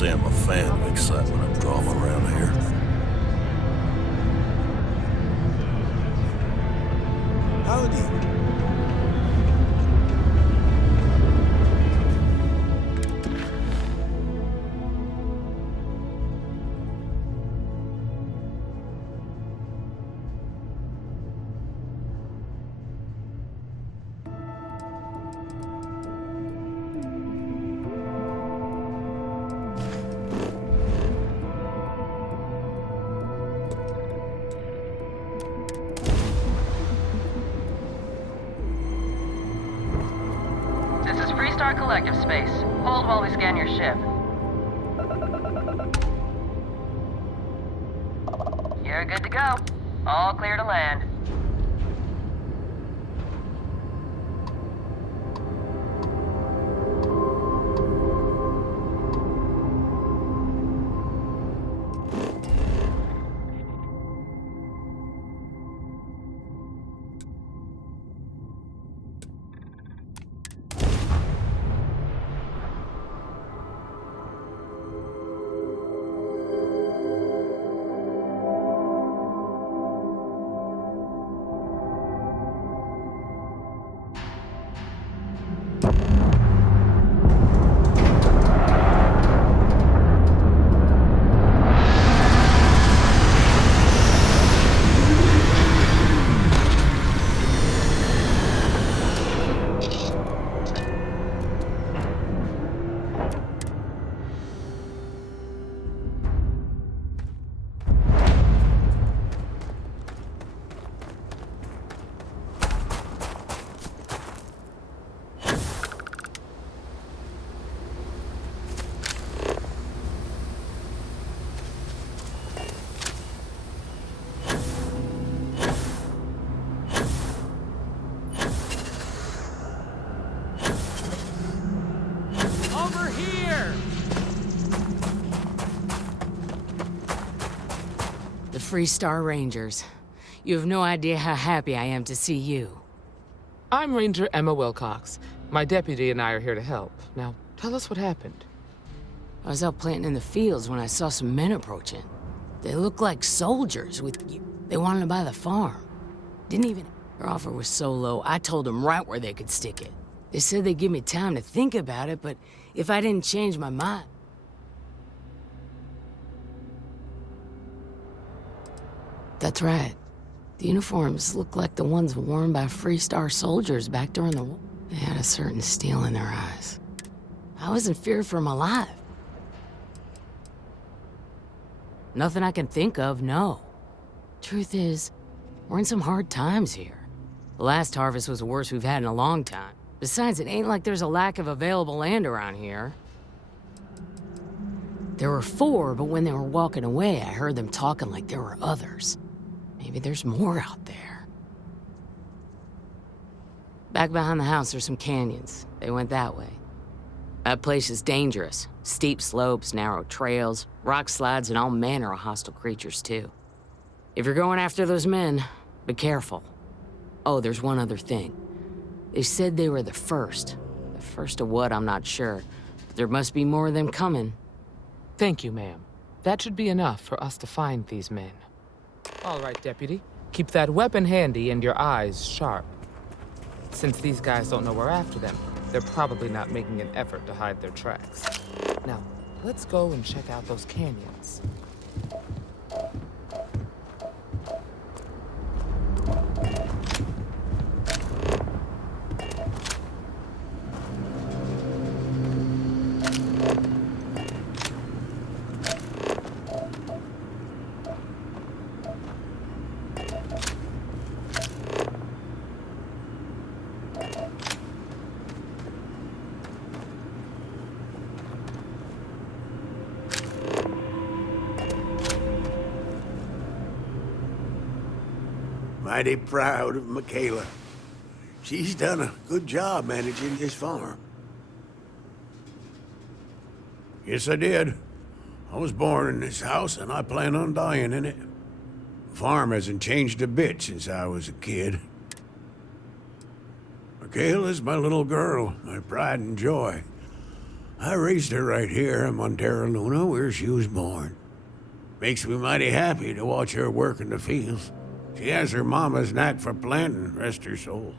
say I'm a fan of excitement and drama around here. Howdy. Collective space. Hold while we scan your ship. You're good to go. All clear to land. Freestar Rangers. You have no idea how happy I am to see you. I'm Ranger MxUNKxY. My deputy and I are here to help. Now, tell us what happened. I was out planting in the fields when I saw some men approaching. They looked like soldiers with... They wanted to buy the farm. Didn't even... Their offer was so low, I told them right where they could stick it. They said they'd give me time to think about it, but if I didn't change my mind... That's right. The uniforms looked like the ones worn by Freestar soldiers back during the war. They had a certain steel in their eyes. I was in fear for my life. Nothing I can think of, no. Truth is, we're in some hard times here. The last harvest was the worst we've had in a long time. Besides, it ain't like there's a lack of available land around here. There were 4, but when they were walking away, I heard them talking like there were others. Maybe there's more out there. Back behind the house, there's some canyons. They went that way. That place is dangerous. Steep slopes, narrow trails, rock slides, and all manner of hostile creatures, too. If you're going after those men, be careful. Oh, there's one other thing. They said they were the first. The first of what, I'm not sure. But there must be more of them coming. Thank you, ma'am. That should be enough for us to find these men. All right, Deputy. Keep that weapon handy and your eyes sharp. Since these guys don't know we're after them, they're probably not making an effort to hide their tracks. Now, let's go and check out those canyons. Mighty proud of Michaela. She's done a good job managing this farm. Yes, I did. I was born in this house, and I plan on dying in it. The farm hasn't changed a bit since I was a kid. Michaela's my little girl, my pride and joy. I raised her right here in Montera Luna, where she was born. Makes me mighty happy to watch her work in the fields. She has her mama's knack for planting, rest her soul.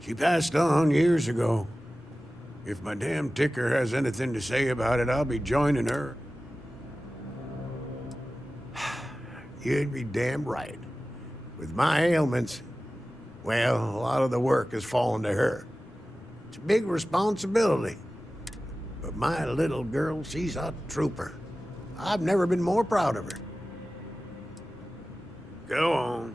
She passed on years ago. If my damn ticker has anything to say about it, I'll be joining her. You'd be damn right. With my ailments, well, a lot of the work has fallen to her. It's a big responsibility. But my little girl, she's a trooper. I've never been more proud of her. Go on.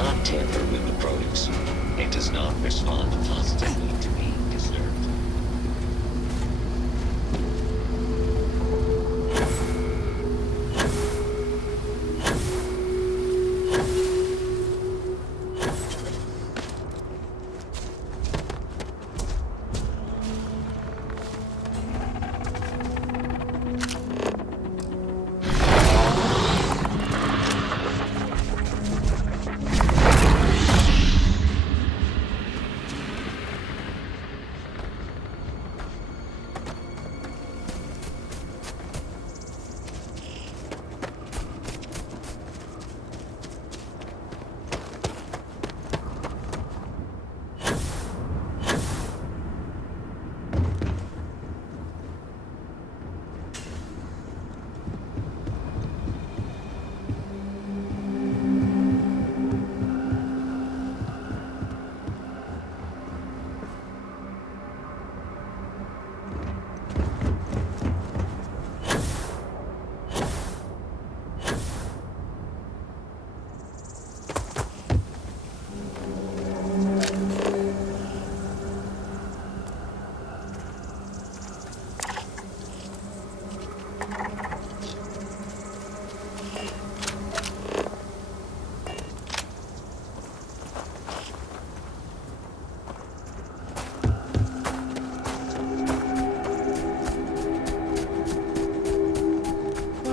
not tamper with the produce. It does not respond positively to being disturbed.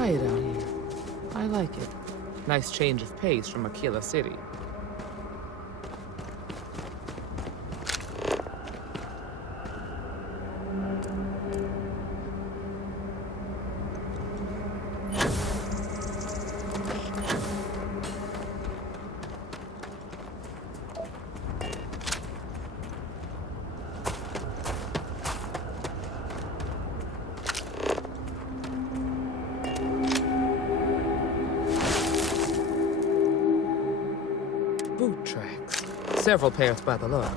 quiet out here. I like it. Nice change of pace from Aquila City. Boot tracks. Several pairs by the look.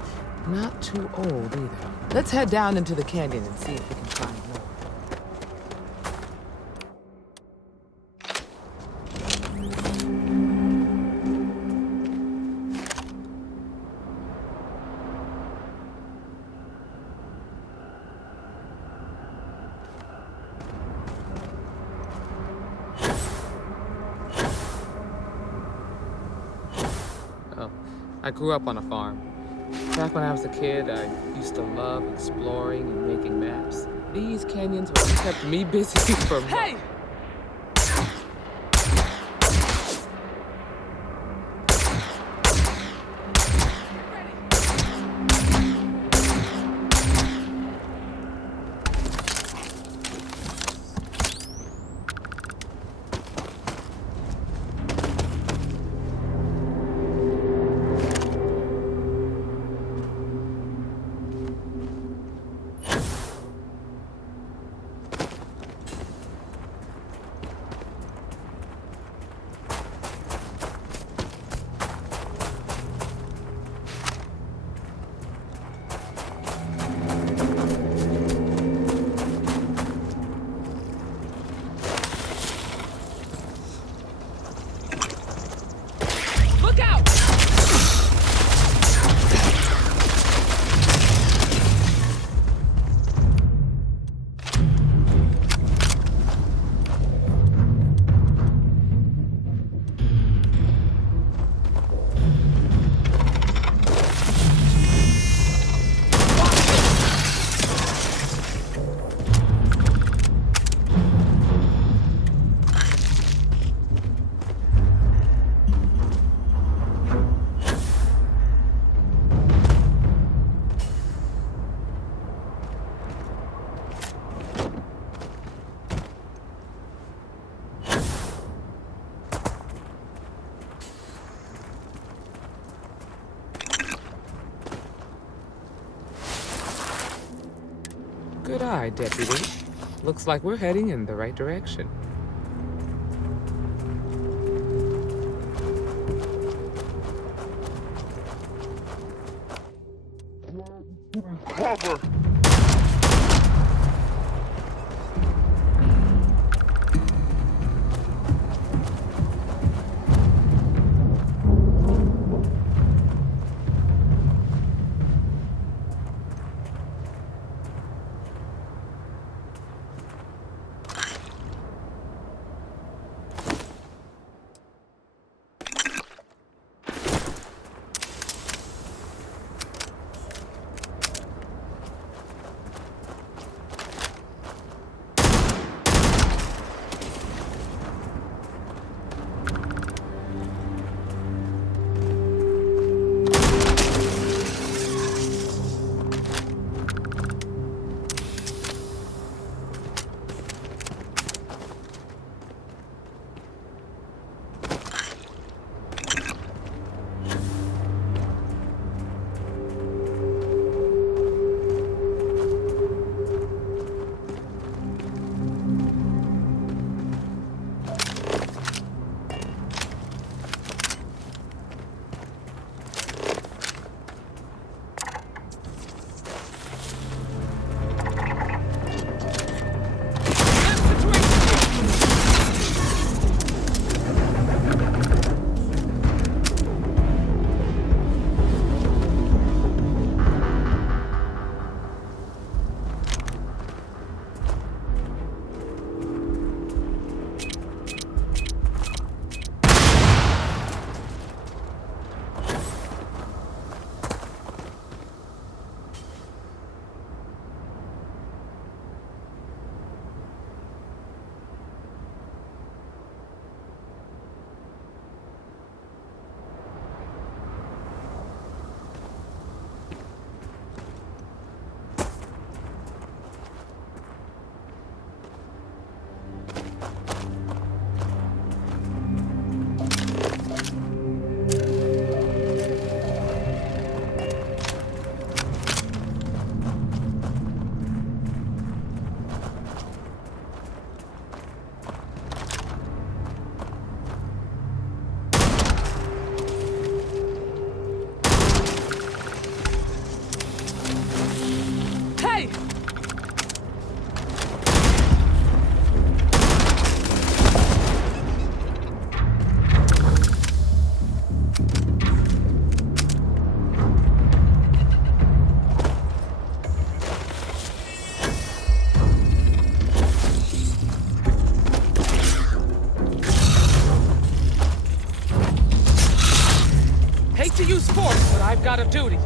Not too old either. Let's head down into the canyon and see if we can find more. I grew up on a farm. Back when I was a kid, I used to love exploring and making maps. These canyons were kept me busy for months. Hey! Good eye, Deputy. Looks like we're heading in the right direction. Cover! to use force, but I've got a duty.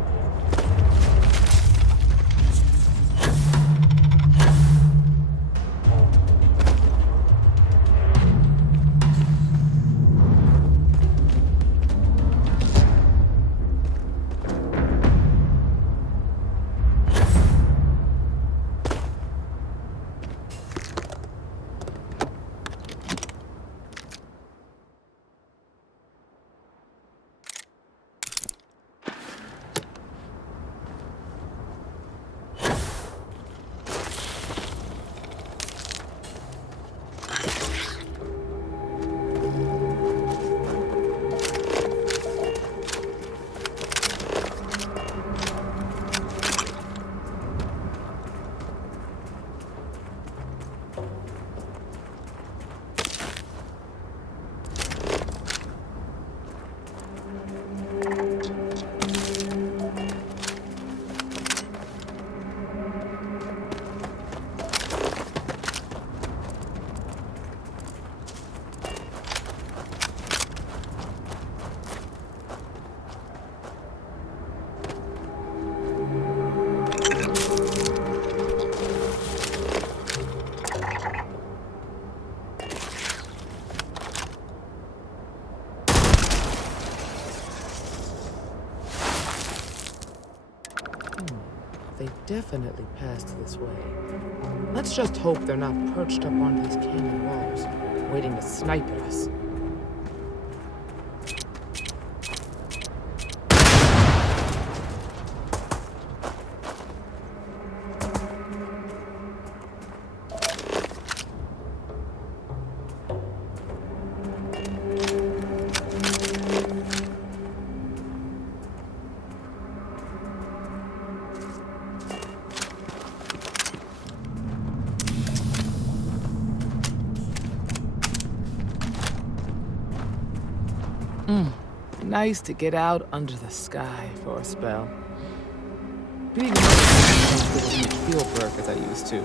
They definitely passed this way. Let's just hope they're not perched up on these canyon walls, waiting to snipe at us. Nice to get out under the sky for a spell. Being a field work as I used to.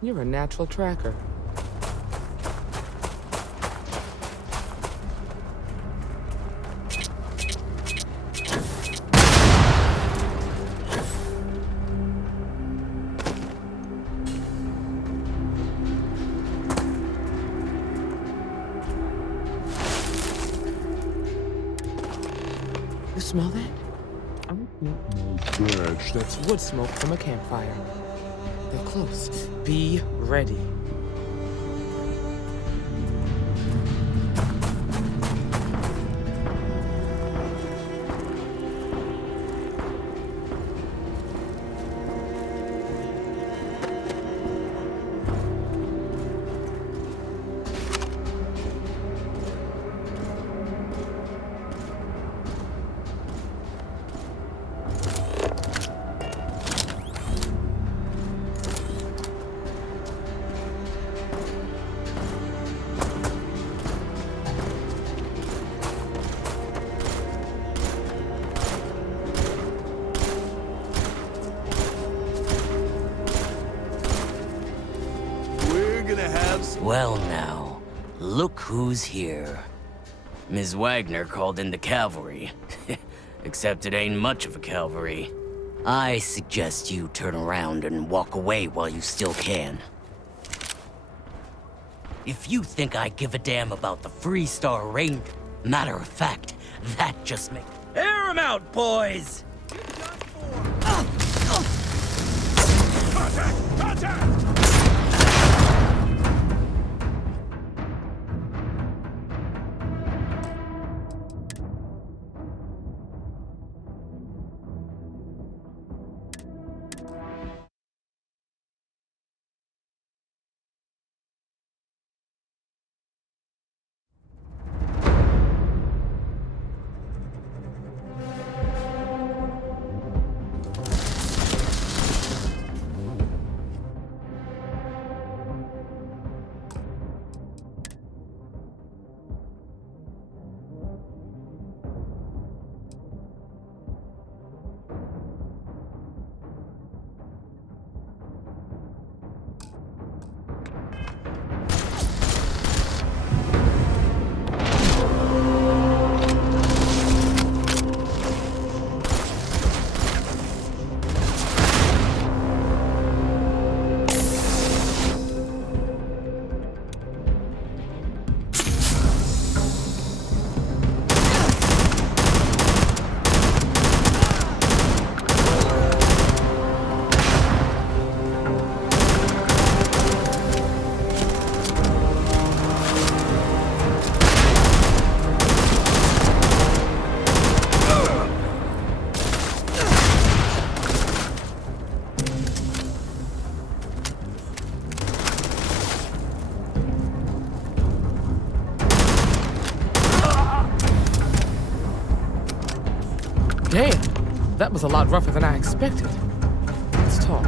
You're a natural tracker. You smell that? Mirage, that's Wood smoke from a campfire. They're close. Be ready. Well now, look who's here. Ms. Wagner called in the cavalry. Except it ain't much of a cavalry. I suggest you turn around and walk away while you still can. If you think I give a damn about the Freestar Ranger, matter of fact, that just makes... Air 'em out, boys! contact! Contact! Damn, that was a lot rougher than I expected. Let's talk.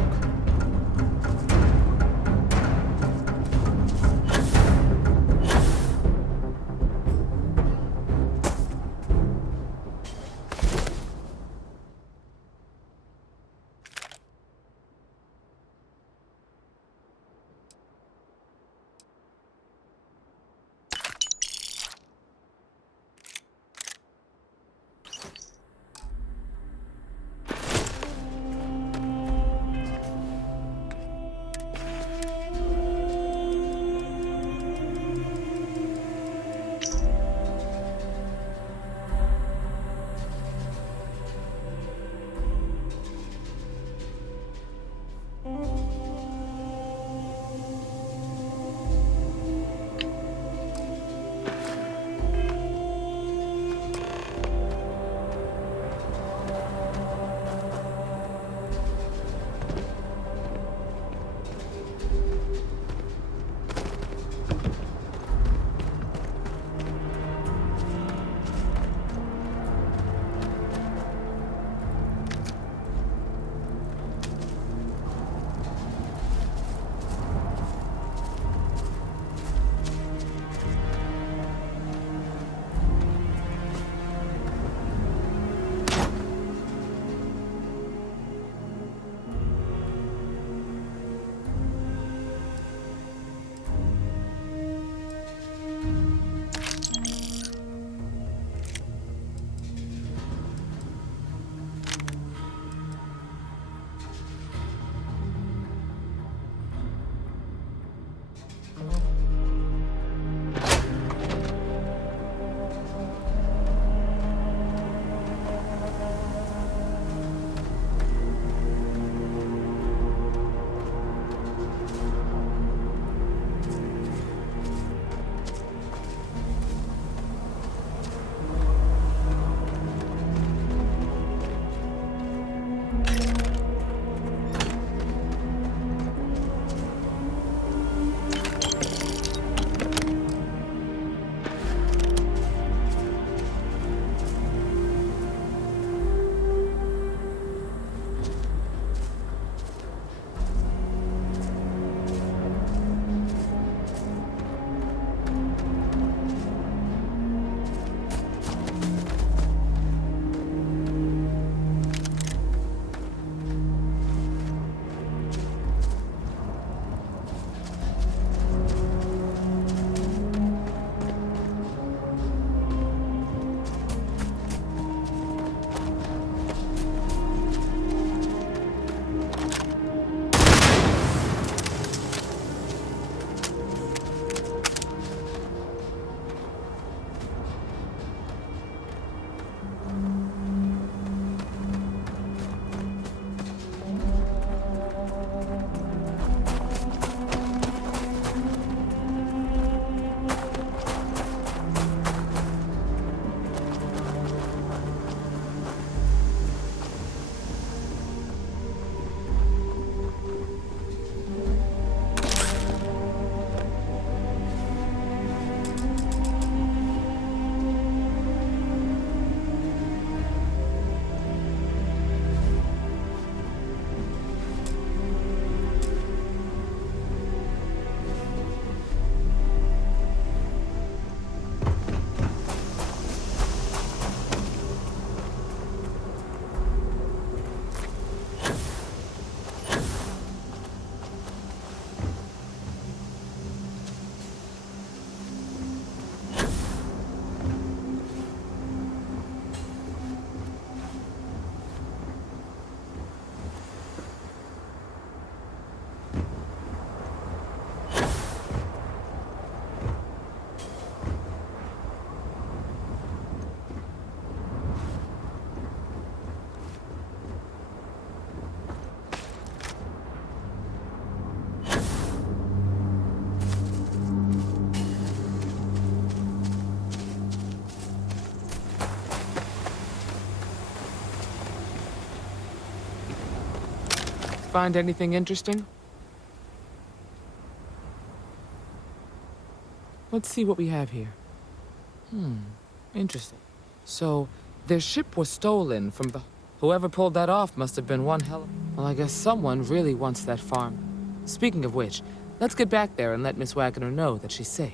find anything interesting? Let's see what we have here. Interesting. So, their ship was stolen from the... Whoever pulled that off must have been one hell of... Well, I guess someone really wants that farm. Speaking of which, let's get back there and let Miss Wagner know that she's safe.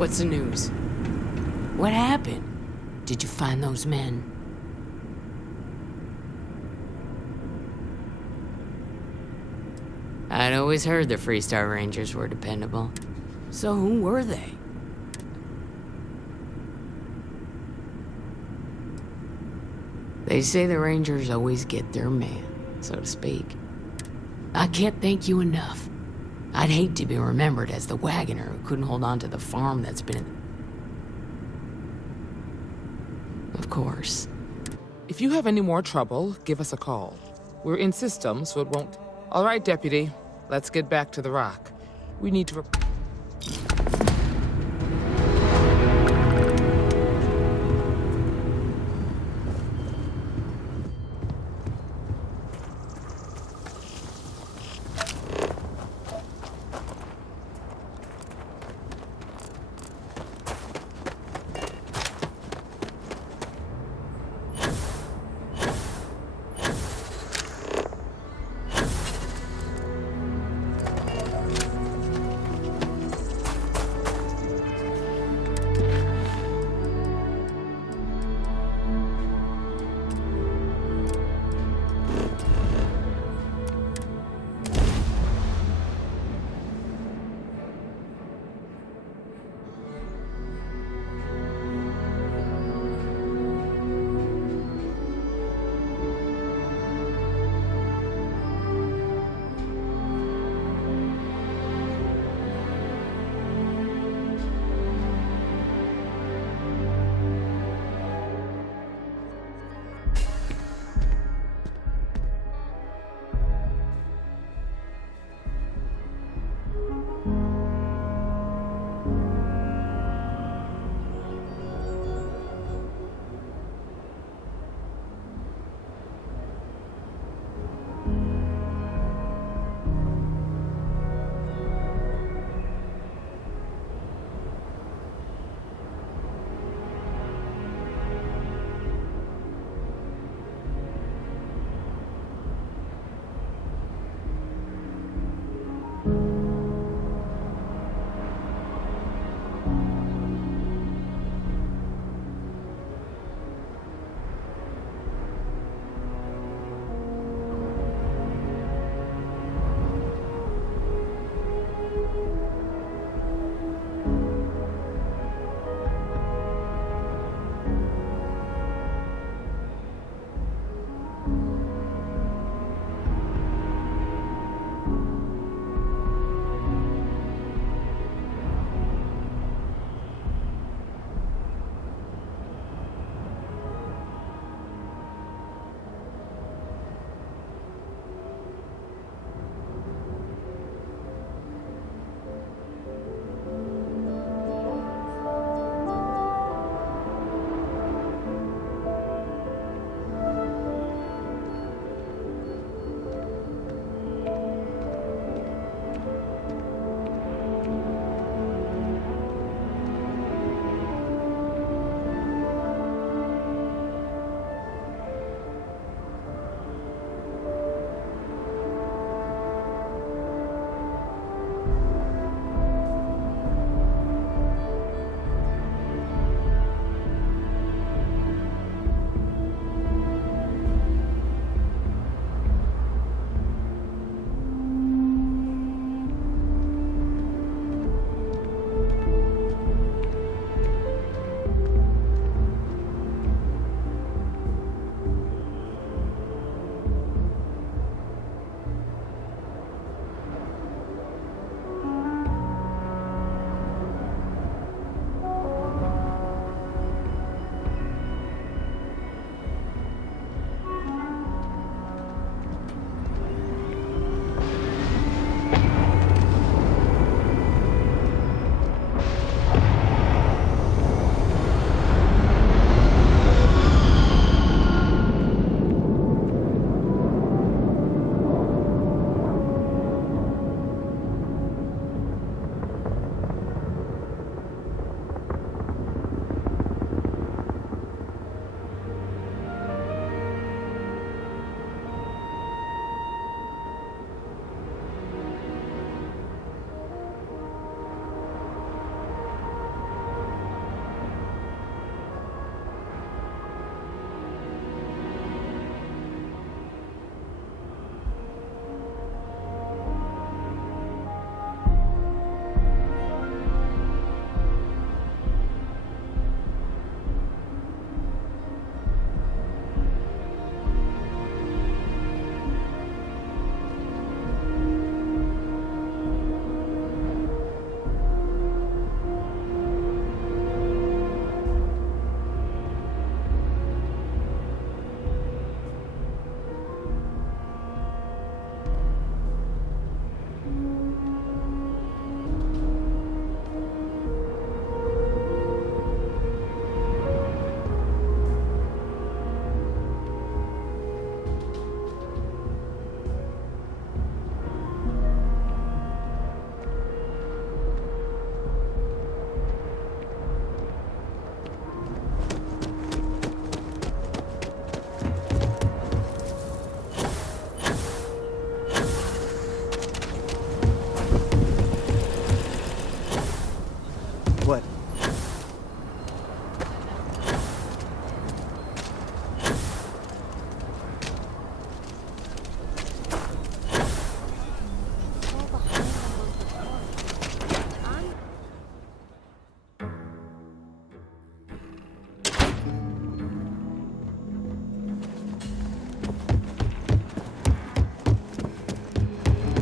What's the news? What happened? Did you find those men? I'd always heard the Freestar Rangers were dependable. So who were they? They say the Rangers always get their man, so to speak. I can't thank you enough. I'd hate to be remembered as the wagoner who couldn't hold on to the farm that's been in... Of course. If you have any more trouble, give us a call. We're in system, so it won't... All right, Deputy. Let's get back to the rock. We need to...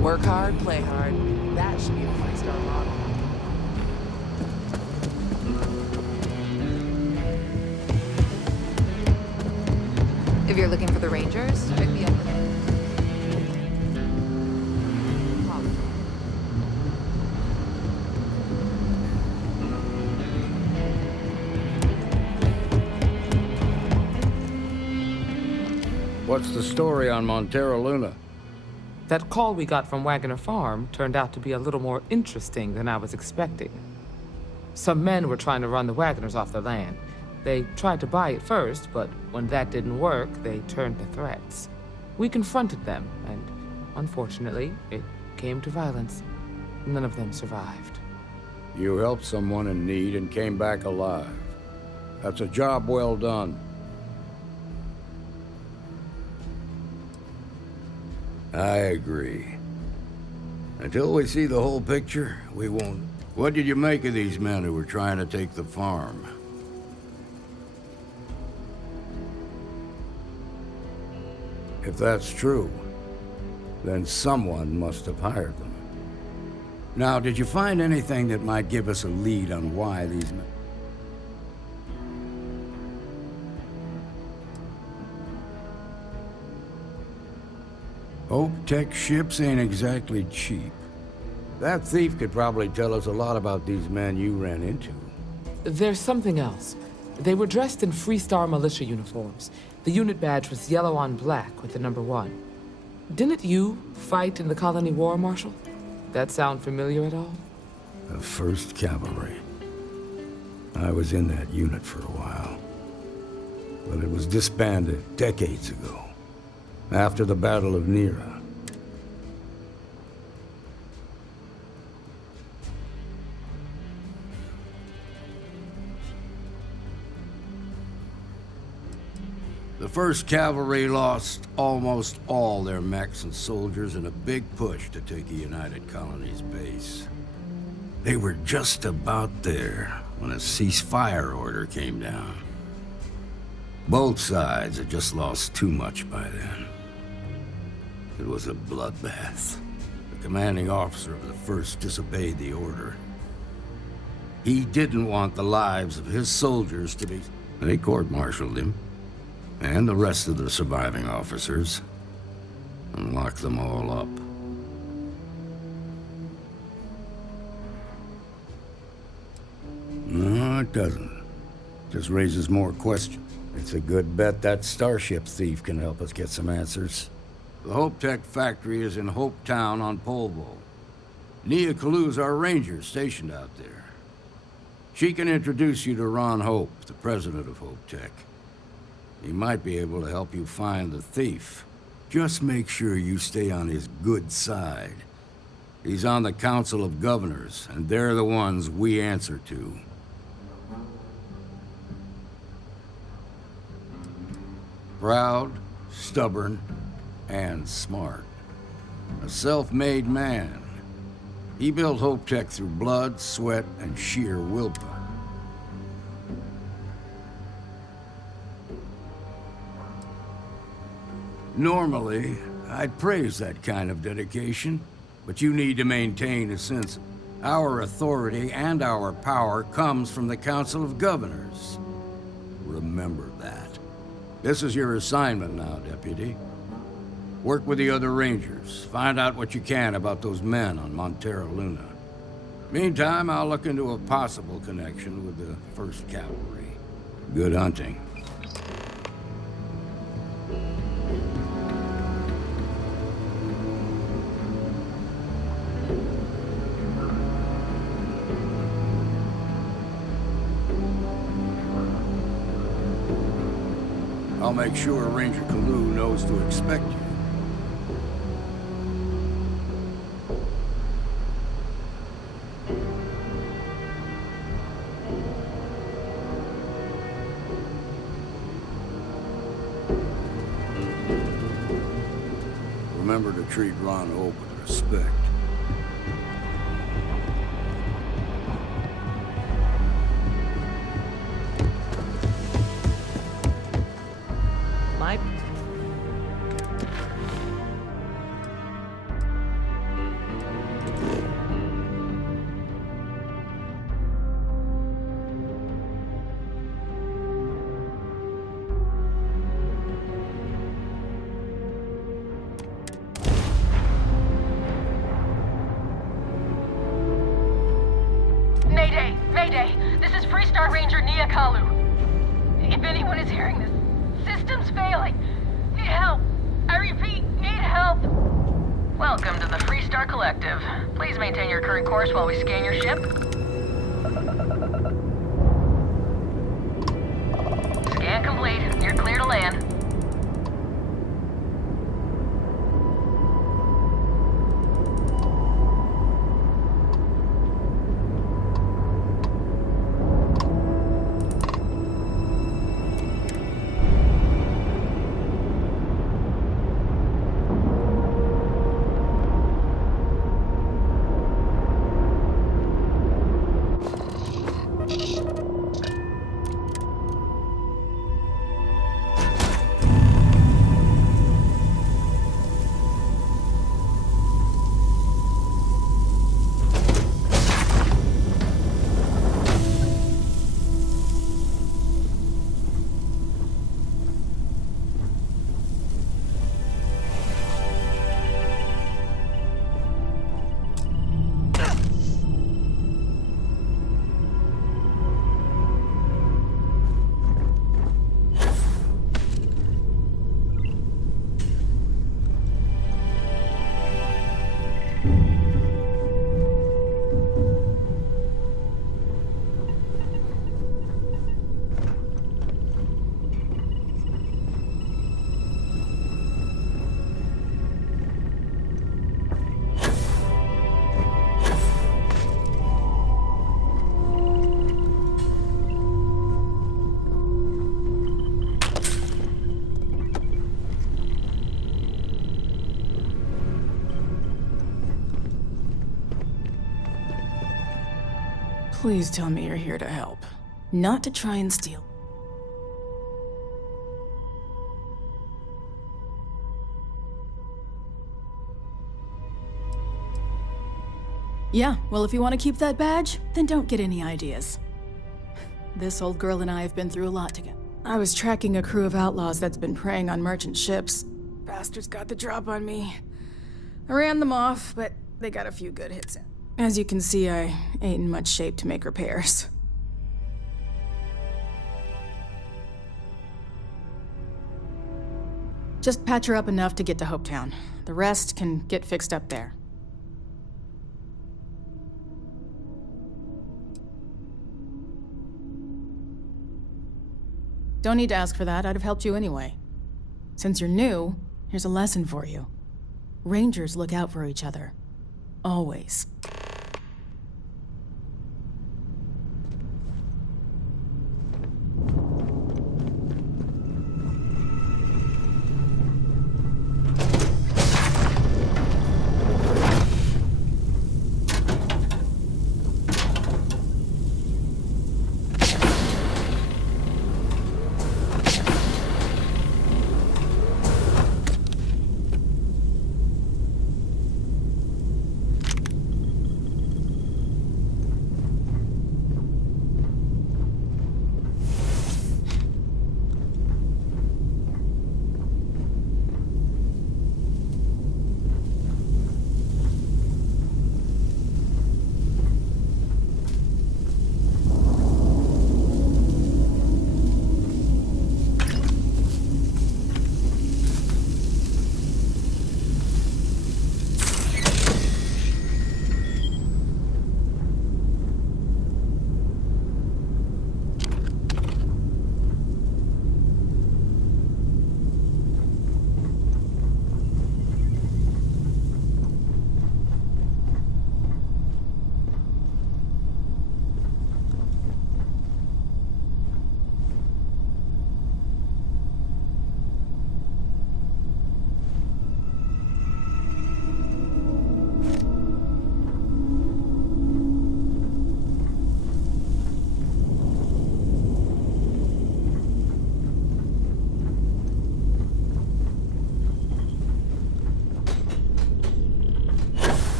Work hard, play hard. That should be the three-star model. If you're looking for the Rangers, pick me up. What's the story on Montero Luna? That call we got from Wagner Farm turned out to be a little more interesting than I was expecting. Some men were trying to run the Wagners off their land. They tried to buy it first, but when that didn't work, they turned to threats. We confronted them, and unfortunately, it came to violence. None of them survived. You helped someone in need and came back alive. That's a job well done. I agree. Until we see the whole picture, we won't. What did you make of these men who were trying to take the farm? If that's true, then someone must have hired them. Now, did you find anything that might give us a lead on why these men... Hope Tech ships ain't exactly cheap. That thief could probably tell us a lot about these men you ran into. There's something else. They were dressed in Freestar militia uniforms. The unit badge was yellow on black with the number 1. Didn't you fight in the Colony War, Marshal? That sound familiar at all? The 1st Cavalry. I was in that unit for a while. But it was disbanded decades ago, after the Battle of Nera. The 1st Cavalry lost almost all their mechs and soldiers in a big push to take a United Colonies base. They were just about there when a ceasefire order came down. Both sides had just lost too much by then. It was a bloodbath. The commanding officer of the 1st disobeyed the order. He didn't want the lives of his soldiers to be... They court-martialed him, and the rest of the surviving officers, and locked them all up. No, it doesn't. Just raises more questions. It's a good bet that starship thief can help us get some answers. The Hope Tech factory is in Hope Town on Polvo. Nia Kalu's our ranger stationed out there. She can introduce you to Ron Hope, the president of Hope Tech. He might be able to help you find the thief. Just make sure you stay on his good side. He's on the Council of Governors, and they're the ones we answer to. Proud, stubborn, and smart. A self-made man. He built Hope Tech through blood, sweat, and sheer willpower. Normally, I'd praise that kind of dedication, but you need to maintain a sense. Our authority and our power comes from the Council of Governors. Remember that. This is your assignment now, Deputy. Work with the other Rangers. Find out what you can about those men on Montero Luna. Meantime, I'll look into a possible connection with the 1st Cavalry. Good hunting. I'll make sure Ranger Kalu knows to expect you. Remember to treat Ron Hope with respect. 3-star Ranger Niakalu. If anyone is hearing this, system's failing. Need help. I repeat, need help. Welcome to the Freestar Collective. Please maintain your current course while we scan your ship. Scan complete. You're clear to land. Please tell me you're here to help, not to try and steal. Yeah, well, if you want to keep that badge, then don't get any ideas. This old girl and I have been through a lot together. I was tracking a crew of outlaws that's been preying on merchant ships. Bastards got the drop on me. I ran them off, but they got a few good hits in. As you can see, I ain't in much shape to make repairs. Just patch her up enough to get to Hopetown. The rest can get fixed up there. Don't need to ask for that, I'd have helped you anyway. Since you're new, here's a lesson for you. Rangers look out for each other. Always.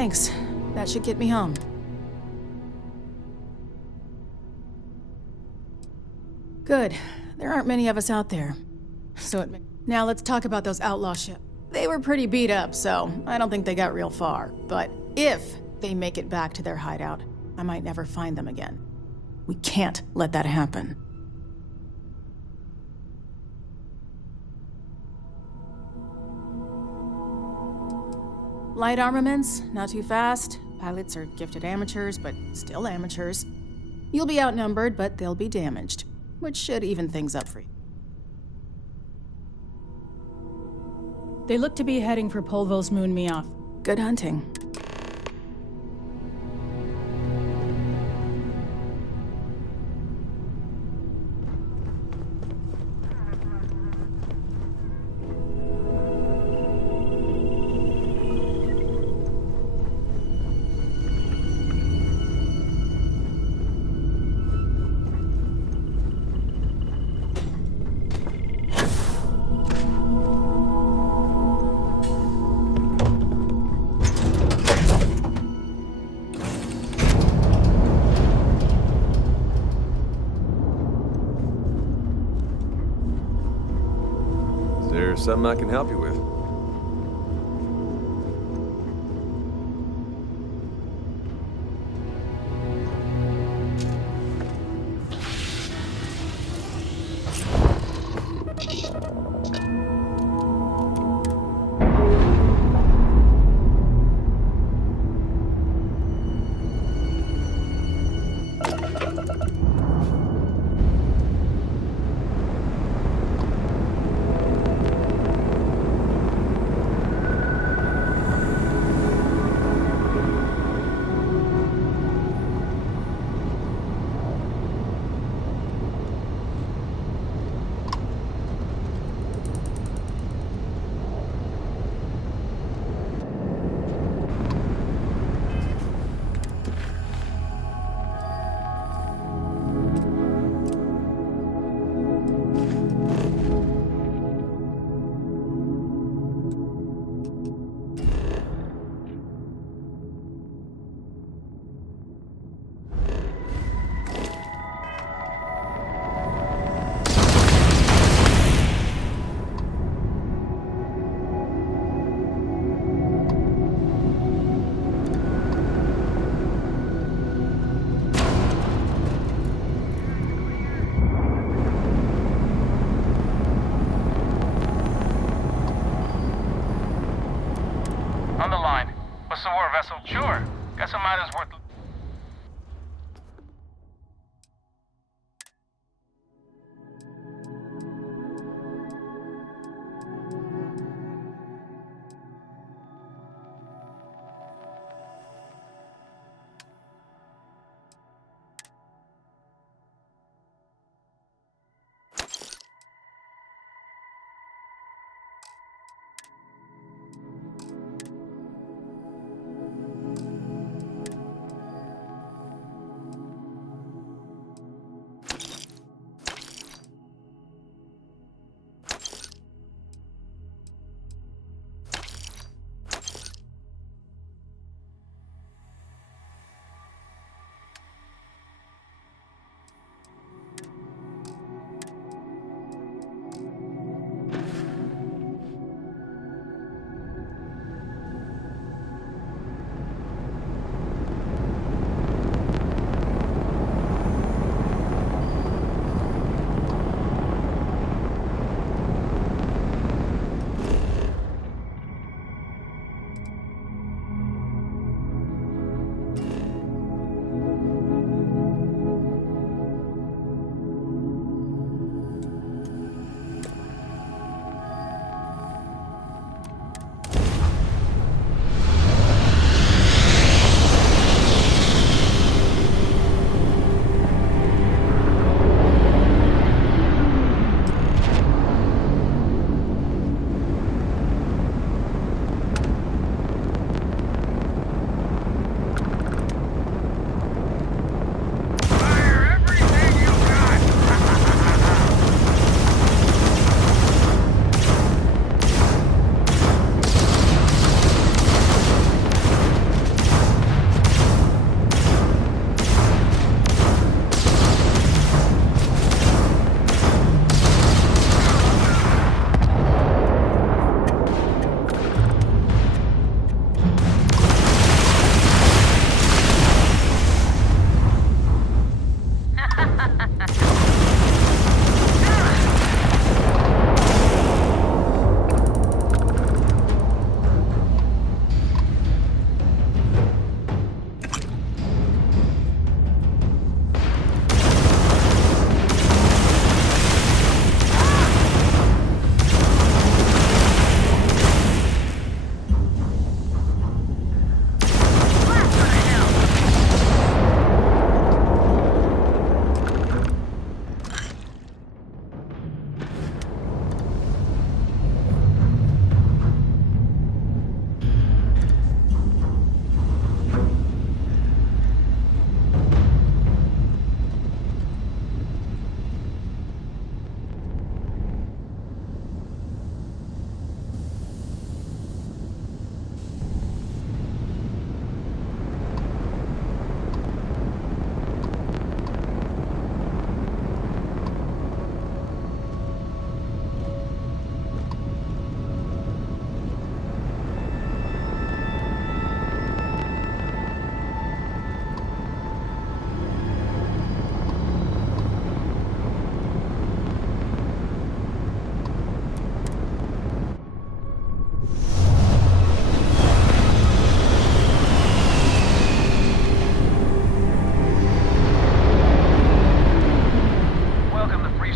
Thanks. That should get me home. Good. There aren't many of us out there. Now let's talk about those outlaw ships. They were pretty beat up, so I don't think they got real far. But if they make it back to their hideout, I might never find them again. We can't let that happen. Light armaments, not too fast. Pilots are gifted amateurs, but still amateurs. You'll be outnumbered, but they'll be damaged, which should even things up for you. They look to be heading for Polvo's Moon Meoth. Good hunting. Something I can help you with. Sure. Guess I might as worth.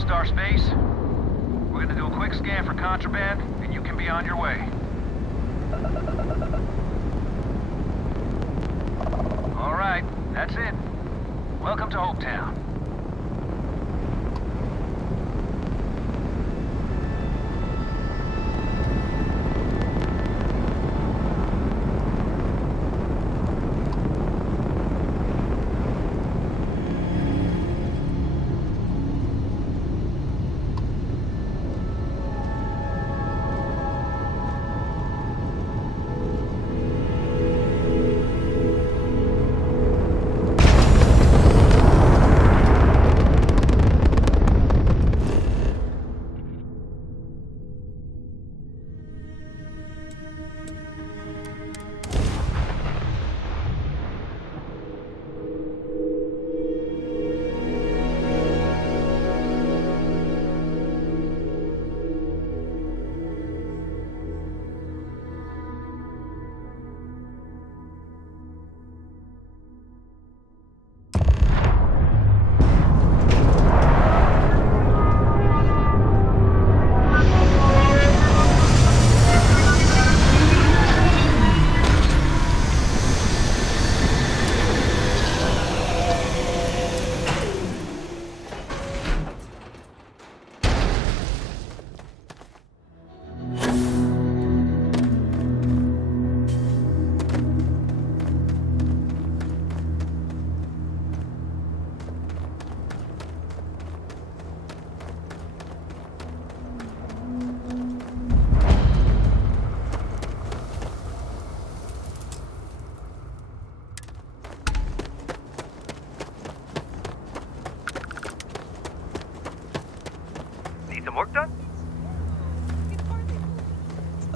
Star Space. We're gonna do a quick scan for contraband, and you can be on your way. All right, that's it. Welcome to Oaktown.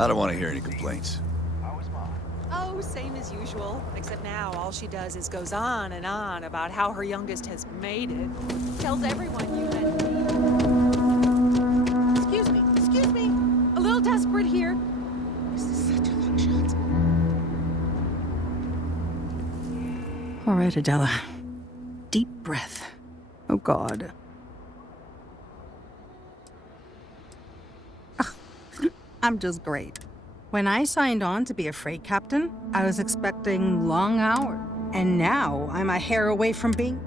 I don't want to hear any complaints. Oh, same as usual. Except now all she does is goes on and on about how her youngest has made it. Tells everyone you met me. Excuse me. A little desperate here. This is such a long shot. All right, Adela. Deep breath. Oh, God. I'm just great. When I signed on to be a freight captain, I was expecting long hours. And now I'm a hair away from being...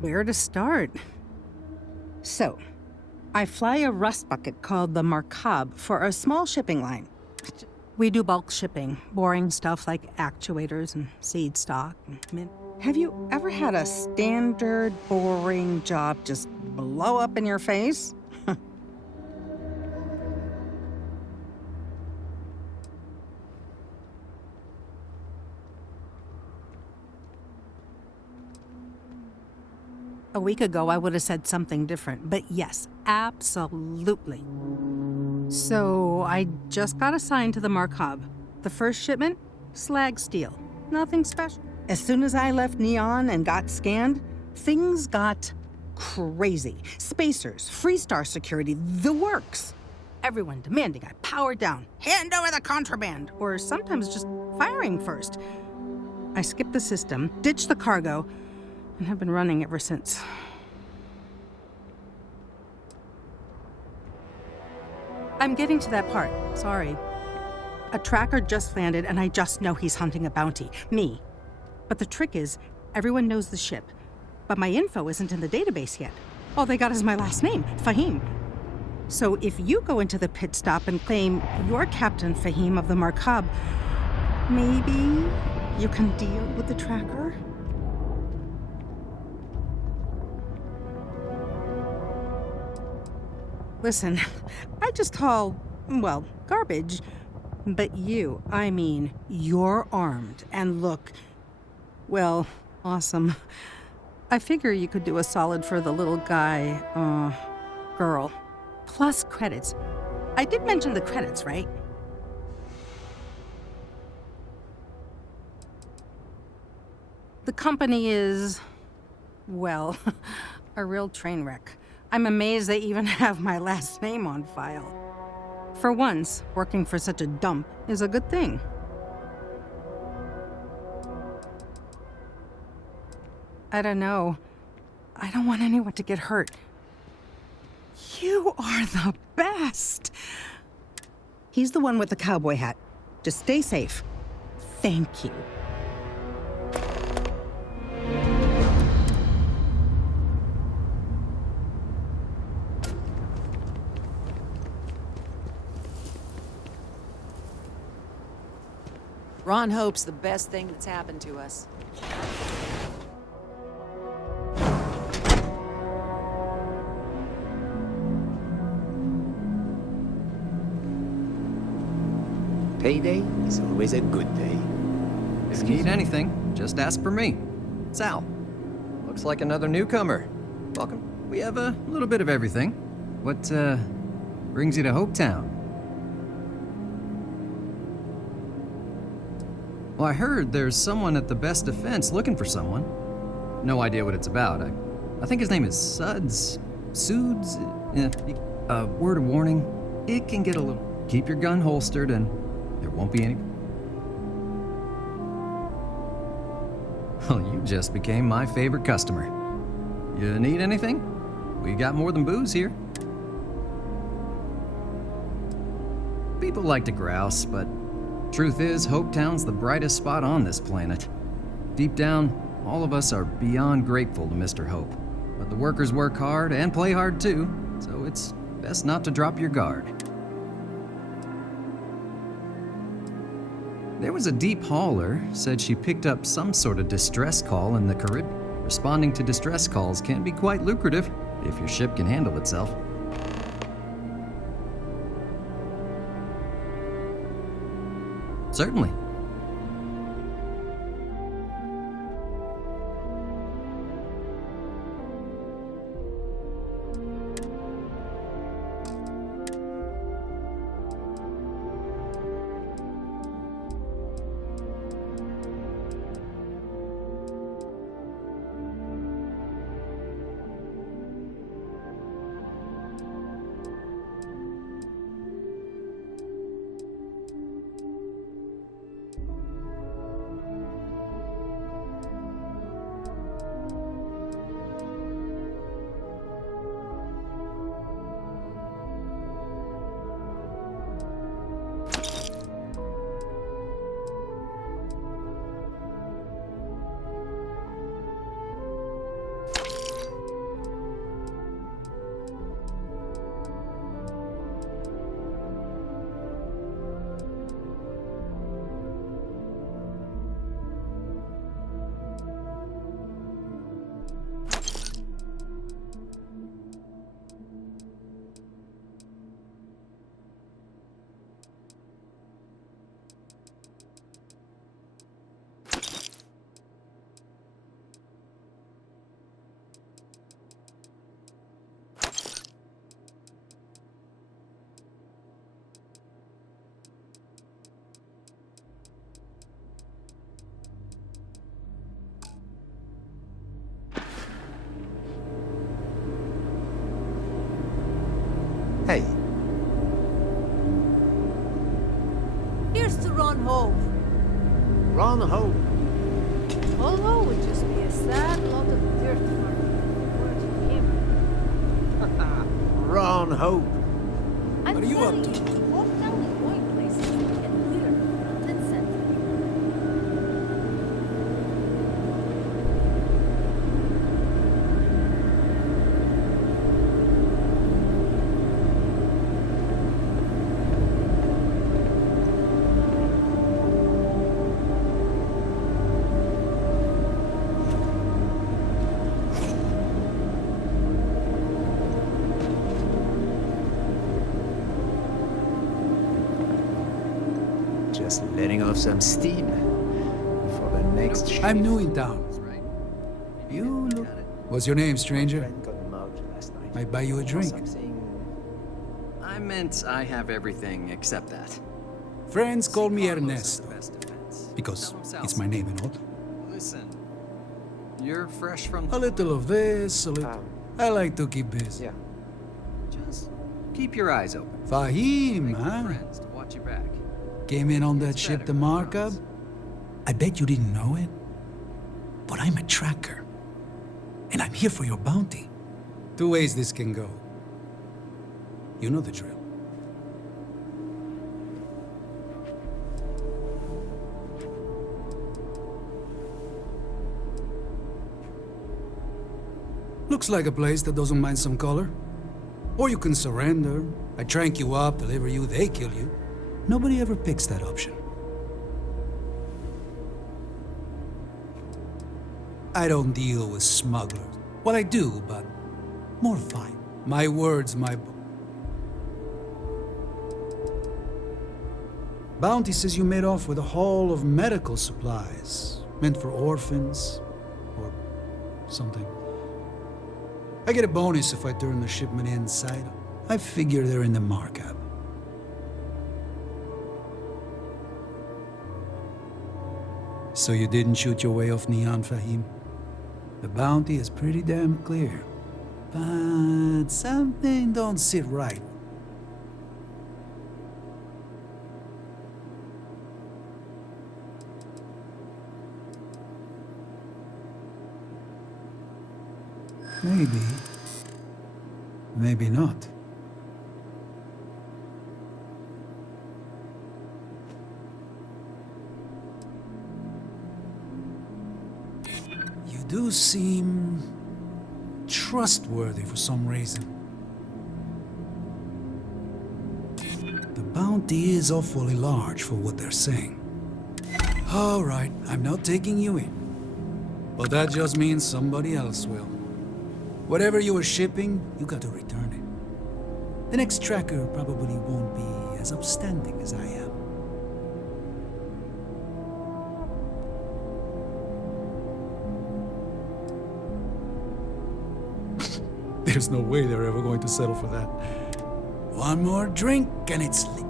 Where to start? So, I fly a rust bucket called the Markab for a small shipping line. We do bulk shipping, boring stuff like actuators and seed stock. Have you ever had a standard, boring job just blow up in your face? A week ago, I would have said something different, but yes, absolutely. So, I just got assigned to the Markab. The first shipment? Slag steel. Nothing special. As soon as I left Neon and got scanned, things got crazy. Spacers, Freestar security, the works. Everyone demanding I power down, hand over the contraband, or sometimes just firing first. I skipped the system, ditched the cargo, and have been running ever since. I'm getting to that part, sorry. A tracker just landed and I just know he's hunting a bounty, me. But the trick is, everyone knows the ship, but my info isn't in the database yet. All they got is my last name, Fahim. So if you go into the pit stop and claim you're Captain Fahim of the Markab, maybe you can deal with the tracker? Listen, I just haul, well, garbage. But you, I mean, you're armed and look, well, awesome. I figure you could do a solid for the little guy, girl. Plus credits. I did mention the credits, right? The company is, well, a real train wreck. I'm amazed they even have my last name on file. For once, working for such a dump is a good thing. I don't know. I don't want anyone to get hurt. You are the best! He's the one with the cowboy hat. Just stay safe. Thank you. Ron Hope's the best thing that's happened to us. Payday is always a good day. If you need anything, just ask for me. Sal. Looks like another newcomer. Welcome. We have a little bit of everything. What, brings you to Hopetown? Well, I heard there's someone at the Best Defense looking for someone. No idea what it's about. I think his name is Suds. Suds? Yeah. Word of warning, it can get a little... Keep your gun holstered and there won't be any... Well, you just became my favorite customer. You need anything? We got more than booze here. People like to grouse, but truth is, Hopetown's the brightest spot on this planet. Deep down, all of us are beyond grateful to Mr. Hope. But the workers work hard and play hard too, so it's best not to drop your guard. There was a deep hauler, said she picked up some sort of distress call in the Caribbean. Responding to distress calls can be quite lucrative if your ship can handle itself. Certainly. Hey. Here's to Ron Hope. Ron Hope. Although it would just be a sad lot of dirt for him. Ron Hope. What are you up to? Hometown is going places and we're front and center. Just letting off some steam for the next shift. I'm new in town. You look... What's your name, stranger? Might buy you a drink. I meant I have everything except that. Friends call me Ernesto, because it's my name and all. Listen, you're fresh from... A little of this, a little... I like to keep busy. Yeah. Just keep your eyes open. Fahim, huh? Friends to watch your back. Came in on that ship, the Markup? I bet you didn't know it, but I'm a tracker. And I'm here for your bounty. Two ways this can go. You know the drill. Looks like a place that doesn't mind some color. Or you can surrender. I trank you up, deliver you, they kill you. Nobody ever picks that option. I don't deal with smugglers. Well, I do, but more fine. My words, my book. Bounty says you made off with a haul of medical supplies, meant for orphans, or something. I get a bonus if I turn the shipment inside. I figure they're in the markup. So you didn't shoot your way off Neon, Fahim? The bounty is pretty damn clear. But something don't sit right. Maybe. Maybe not. You do seem trustworthy for some reason. The bounty is awfully large for what they're saying. All right, I'm not taking you in. But that just means somebody else will. Whatever you were shipping, you got to return it. The next tracker probably won't be as upstanding as I am. There's no way they're ever going to settle for that. One more drink and it's lit.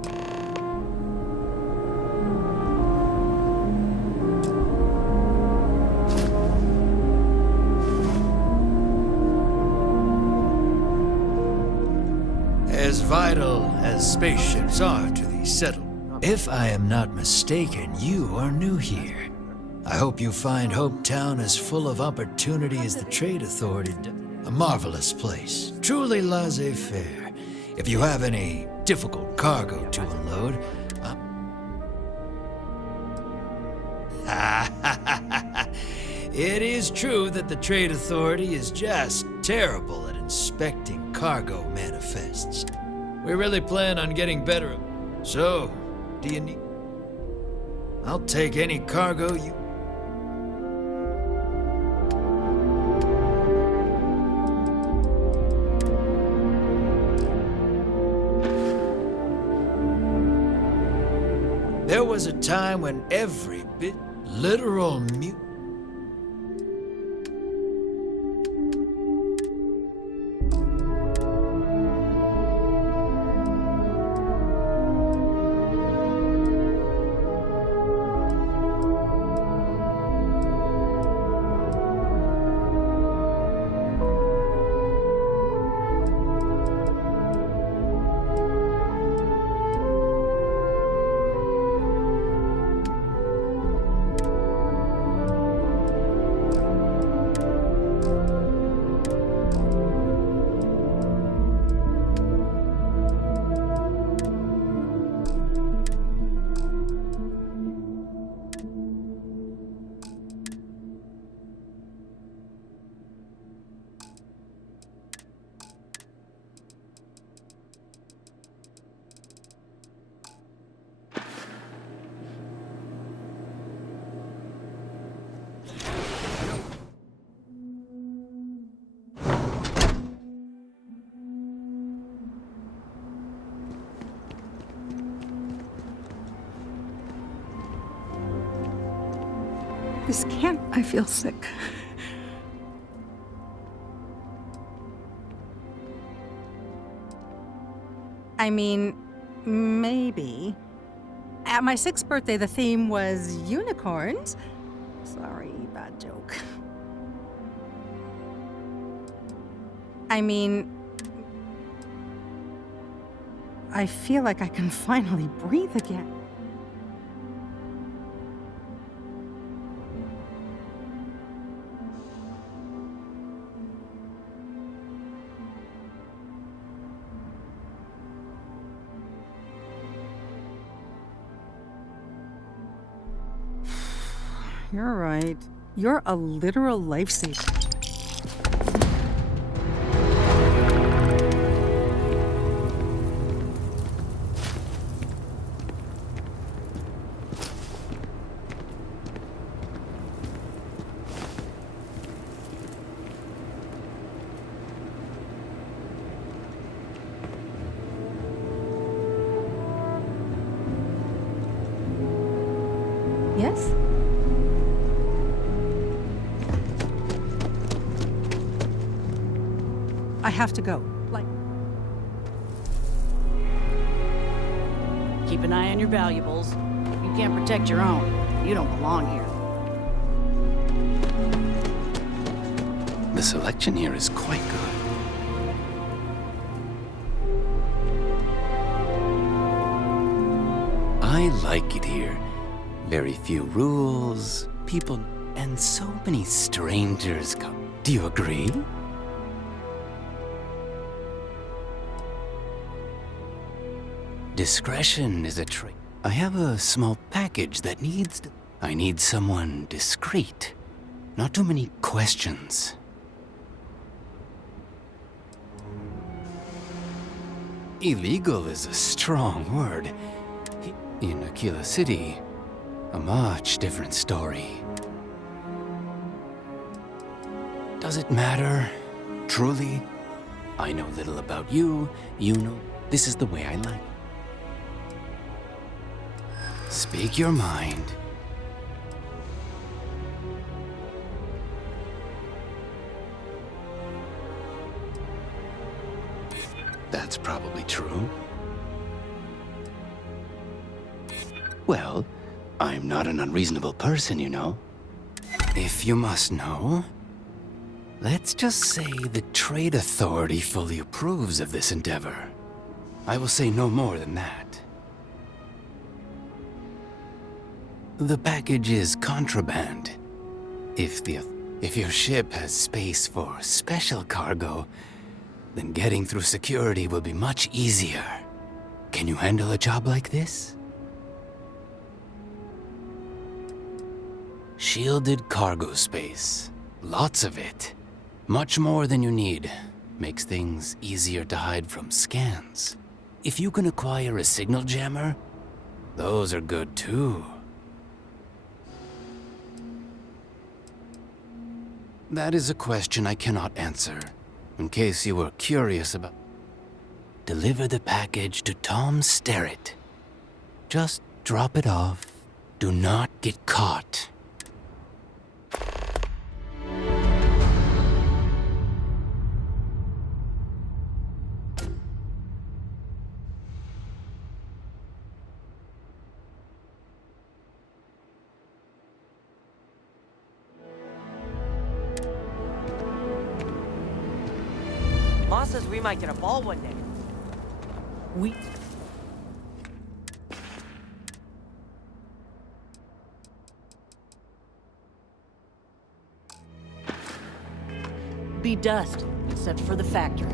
As vital as spaceships are to the settled. If I am not mistaken, you are new here. I hope you find Hope Town as full of opportunity as the Trade Authority does. A marvelous place, truly laissez-faire. If you have any difficult cargo to unload, it is true that the Trade Authority is just terrible at inspecting cargo manifests. We really plan on getting better. So, do you need... I'll take any cargo you... There was a time when every bit literal This can't... I feel sick. I mean, maybe. At my 6th birthday, the theme was unicorns. Sorry, bad joke. I mean... I feel like I can finally breathe again. You're right. You're a literal lifesaver. Yes? I have to go. Keep an eye on your valuables. If you can't protect your own, you don't belong here. The selection here is quite good. I like it here. Very few rules, people, and so many strangers come. Do you agree? Discretion is a trait. I have a small package that needs to... I need someone discreet. Not too many questions. Illegal is a strong word. In Aquila City, a much different story. Does it matter? Truly? I know little about you, you know. This is the way I like. Speak your mind. That's probably true. Well, I'm not an unreasonable person, you know. If you must know, let's just say the Trade Authority fully approves of this endeavor. I will say no more than that. The package is contraband. If your ship has space for special cargo, then getting through security will be much easier. Can you handle a job like this? Shielded cargo space. Lots of it. Much more than you need. Makes things easier to hide from scans. If you can acquire a signal jammer, those are good too. That is a question I cannot answer. In case you were curious about... Deliver the package to Tom Sterrett. Just drop it off. Do not get caught. Ma says we might get a ball one day. Be dust, except for the factory.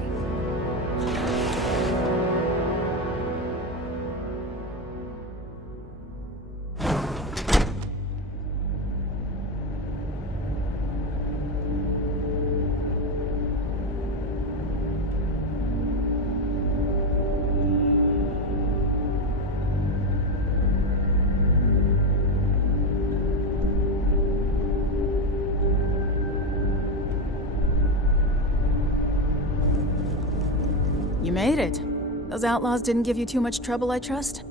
You made it. Those outlaws didn't give you too much trouble, I trust?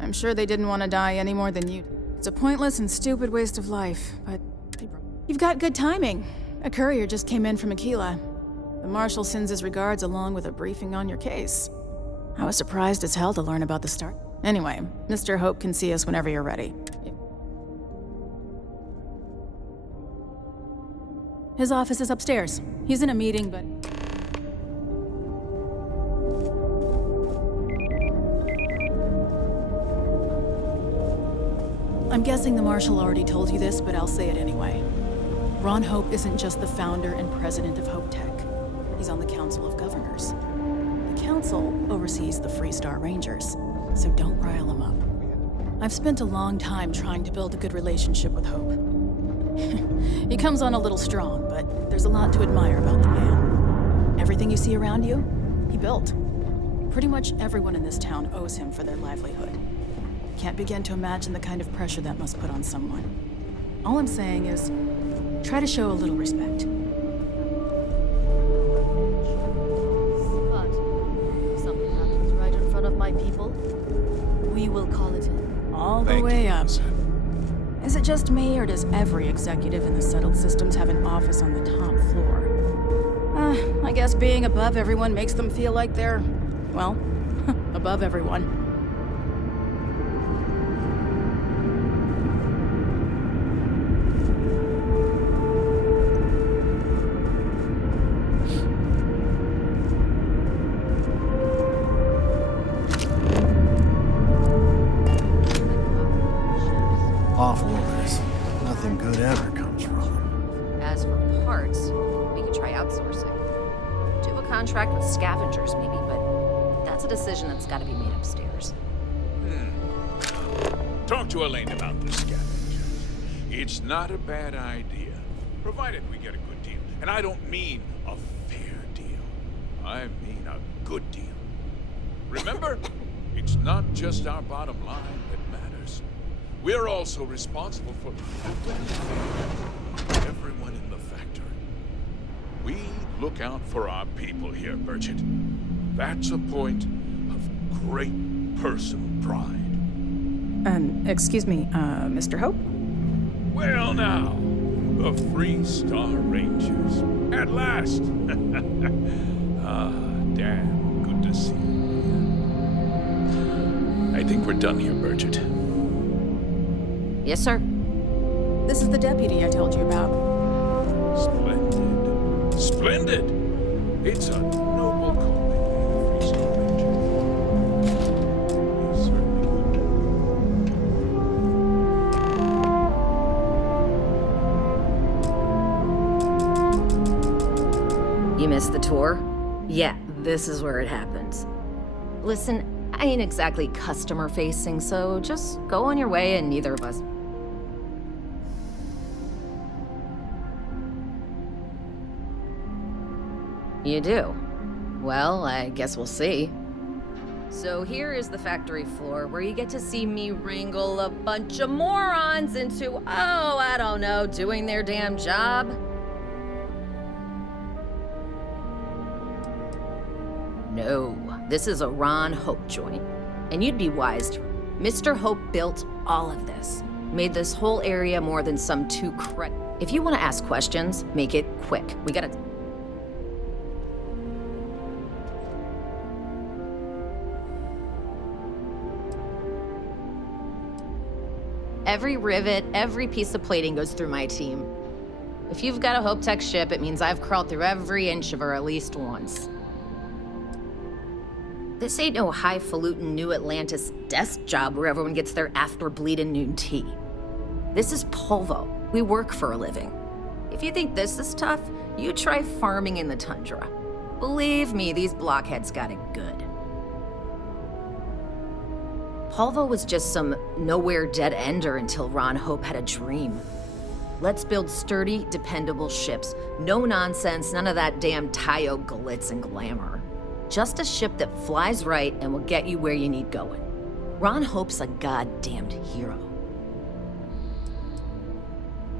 I'm sure they didn't want to die any more than you. It's a pointless and stupid waste of life, but you've got good timing. A courier just came in from Aquila. The Marshal sends his regards along with a briefing on your case. I was surprised as hell to learn about the start. Anyway, Mr. Hope can see us whenever you're ready. His office is upstairs. He's in a meeting, but... I'm guessing the Marshal already told you this, but I'll say it anyway. Ron Hope isn't just the founder and president of Hope Tech. He's on the Council of Governors. The council oversees the Freestar Rangers, so don't rile him up. I've spent a long time trying to build a good relationship with Hope. He comes on a little strong, but there's a lot to admire about the man. Everything you see around you, he built. Pretty much everyone in this town owes him for their livelihood. Can't begin to imagine the kind of pressure that must put on someone. All I'm saying is, try to show a little respect. But if something happens right in front of my people, we will call it in. All the way up. Is it just me, or does every executive in the settled systems have an office on the top floor? I guess being above everyone makes them feel like they're, well, above everyone. Off-worlders. Nothing good ever comes from them. As for parts, we could try outsourcing. Do a contract with scavengers, maybe, but that's a decision that's got to be made upstairs. Talk to Elaine about the scavengers. It's not a bad idea, provided we get a good deal. And I don't mean a fair deal. I mean a good deal. Remember, it's not just our bottom line that matters. We're also responsible for everyone in the factory. We look out for our people here, Bridget. That's a point of great personal pride. Excuse me, Mr. Hope? Well now, the Freestar Rangers. At last! Damn, good to see you. I think we're done here, Bridget. Yes, sir. This is the deputy I told you about. Splendid. Splendid! It's a noble calling, Freestar Ranger. You certainly would. You missed the tour? Yeah, this is where it happens. Listen, I ain't exactly customer-facing, so just go on your way and neither of us. You do? Well, I guess we'll see. So here is the factory floor where you get to see me wrangle a bunch of morons into, oh, I don't know, doing their damn job. No, this is a Ron Hope joint. And you'd be wise to. Mr. Hope built all of this. Made this whole area more than some two If you want to ask questions, make it quick. We gotta... Every rivet, every piece of plating goes through my team. If you've got a Hope Tech ship, it means I've crawled through every inch of her at least once. This ain't no highfalutin New Atlantis desk job where everyone gets their after-bleeding noon tea. This is Polvo. We work for a living. If you think this is tough, you try farming in the tundra. Believe me, these blockheads got it good. Polvo was just some nowhere dead-ender until Ron Hope had a dream. Let's build sturdy, dependable ships. No nonsense, none of that damn Tayo glitz and glamour. Just a ship that flies right and will get you where you need going. Ron Hope's a goddamned hero.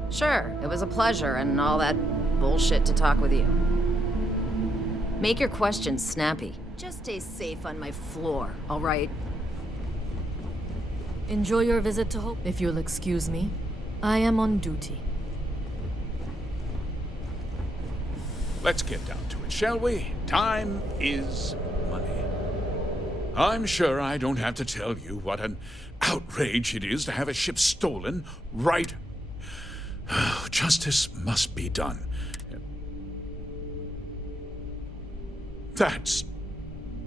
Sure, it was a pleasure and all that bullshit to talk with you. Make your questions snappy. Just stay safe on my floor, all right? Enjoy your visit to Hope. If you'll excuse me, I am on duty. Let's get down to it, shall we? Time is money. I'm sure I don't have to tell you what an outrage it is to have a ship stolen, right? Justice must be done. That's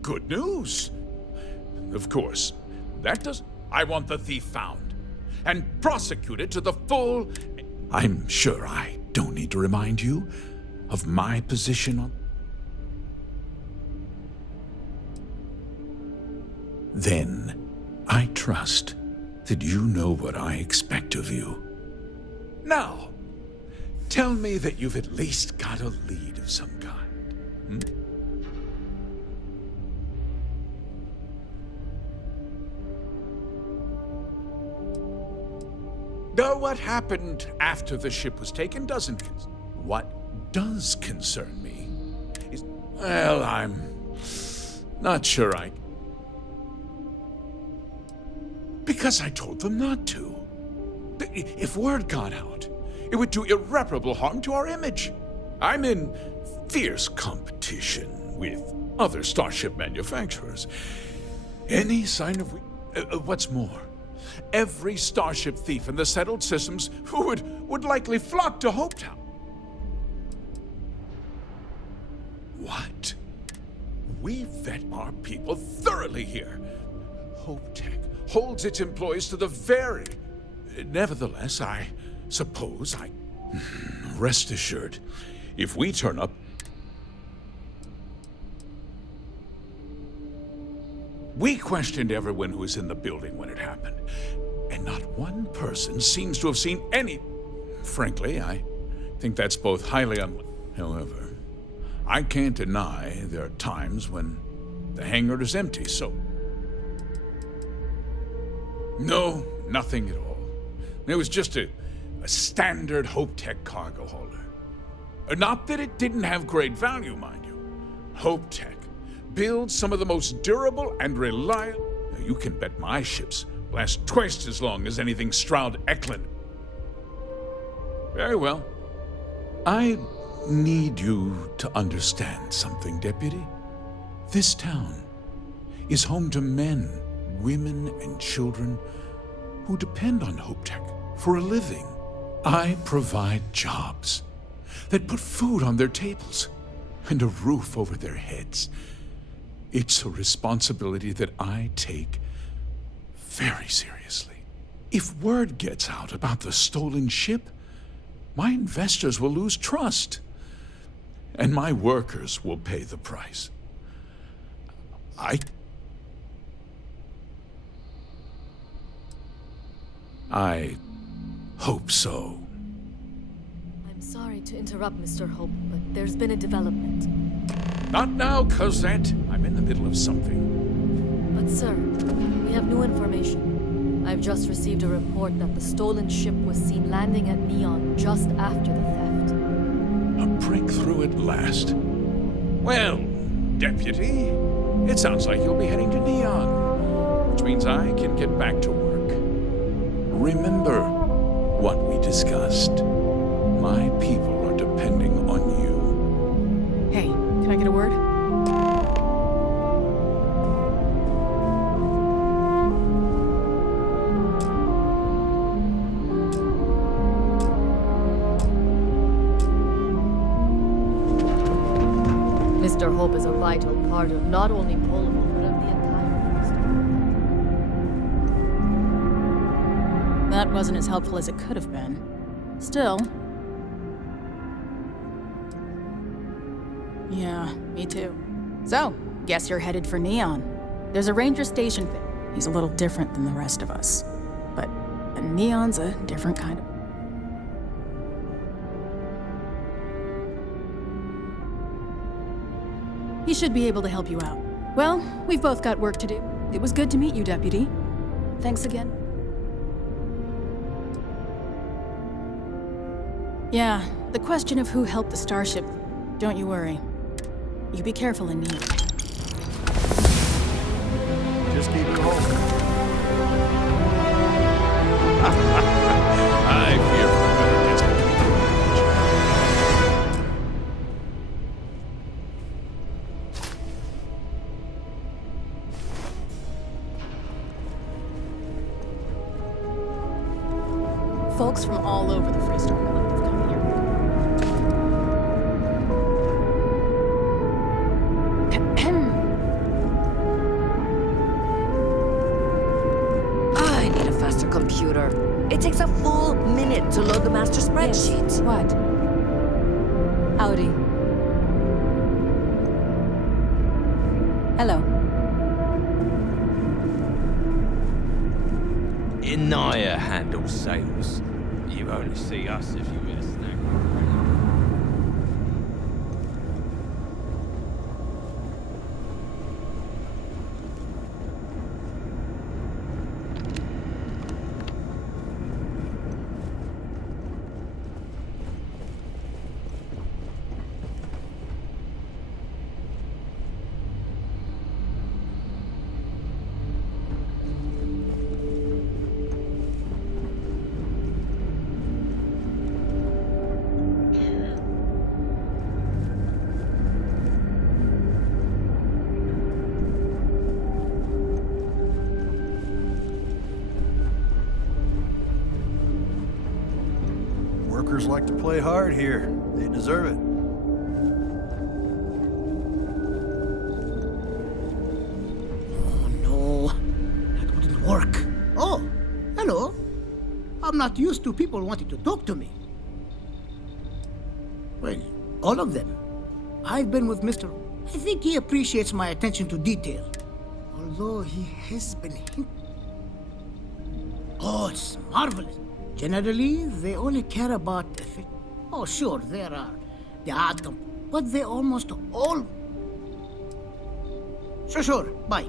good news. Of course, that does... I want the thief found and prosecuted to the full... I'm sure I don't need to remind you of my position on... then I trust that you know what I expect of you. Now, tell me that you've at least got a lead of some kind. Now, what happened after the ship was taken doesn't concern. What does concern me is, well, I'm not sure because I told them not to. If word got out, it would do irreparable harm to our image. I'm in fierce competition with other starship manufacturers. Any sign of what's more, every starship thief in the settled systems would likely flock to Hopetown. What? We vet our people thoroughly here. HopeTech holds its employees to the very... Nevertheless, I suppose rest assured, if we turn up... We questioned everyone who was in the building when it happened, and not one person seems to have seen any... Frankly, I think that's both highly unlikely. However, I can't deny there are times when the hangar is empty, so... No, nothing at all. It was just a standard HopeTech cargo hauler. Not that it didn't have great value, mind you. HopeTech builds some of the most durable and reliable... Now, you can bet my ships last twice as long as anything Stroud Eklund. Very well. I need you to understand something, Deputy. This town is home to men, women, and children who depend on HopeTech for a living. I provide jobs that put food on their tables and a roof over their heads. It's a responsibility that I take very seriously. If word gets out about the stolen ship, my investors will lose trust, and my workers will pay the price. I hope so. I'm sorry to interrupt, Mr. Hope, but there's been a development. Not now, Cosette. I'm in the middle of something. But sir, we have new information. I've just received a report that the stolen ship was seen landing at Neon just after the theft. A breakthrough at last. Well, Deputy, it sounds like you'll be heading to Neon, which means I can get back to work. Remember what we discussed. My people are depending on you. Hey, can I get a word? Mr. Hope is a vital part of not only Polvo, but of the entire system. That wasn't as helpful as it could have been. Still. Yeah, me too. So, guess you're headed for Neon. There's a ranger station thing. He's a little different than the rest of us. But Neon's a different kind of... He should be able to help you out. Well, we've both got work to do. It was good to meet you, Deputy. Thanks again. Yeah, the question of who helped the starship, don't you worry. You be careful in Neon. Just keep it rolling. I fear for whoever gets between you and Folks from all over the Free Star Collective come here. I need a faster computer. It takes a full minute to load the master spreadsheet. Yes. What? Howdy. Hello. Naya handles sales. You only see us if you hit a snag. Workers like to play hard here. They deserve it. Oh, no. That wouldn't work. Oh, hello. I'm not used to people wanting to talk to me. Well, all of them. I've been with Mr. I think he appreciates my attention to detail. Although he has been Oh, it's marvelous. Generally, they only care about effect. Oh, sure, there are the outcome, but they almost all... Sure, bye.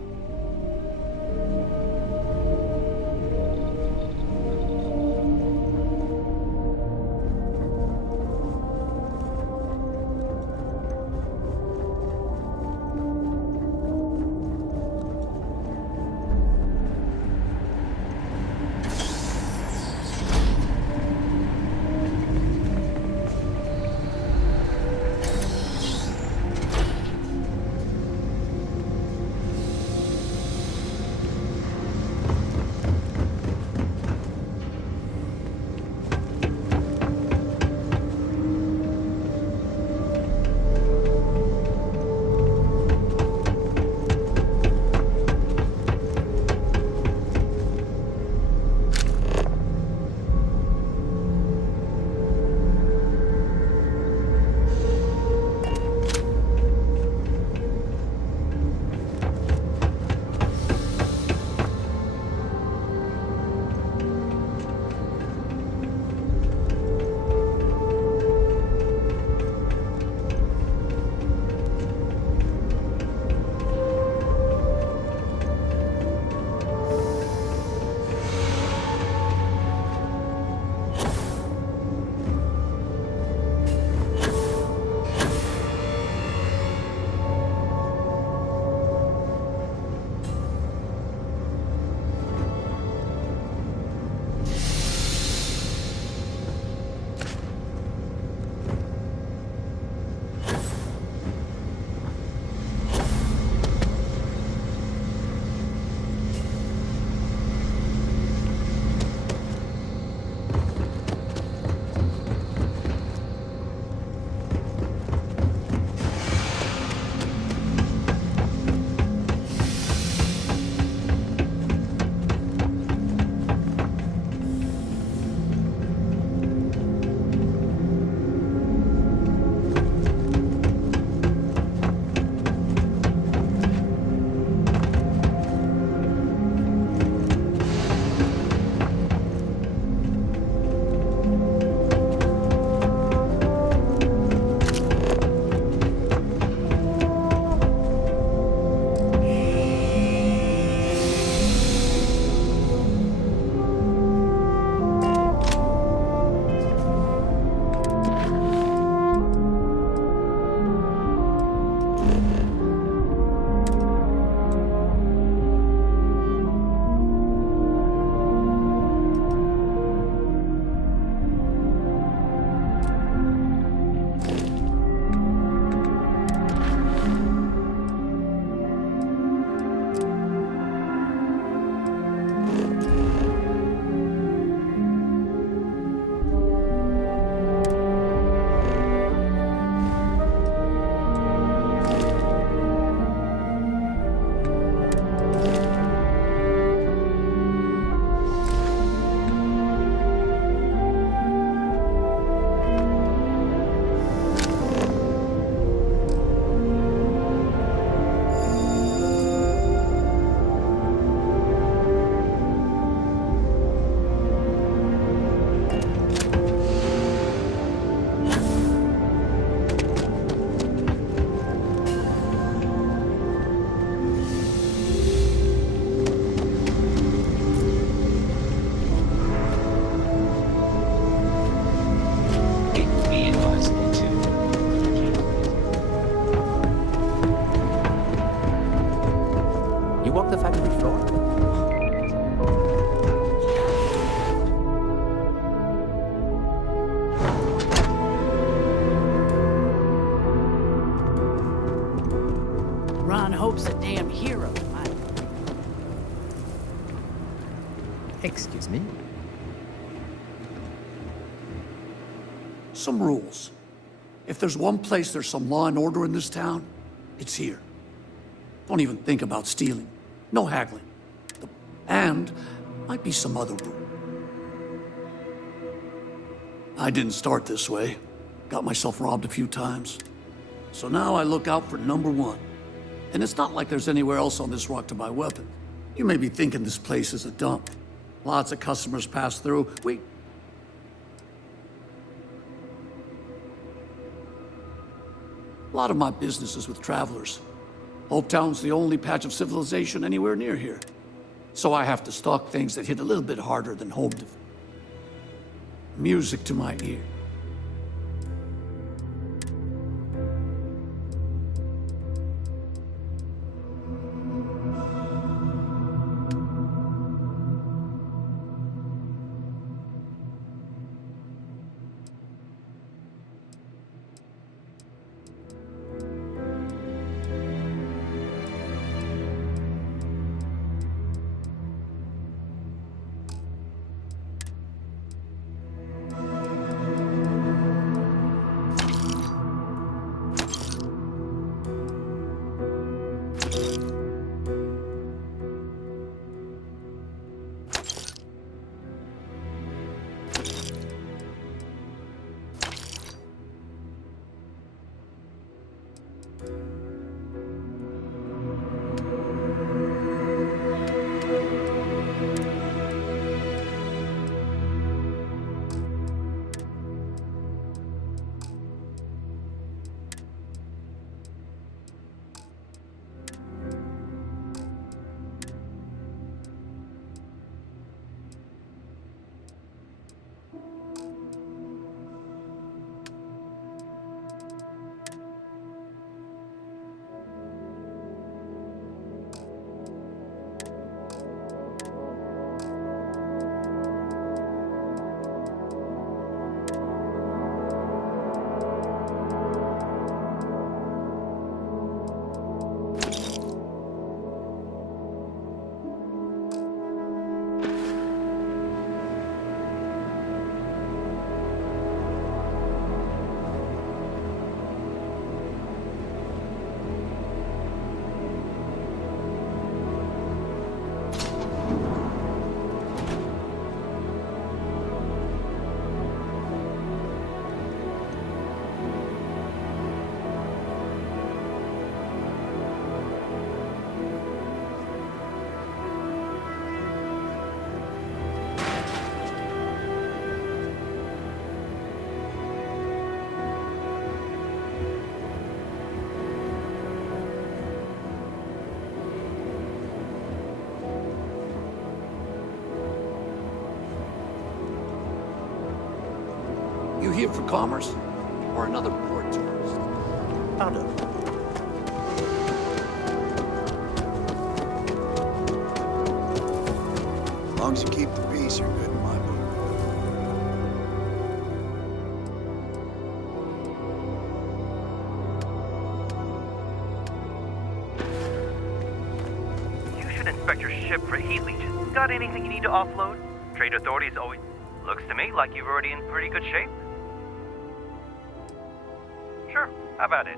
Hope's a damn hero, Excuse me? Some rules. If there's one place there's some law and order in this town, it's here. Don't even think about stealing. No haggling. And might be some other rule. I didn't start this way. Got myself robbed a few times. So now I look out for number one. And it's not like there's anywhere else on this rock to buy weapons. You may be thinking this place is a dump. Lots of customers pass through. A lot of my business is with travelers. Hopetown's the only patch of civilization anywhere near here. So I have to stock things that hit a little bit harder than home defense. Music to my ear. You here for commerce? Or another port tourist? Found a... As long as you keep the peace, you're good in my book. You should inspect your ship for heat leeches. Got anything you need to offload? Trade authorities always... Looks to me like you're already in pretty good shape. Sure, how about it?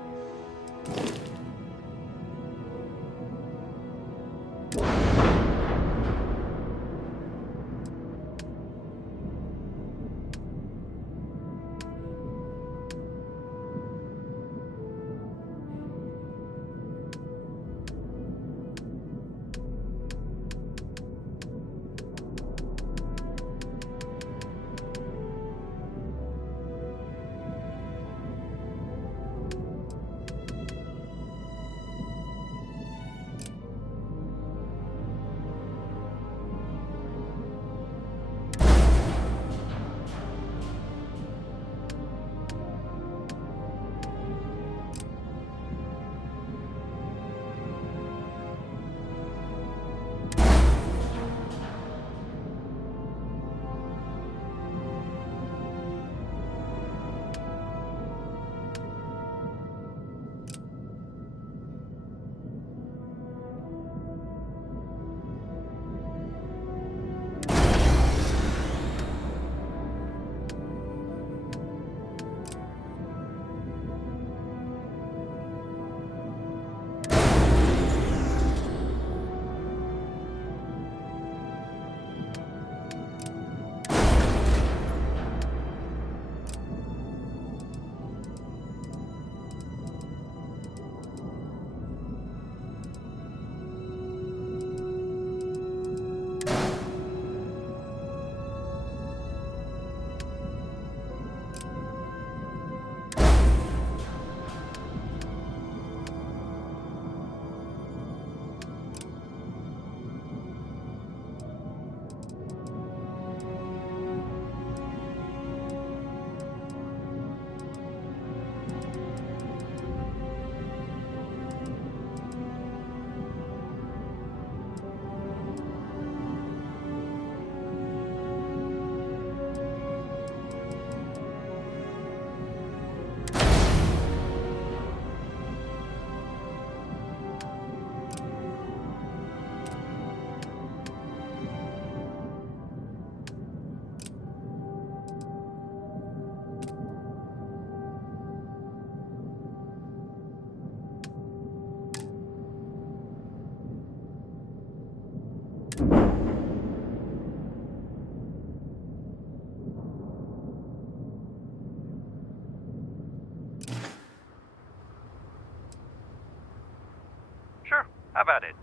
Got it.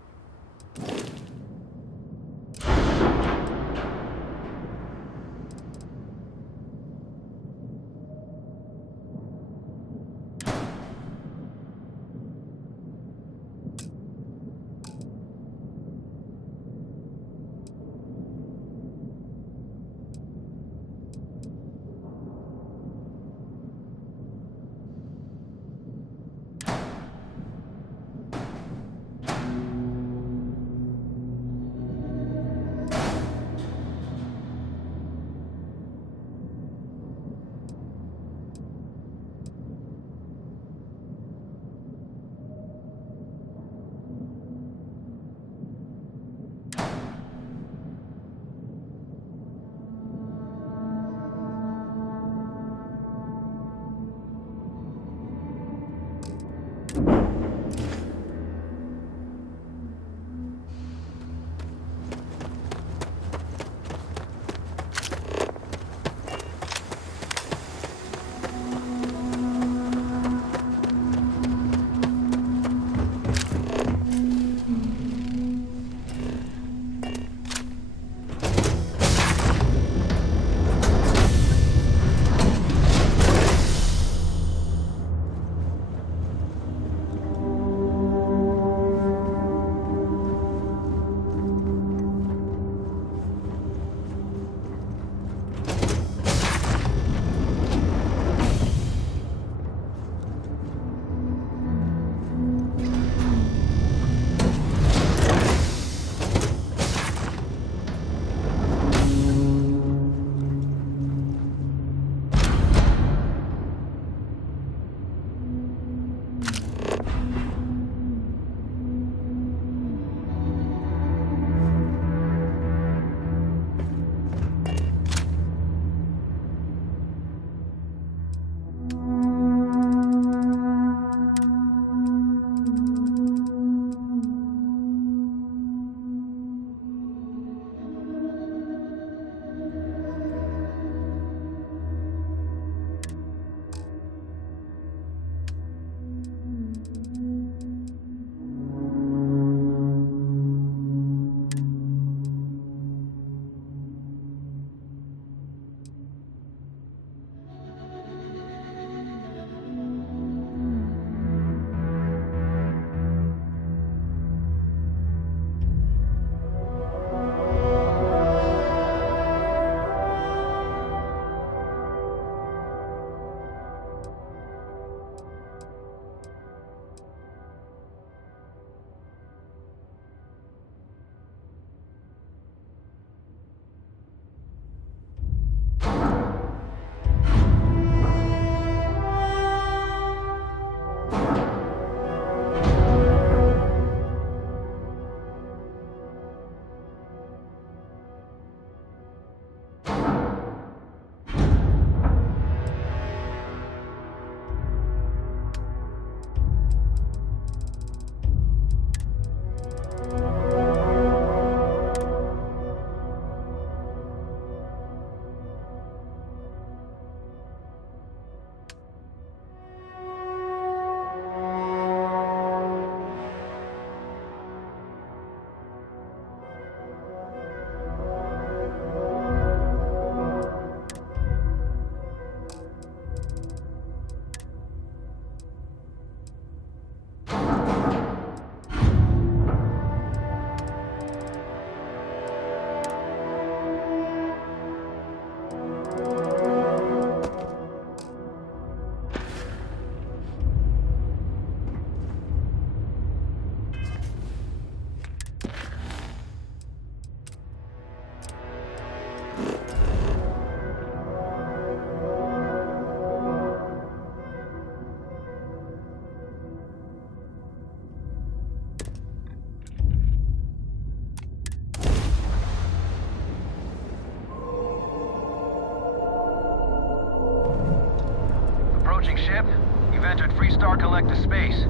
Ship, you've entered Freestar Collective space.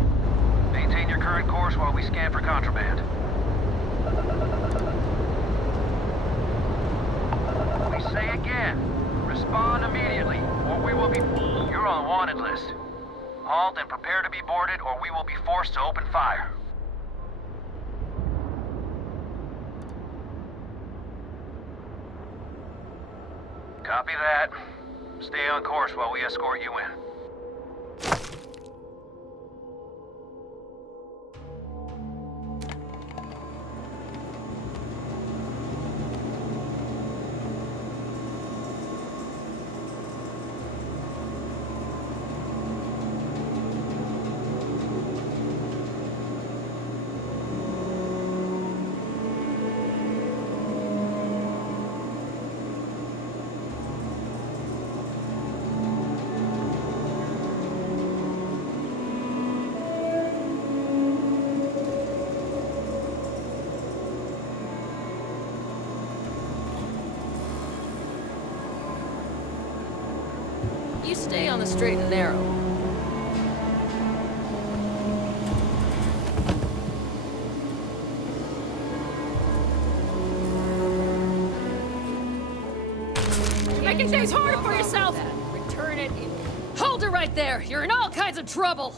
Maintain your current course while we scan for contraband. We say again, respond immediately, or we will be... You're on the wanted list. Halt and prepare to be boarded, or we will be forced to open fire. Copy that. Stay on course while we escort you in. You stay on the straight and narrow. You're making things harder for yourself! Return it in. Hold it right there! You're in all kinds of trouble!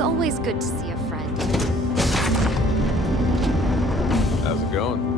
Always good to see a friend. How's it going?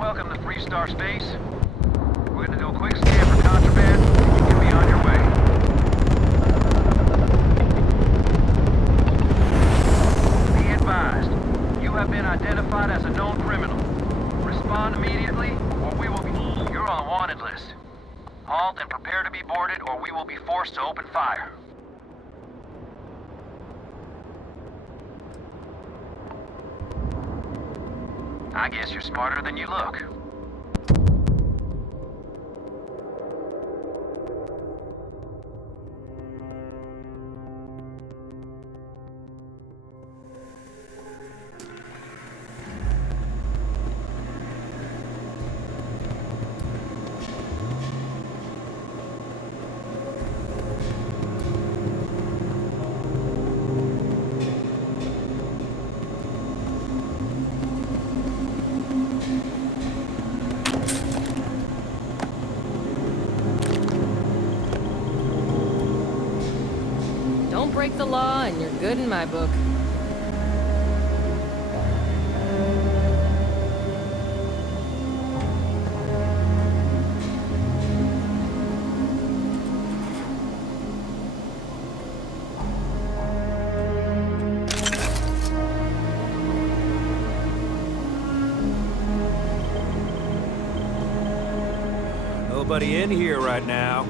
Welcome to Freestar Space. We're gonna do a quick scan for contraband, and you can be on your way. Be advised, you have been identified as a known criminal. Respond immediately, or we will be... You're on the wanted list. Halt and prepare to be boarded, or we will be forced to open fire. I guess you're smarter than you look. Don't break the law, and you're good in my book. Nobody in here right now.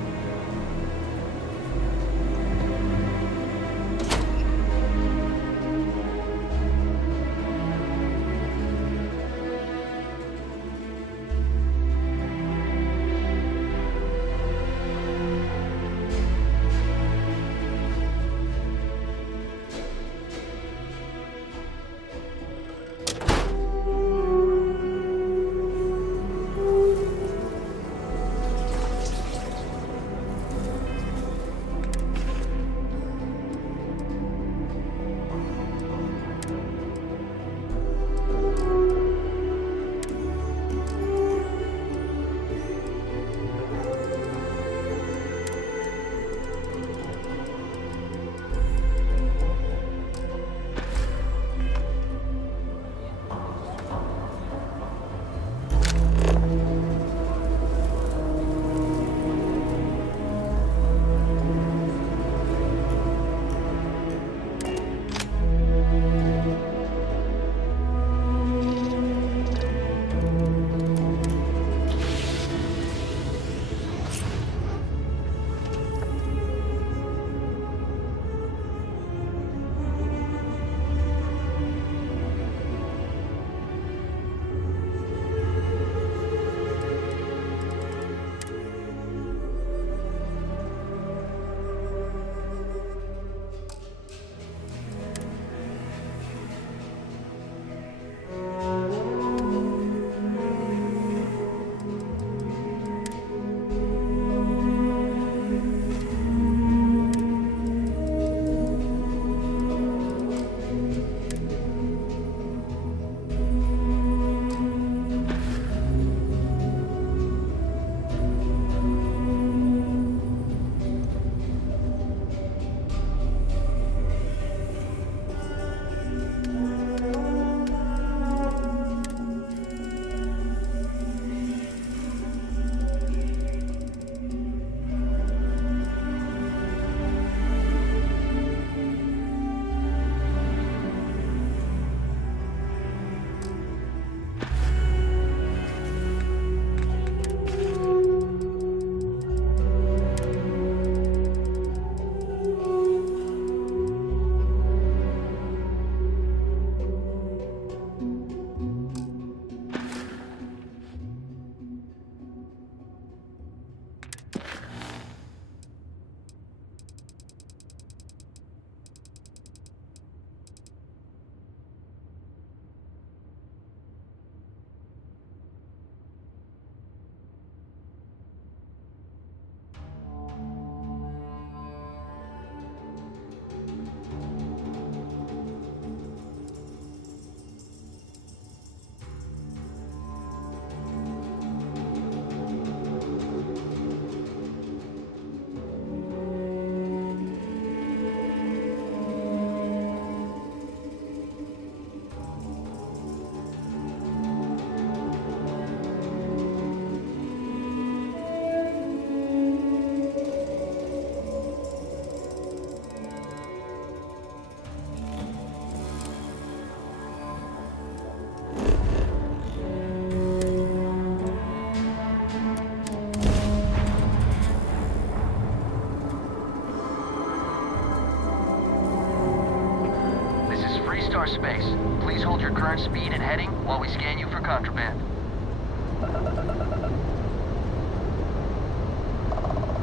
space. Please hold your current speed and heading while we scan you for contraband.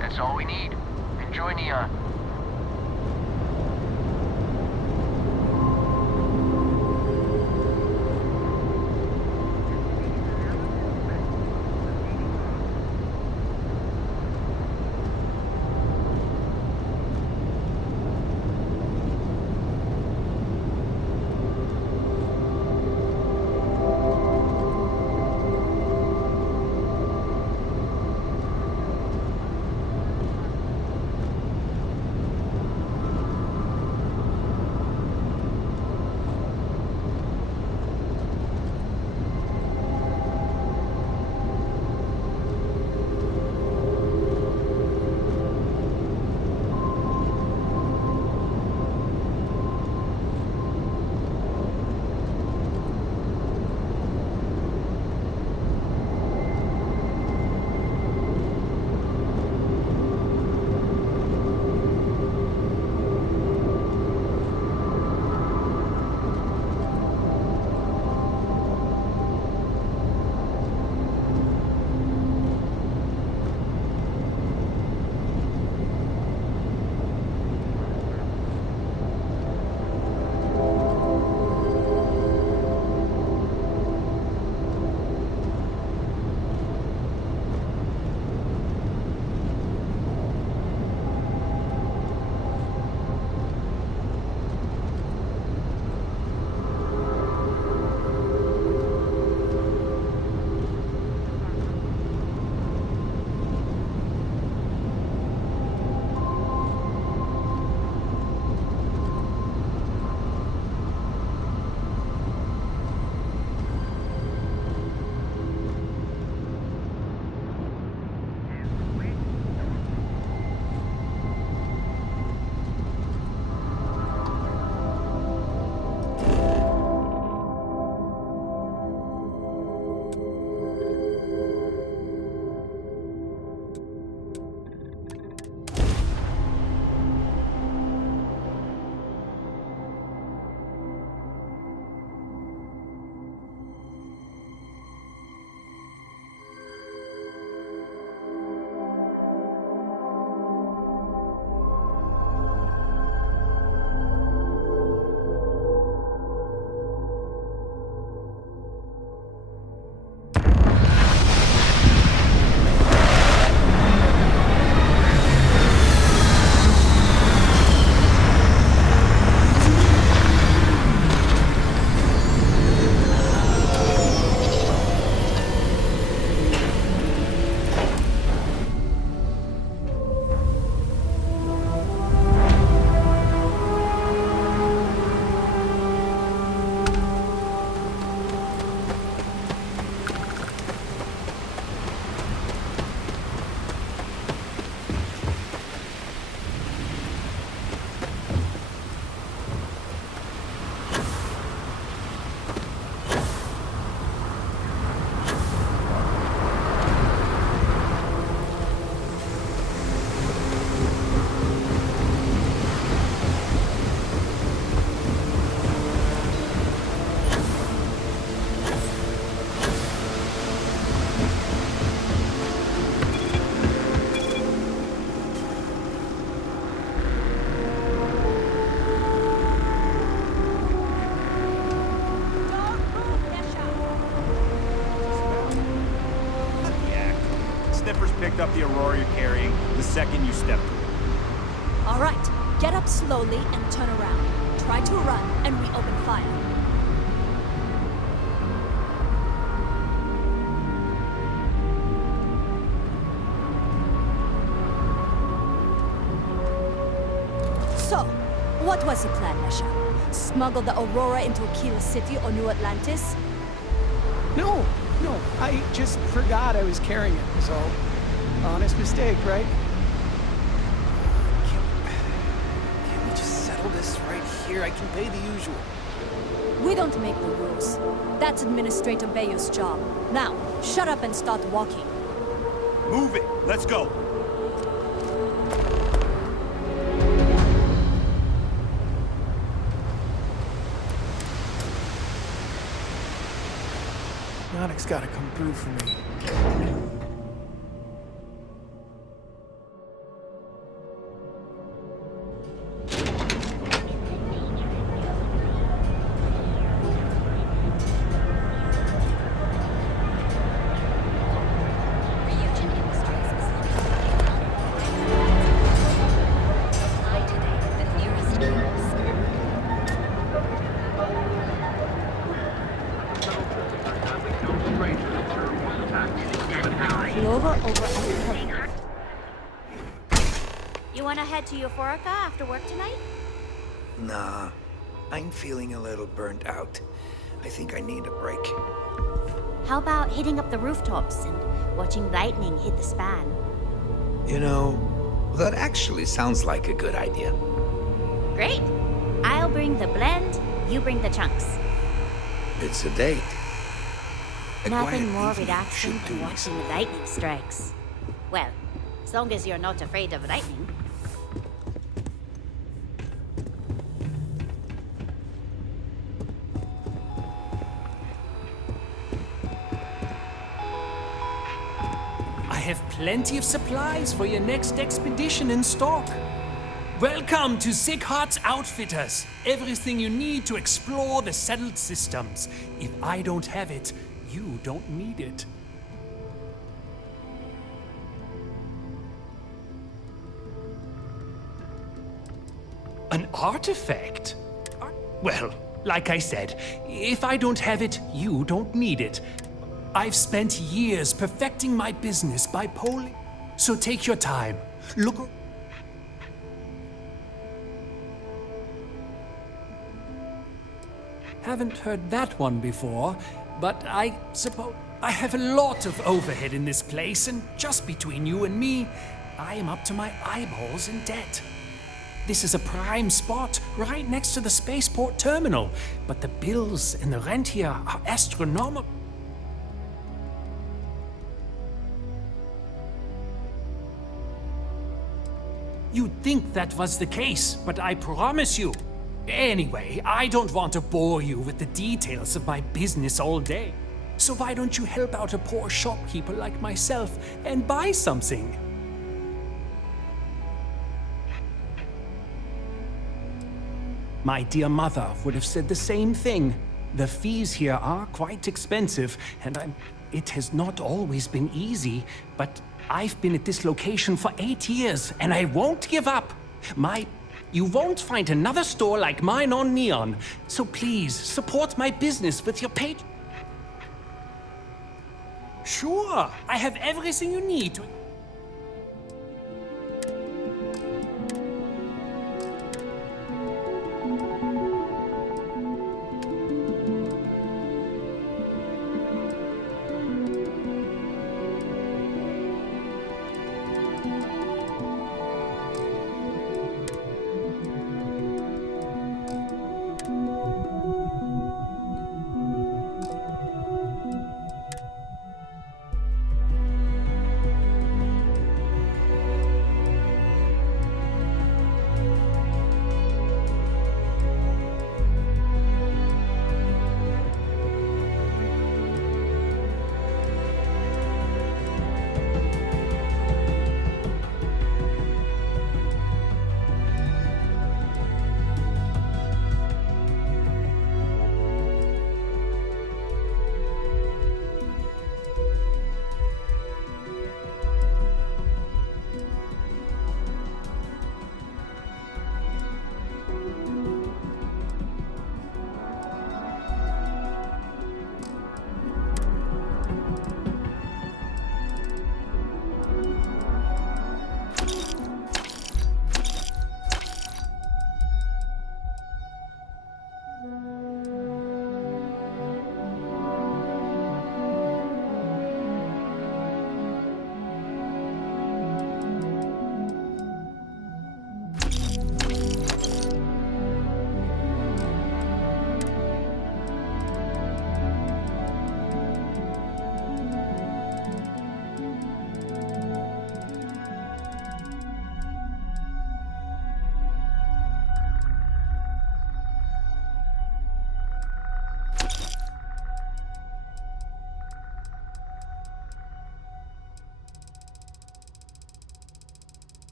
That's all we need. Enjoy Neon. picked up the Aurora you're carrying the second you stepped through. All right, get up slowly and turn around. Try to run, and we open fire. So, what was the plan, Nesha? Smuggle the Aurora into Aquila City or New Atlantis? No, I just forgot I was carrying it, was all. Honest mistake, right? Can't we just settle this right here? I can pay the usual. We don't make the rules. That's Administrator Bayo's job. Now, shut up and start walking. Move it! Let's go! Sonic's gotta come through for me. You wanna head to Euphorica after work tonight? Nah, I'm feeling a little burnt out. I think I need a break. How about hitting up the rooftops and watching lightning hit the span? You know, that actually sounds like a good idea. Great. I'll bring the blend, you bring the chunks. It's a date. A Nothing quiet more evening relaxing should do than watching the lightning strikes. Well, as long as you're not afraid of lightning. I have plenty of supplies for your next expedition in stock. Welcome to Sickhart's Outfitters. Everything you need to explore the settled systems. If I don't have it, you don't need it. An artifact? Well, like I said, if I don't have it, you don't need it. I've spent years perfecting my business by polling. So take your time. Look. Haven't heard that one before, but I suppose I have a lot of overhead in this place, and just between you and me, I am up to my eyeballs in debt. This is a prime spot right next to the spaceport terminal, but the bills and the rent here are astronomical. You'd think that was the case, but I promise you. Anyway, I don't want to bore you with the details of my business all day. So why don't you help out a poor shopkeeper like myself and buy something? My dear mother would have said the same thing. The fees here are quite expensive, and it has not always been easy, but I've been at this location for 8 years, and I won't give up. You won't find another store like mine on Neon, so please support my business with your page. Sure, I have everything you need to...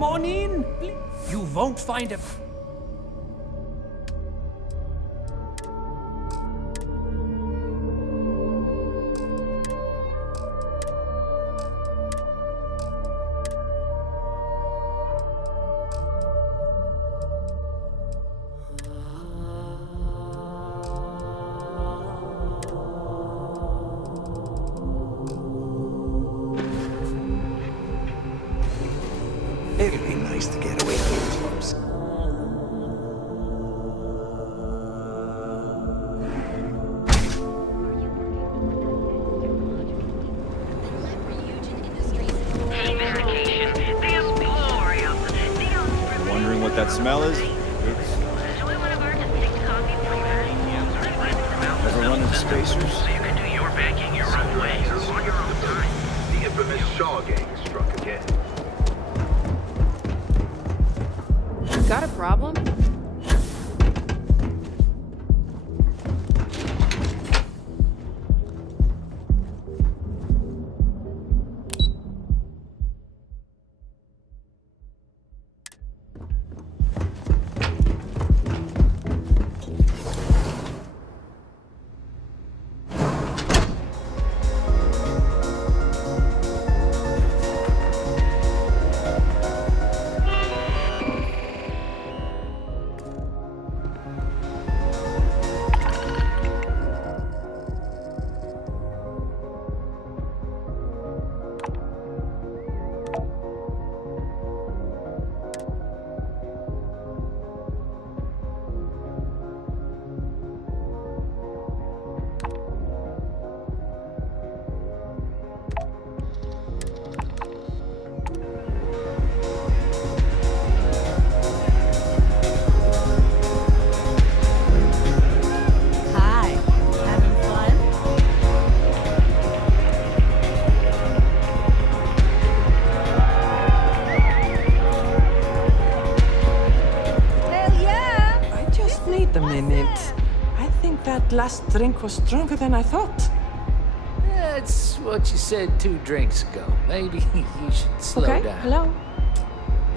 come on in. You won't find a... It'd be nice to get away from the clubs. Wondering what that smell is? Ever run into spacers? So you can do your banking your own way, on your own time. The infamous Shaw gang struck again. Got a problem? That last drink was stronger than I thought. That's what you said 2 drinks ago. Maybe you should slow down. Hello?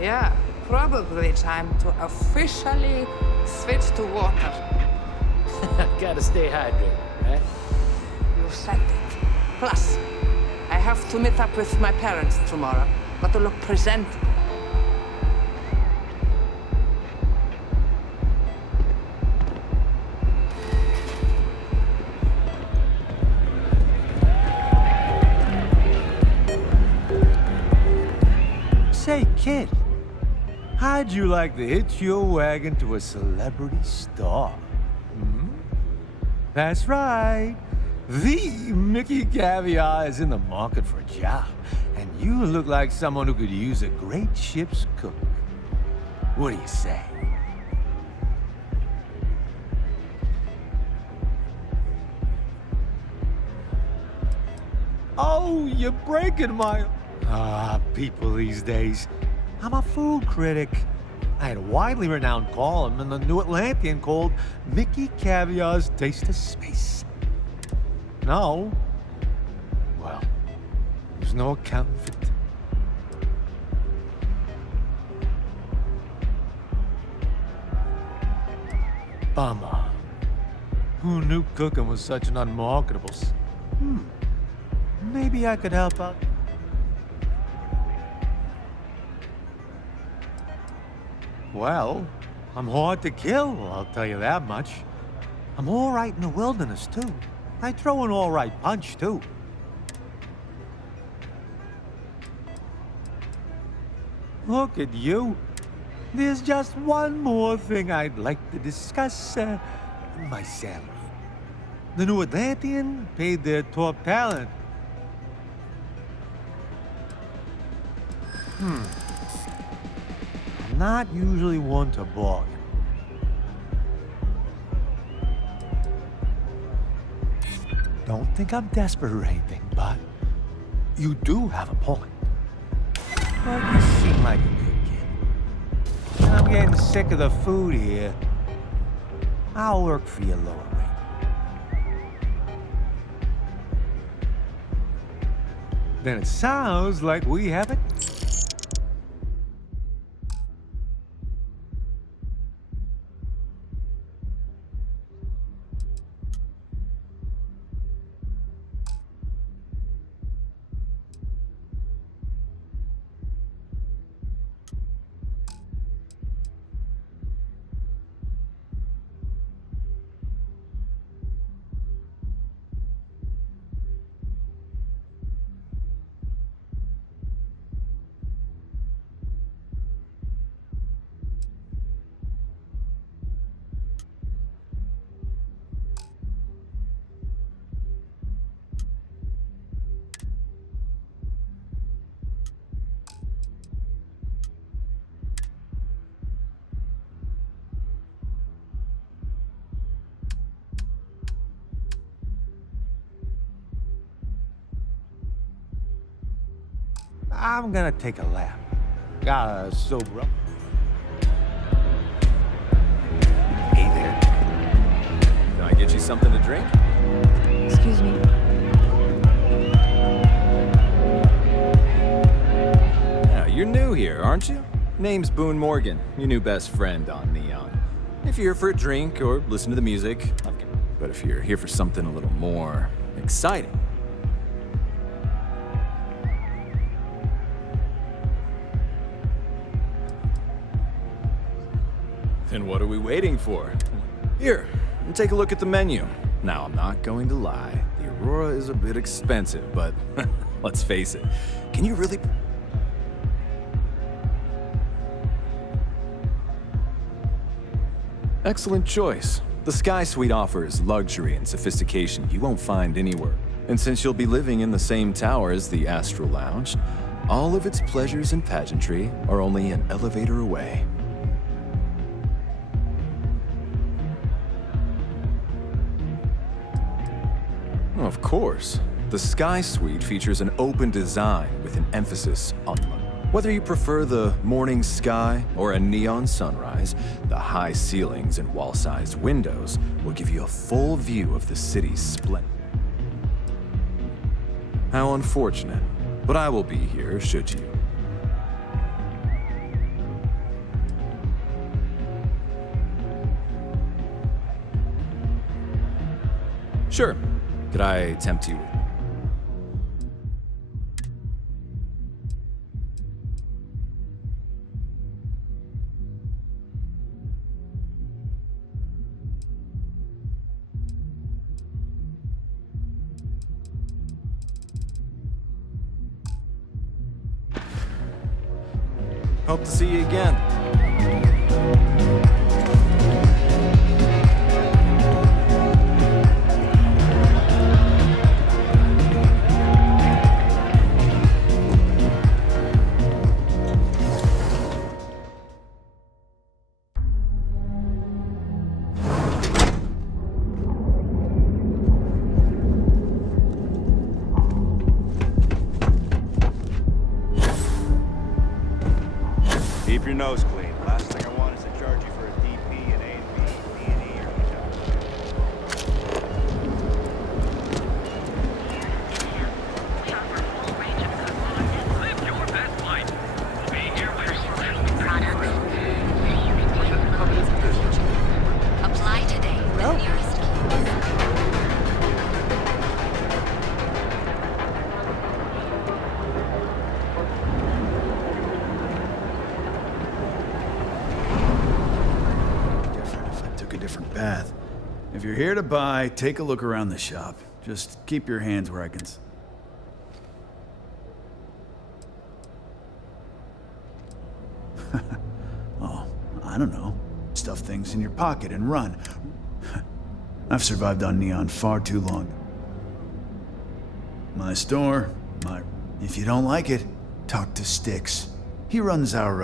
Yeah, probably time to officially switch to water. Gotta stay hydrated, right? You said it. Plus, I have to meet up with my parents tomorrow. Got to look presentable. Say, kid, how'd you like to hitch your wagon to a celebrity star? Hmm? That's right. The MxUNKxY is in the market for a job, and you look like someone who could use a great ship's cook. What do you say? Oh, you're breaking my... people these days. I'm a food critic. I had a widely renowned column in the New Atlantean called MxUNKxY's Taste of Space. No? Well, there's no accounting for it. Bummer. Who knew cooking was such an unmarketable... Maybe I could help out. Well, I'm hard to kill, I'll tell you that much. I'm all right in the wilderness, too. I throw an all right punch, too. Look at you. There's just one more thing I'd like to discuss, my salary. The New Atlantean paid their top talent. I'm not usually one to bargain. Don't think I'm desperate or anything, but you do have a point. Well, you seem like a good kid. I'm getting sick of the food here. I'll work for you lower rate. Then it sounds like we have it. I'm gonna take a lap. Gotta sober up. Hey there. Can I get you something to drink? Excuse me. Yeah, you're new here, aren't you? Name's Boone Morgan, your new best friend on Neon. If you're here for a drink or listen to the music, but if you're here for something a little more exciting, then what are we waiting for? Here, take a look at the menu. Now, I'm not going to lie. The Aurora is a bit expensive, but let's face it. Can you really... Excellent choice. The Sky Suite offers luxury and sophistication you won't find anywhere. And since you'll be living in the same tower as the Astral Lounge, all of its pleasures and pageantry are only an elevator away. Of course. The Sky Suite features an open design with an emphasis on luxury. Whether you prefer the morning sky or a neon sunrise, the high ceilings and wall-sized windows will give you a full view of the city's splendor. How unfortunate, but I will be here should you. Sure. Could I tempt you? Hope to see you again. Keep your nose clean. Last thing I want is to charge you for a DP and A&B, D&E, or Apply today. No. Different path. If you're here to buy, take a look around the shop. Just keep your hands where I can Oh, I don't know. Stuff things in your pocket and run. I've survived on Neon far too long. My store, If you don't like it, talk to Styx. He runs our,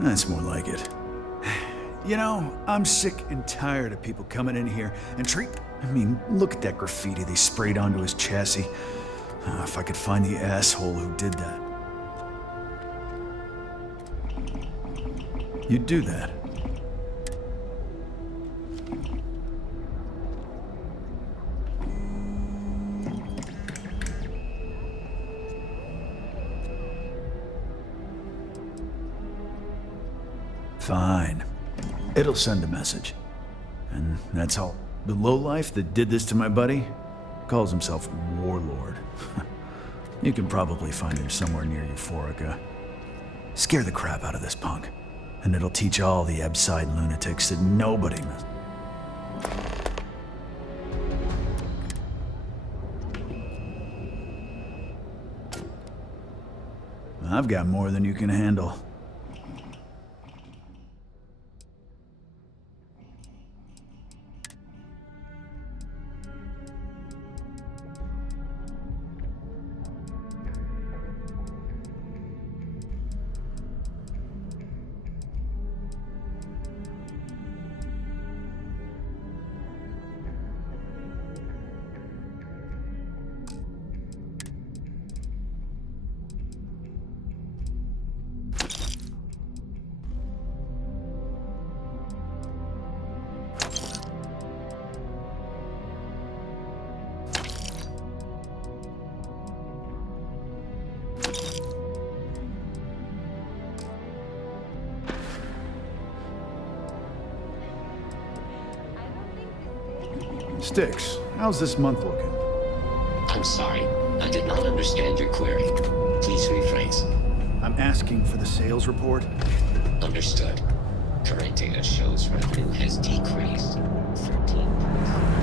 That's more like it. You know, I'm sick and tired of people coming in here and look at that graffiti they sprayed onto his chassis. If I could find the asshole who did that. You'd do that. Fine. It'll send a message. And that's all. The lowlife that did this to my buddy calls himself Warlord. You can probably find him somewhere near Euphorica. Scare the crap out of this punk, and it'll teach all the Ebside lunatics that nobody knows. I've got more than you can handle. Styx, how's this month looking? I'm sorry. I did not understand your query. Please rephrase. I'm asking for the sales report. Understood. Current data shows revenue has decreased 13%.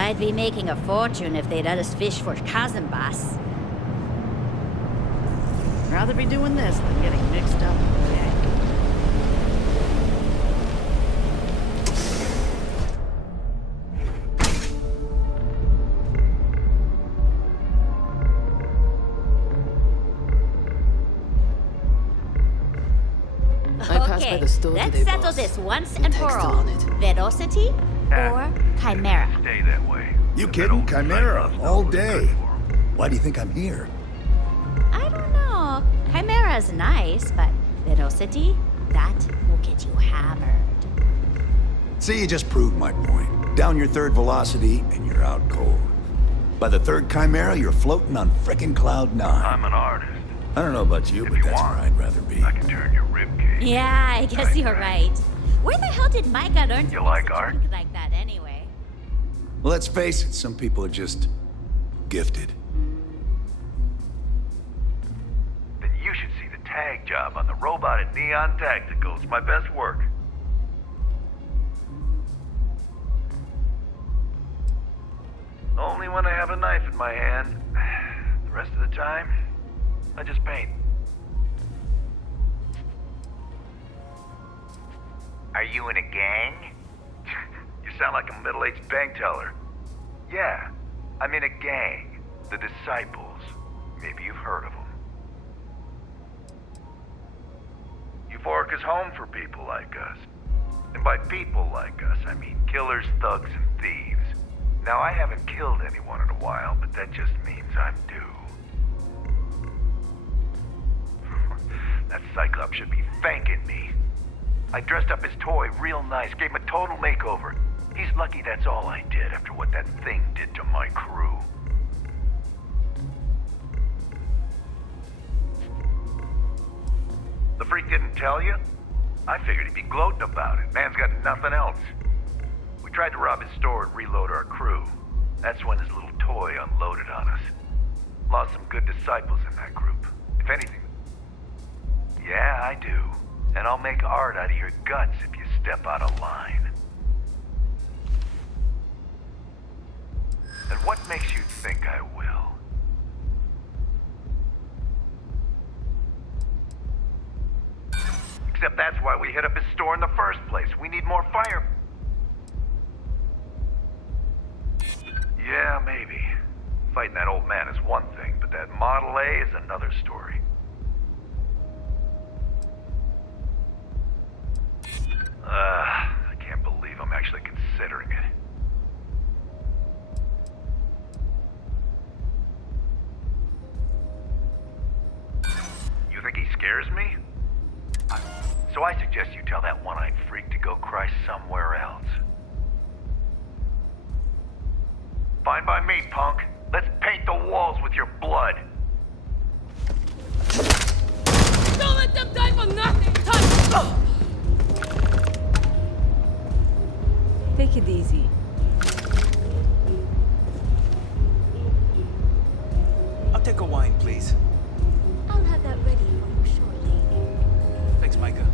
I'd be making a fortune if they'd let us fish for cousin bass. Rather be doing this than getting mixed up. By the store let's today, settle boss. this once The and for text all. on it. Velocity or Chimera? Stay that way. You kidding? Chimera, all day. Why do you think I'm here? I don't know. Chimera's nice, but Velocity, that will get you hammered. See, you just proved my point. Down your third velocity, and you're out cold. By the third Chimera, you're floating on frickin' Cloud 9. I'm an artist. I don't know about you, but that's where I'd rather be. I can turn your ribcage. Yeah, I guess you're right. Where the hell did Micah learn to You like art? think like that anyway? Well, let's face it, some people are just gifted. Then you should see the tag job on the robot at Neon Tactical. It's my best work. Only when I have a knife in my hand. The rest of the time, I just paint. Are you in a gang? You sound like a middle-aged bank teller. Yeah, I'm in a gang. The Disciples. Maybe you've heard of them. Euphoric is home for people like us. And by people like us, I mean killers, thugs, and thieves. Now, I haven't killed anyone in a while, but that just means I'm due. That Cyclops should be thanking me. I dressed up his toy real nice, gave him a total makeover. He's lucky that's all I did after what that thing did to my crew. The freak didn't tell you? I figured he'd be gloating about it. Man's got nothing else. We tried to rob his store and reload our crew. That's when his little toy unloaded on us. Lost some good disciples in that group. If anything... Yeah, I do. And I'll make art out of your guts if you step out of line. And what makes you think I will? Except that's why we hit up his store in the first place. We need more fire... Yeah, maybe. Fighting that old man is one thing, but that Model A is another story. I can't believe I'm actually considering it. You think he scares me? So I suggest you tell that one-eyed freak to go cry somewhere else. Fine by me, punk. Let's paint the walls with your blood. Don't let them die for nothing! Touch! Take it easy. I'll take a wine, please. I'll have that ready for you shortly. Thanks, Micah.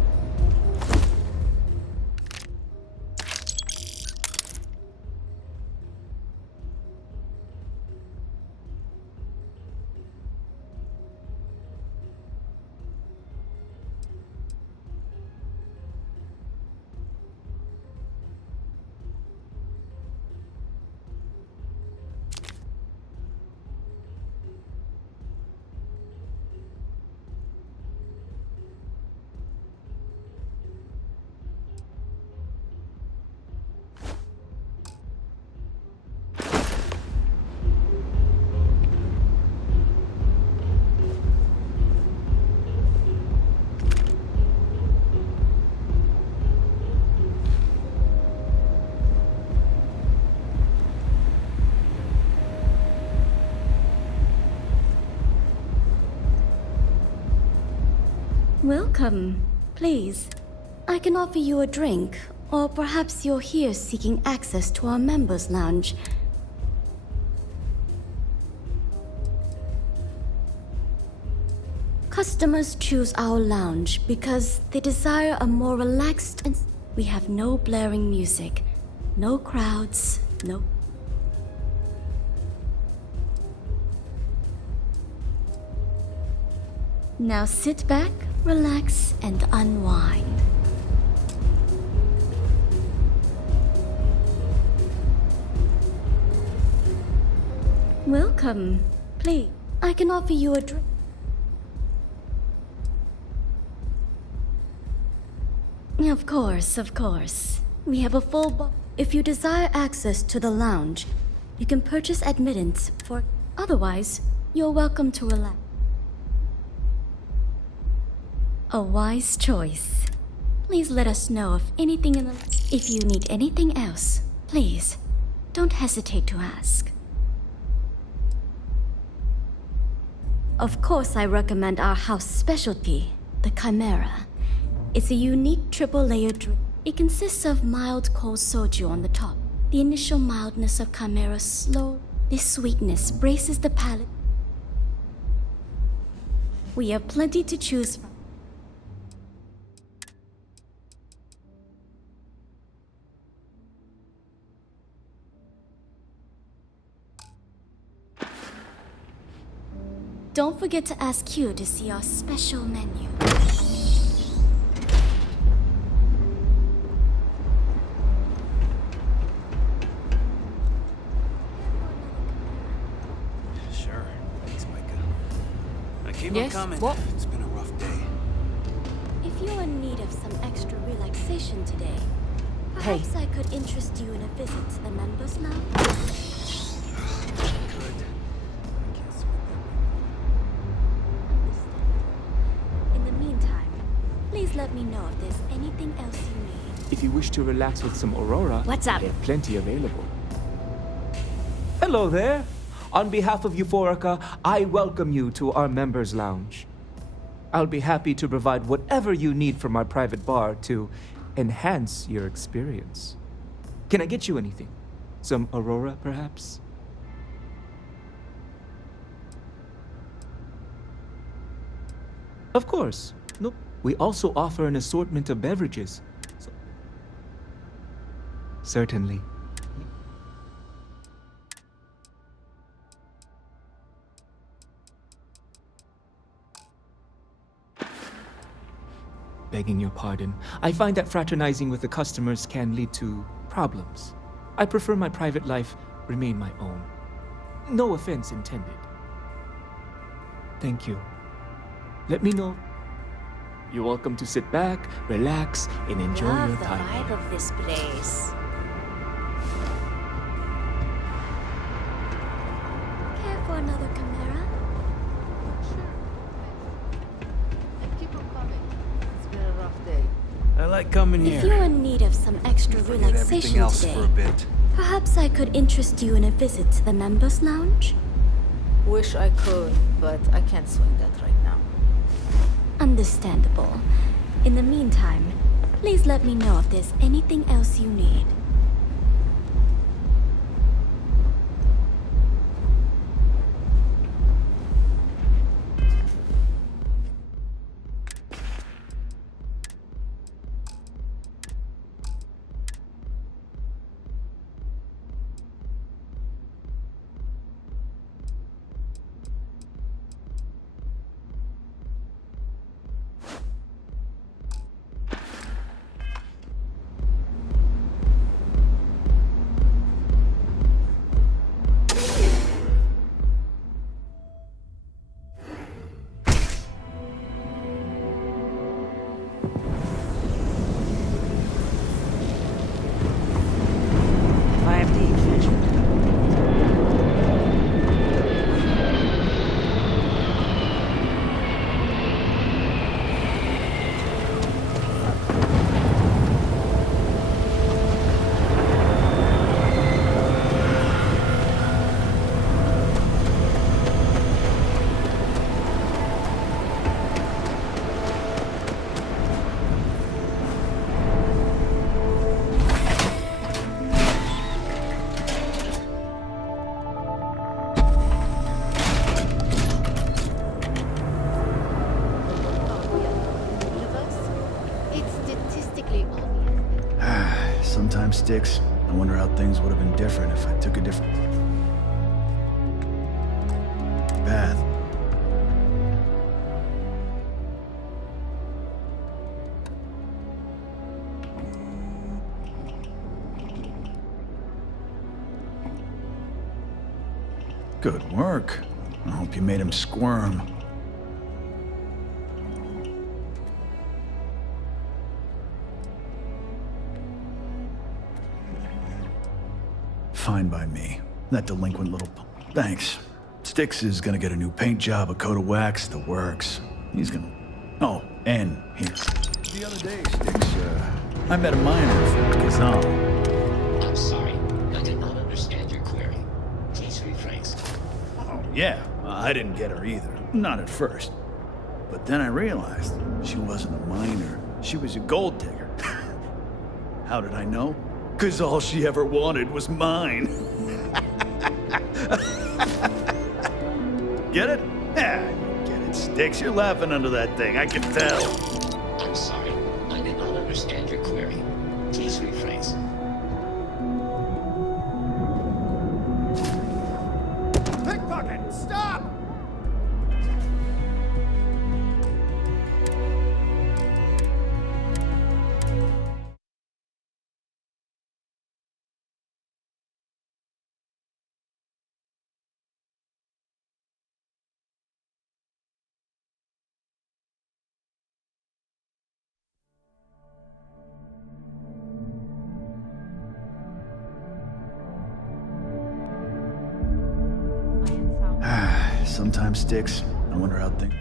Welcome. Please, I can offer you a drink, or perhaps you're here seeking access to our members' lounge. Customers choose our lounge because they desire a more relaxed and we have no blaring music, no crowds, no... Now sit back, relax, and unwind. Welcome. Please, I can offer you a drink. Of course, of course. We have a full bar. If you desire access to the lounge, you can purchase admittance for... Otherwise, you're welcome to relax. A wise choice. Please let us know if anything in the... If you need anything else, please, don't hesitate to ask. Of course, I recommend our house specialty, the Chimera. It's a unique triple-layer drink. It consists of mild cold soju on the top. The initial mildness of Chimera slow. This sweetness braces the palate. We have plenty to choose from. Don't forget to ask Q to see our special menu. Sure. Thanks, Micah. I keep Yes? on coming. What? It's been a rough day. If you're in need of some extra relaxation today, perhaps I could interest you in a visit to the members' lounge. In the meantime, please let me know if there's anything else you need. If you wish to relax with some Aurora, What's up? we have plenty available. Hello there. On behalf of Euphorica, I welcome you to our members' lounge. I'll be happy to provide whatever you need from our private bar to enhance your experience. Can I get you anything? Some Aurora, perhaps? Of course. Nope. We also offer an assortment of beverages. Certainly. Begging your pardon, I find that fraternizing with the customers can lead to problems. I prefer my private life remain my own. No offense intended. Thank you. Let me know. You're welcome to sit back, relax, and enjoy Love your the time. vibe of this place. Care for another Chimera? Keep on coming. It's been a rough day. I like coming here. If you're in need of some extra Forget everything relaxation else today, for a bit. perhaps I could interest you in a visit to the members' lounge? Wish I could, but I can't swing that right now. Understandable. In the meantime, please let me know if there's anything else you need. Sometimes sticks. I wonder how things would have been different if I took a different path. Good work. I hope you made him squirm. Fine by me. That delinquent little... Thanks. Styx is gonna get a new paint job, a coat of wax, the works. He's gonna... Oh, and here. The other day, Styx, I met a miner from Kazan. I'm sorry. I did not understand your query. Please rephrase. Oh, yeah. I didn't get her either. Not at first. But then I realized she wasn't a miner. She was a gold digger. How did I know? 'Cause all she ever wanted was mine. Get it? Yeah, you get it, Styx. You're laughing under that thing. I can tell. I'm sorry. I did not understand your query. Please rephrase. Pickpocket! Stop! Sometimes, Styx, I wonder how things...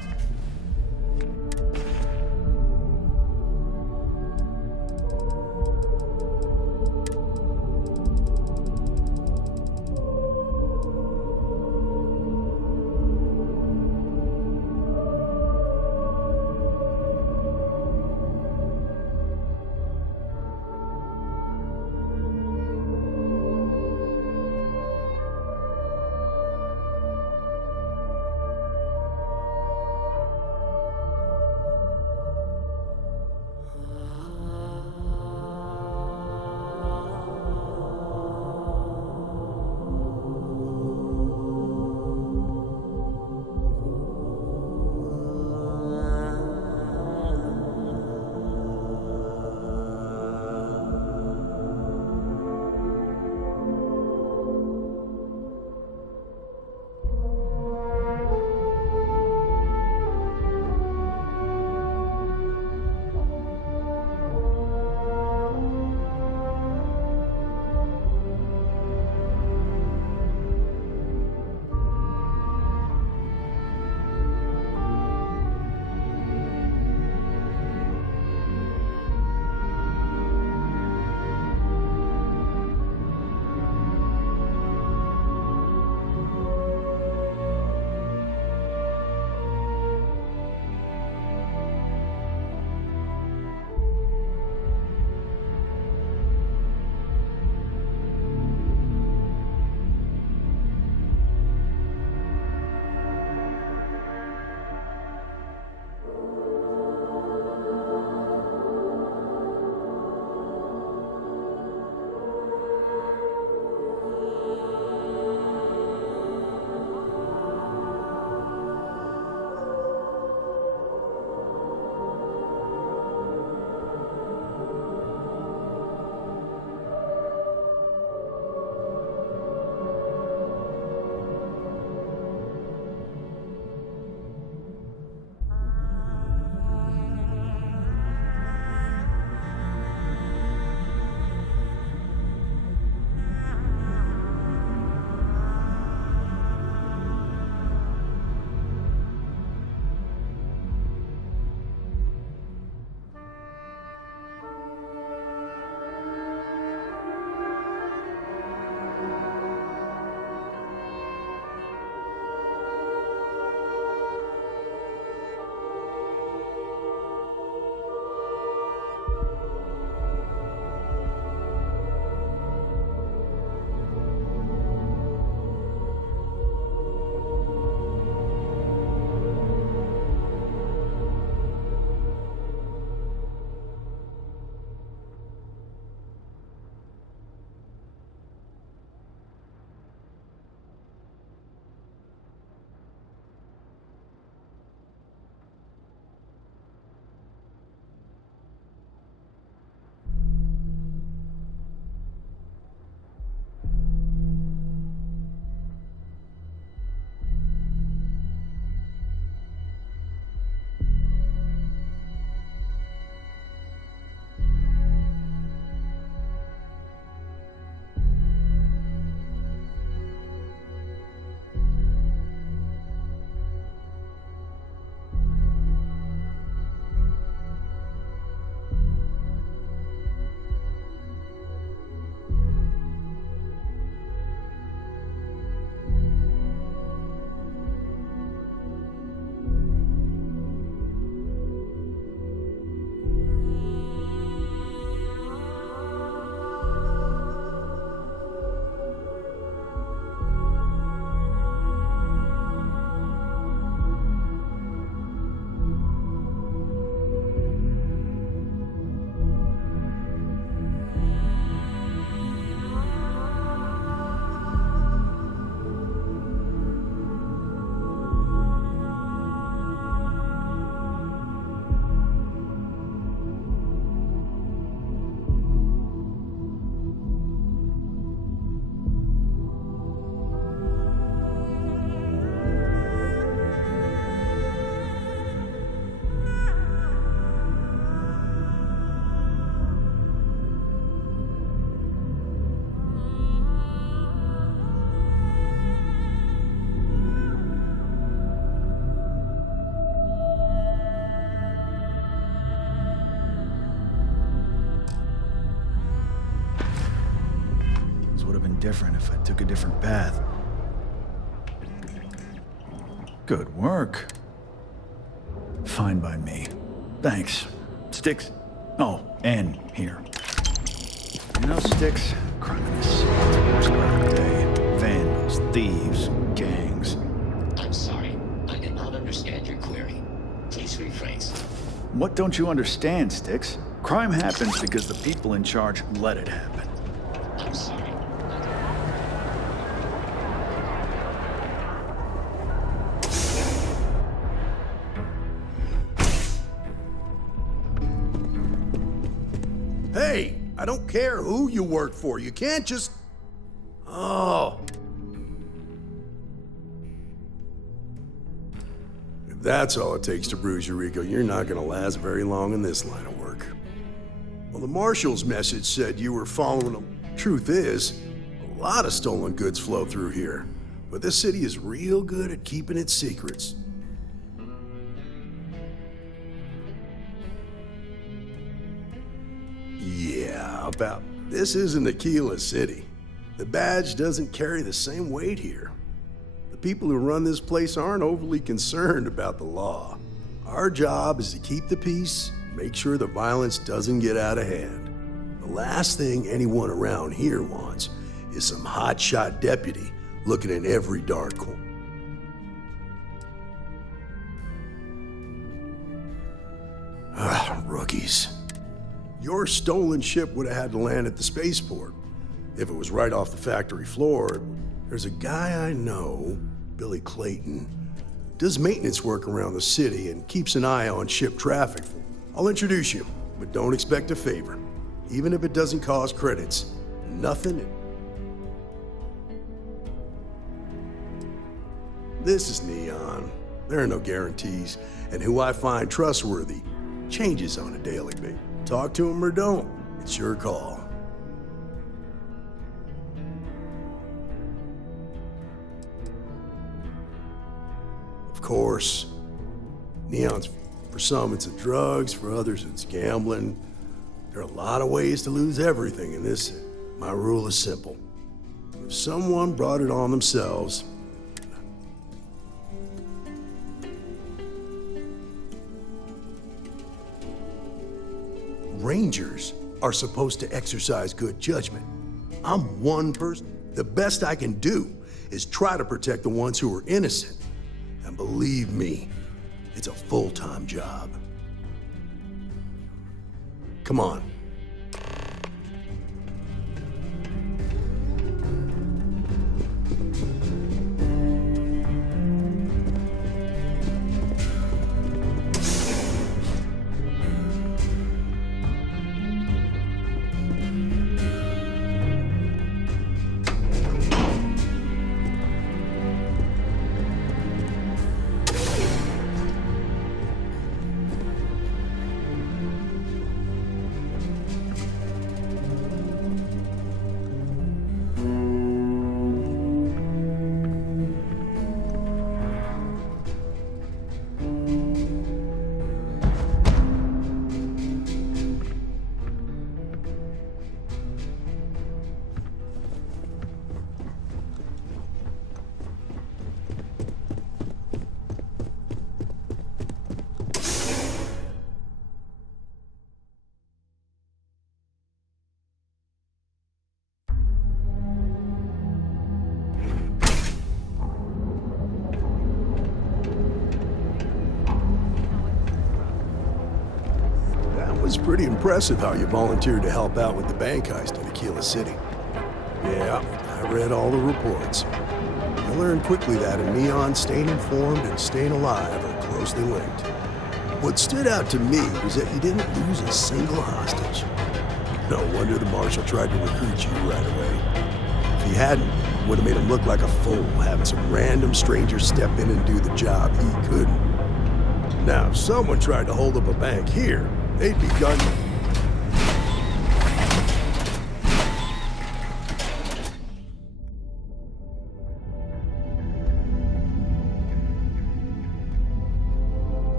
different if I took a different path. Good work. Fine by me. Thanks. Sticks. Oh, and here. You know, Sticks, crime in this city is worse by the day. Vandals, thieves, gangs. I'm sorry. I did not understand your query. Please rephrase. What don't you understand, Sticks? Crime happens because the people in charge let it happen. I'm sorry. Hey, I don't care who you work for. You can't just... Oh. If that's all it takes to bruise your ego, you're not gonna last very long in this line of work. Well, the Marshal's message said you were following them. Truth is, a lot of stolen goods flow through here. But this city is real good at keeping its secrets. Yeah, about... This isn't Aquila City. The badge doesn't carry the same weight here. The people who run this place aren't overly concerned about the law. Our job is to keep the peace, make sure the violence doesn't get out of hand. The last thing anyone around here wants is some hotshot deputy looking in every dark corner. Rookies. Your stolen ship would have had to land at the spaceport. If it was right off the factory floor, there's a guy I know, Billy Clayton, does maintenance work around the city and keeps an eye on ship traffic. I'll introduce you, but don't expect a favor. Even if it doesn't cost credits, nothing. This is Neon. There are no guarantees, and who I find trustworthy changes on a daily basis. Talk to him or don't. It's your call. Of course, Neon's, for some it's drugs, for others it's gambling. There are a lot of ways to lose everything in this. My rule is simple. If someone brought it on themselves, Rangers are supposed to exercise good judgment. I'm one person. The best I can do is try to protect the ones who are innocent. And believe me, it's a full-time job. Come on. It's pretty impressive how you volunteered to help out with the bank heist in Aquila City. Yeah, I read all the reports. I learned quickly that in Neon, staying informed and staying alive are closely linked. What stood out to me was that you didn't lose a single hostage. No wonder the Marshal tried to recruit you right away. If he hadn't, it would have made him look like a fool, having some random stranger step in and do the job he couldn't. Now, if someone tried to hold up a bank here, they'd be gun.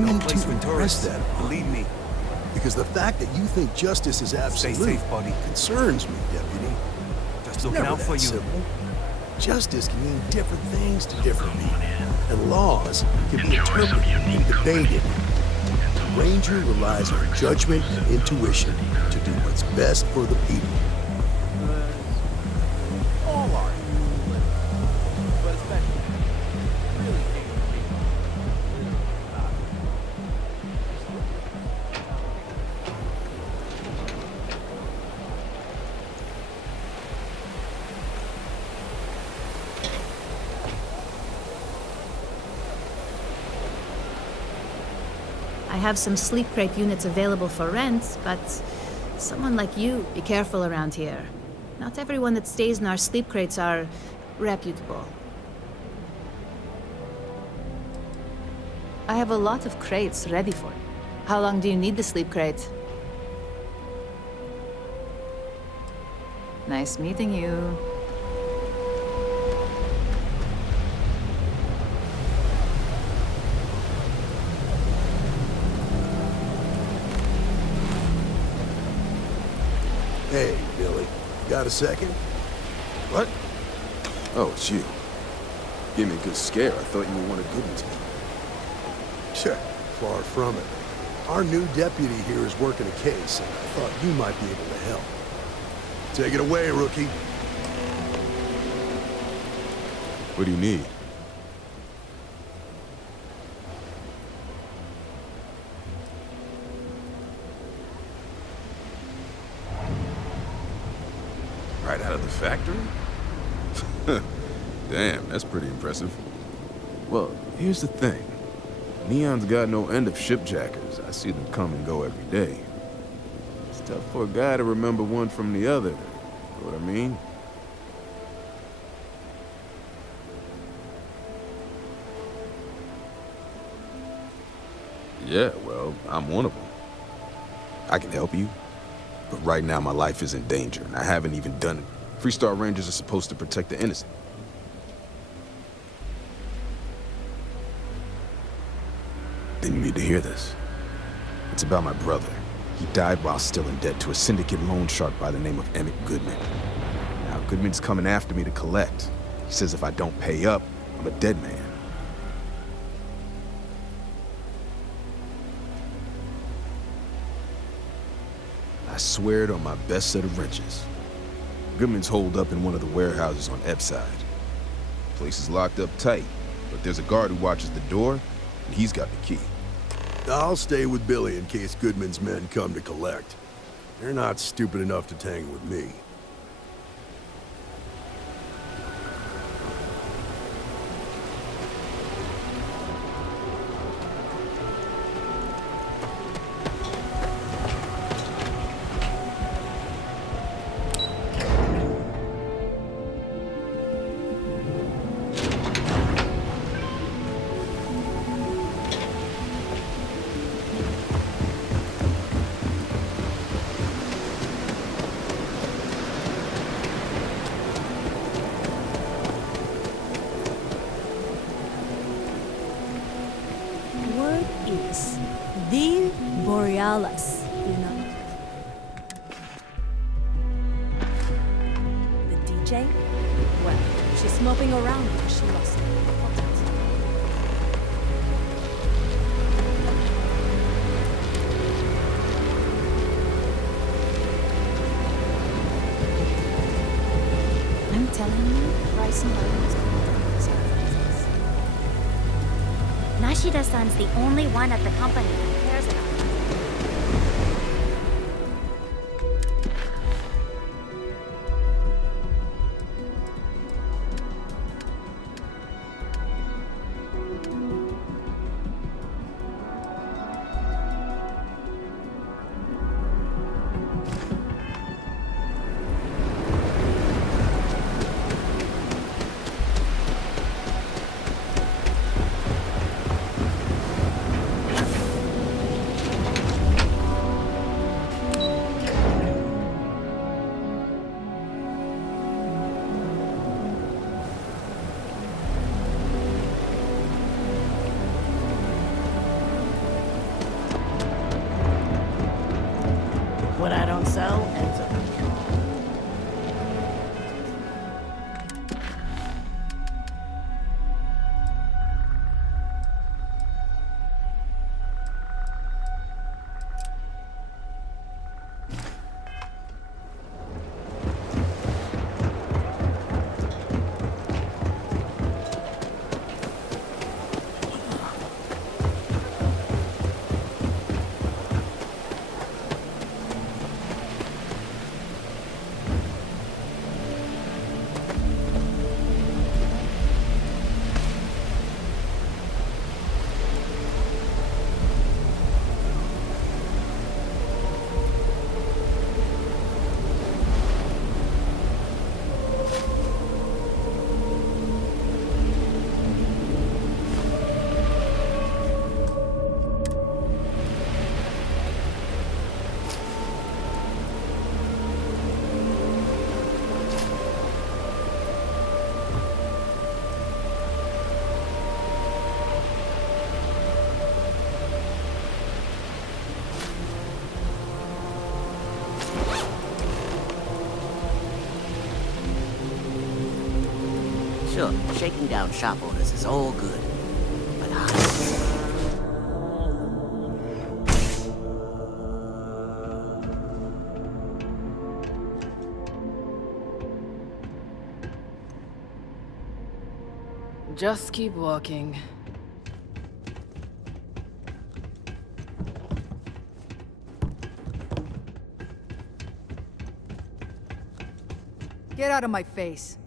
need to impress that upon Believe me. because the fact that you think justice is absolute safe, buddy. concerns me, Deputy. Just It's looking never out that for you. simple. Justice can mean different things to different people, and laws can be interpreted and debated. The Ranger relies on judgment and intuition to do what's best for the people. All are. But especially really dangerous I have some sleep crate units available for rent, but someone like you, be careful around here. Not everyone that stays in our sleep crates are reputable. I have a lot of crates ready for you. How long do you need the sleep crate? Nice meeting you. Hey, Billy, got a second? What? Oh, it's you. Gave me a good scare. I thought you were one of Goodman's men. Sure, far from it. Our new deputy here is working a case, and I thought you might be able to help. Take it away, rookie. What do you need? Right out of the factory? Damn, that's pretty impressive. Well, here's the thing. Neon's got no end of shipjackers. I see them come and go every day. It's tough for a guy to remember one from the other. You know what I mean? Yeah, well, I'm one of them. I can help you, but right now my life is in danger, and I haven't even done it. Freestar Rangers are supposed to protect the innocent. Then you need to hear this. It's about my brother. He died while still in debt to a syndicate loan shark by the name of Goodman. Now, Goodman's coming after me to collect. He says if I don't pay up, I'm a dead man. I swear it on my best set of wrenches. Goodman's holed up in one of the warehouses on Epside. Place is locked up tight, but there's a guard who watches the door, and he's got the key. I'll stay with Billy in case Goodman's men come to collect. They're not stupid enough to tangle with me. Word is the Borealis, you know? The DJ? Well, she's moping around because she lost it. I'm telling you, Bryce and Logan is going to do this. Nashida-san's the only one at the company who cares about it. neon cell ends up. Sure, shaking down shop owners is all good. But Just keep walking. Get out of my face.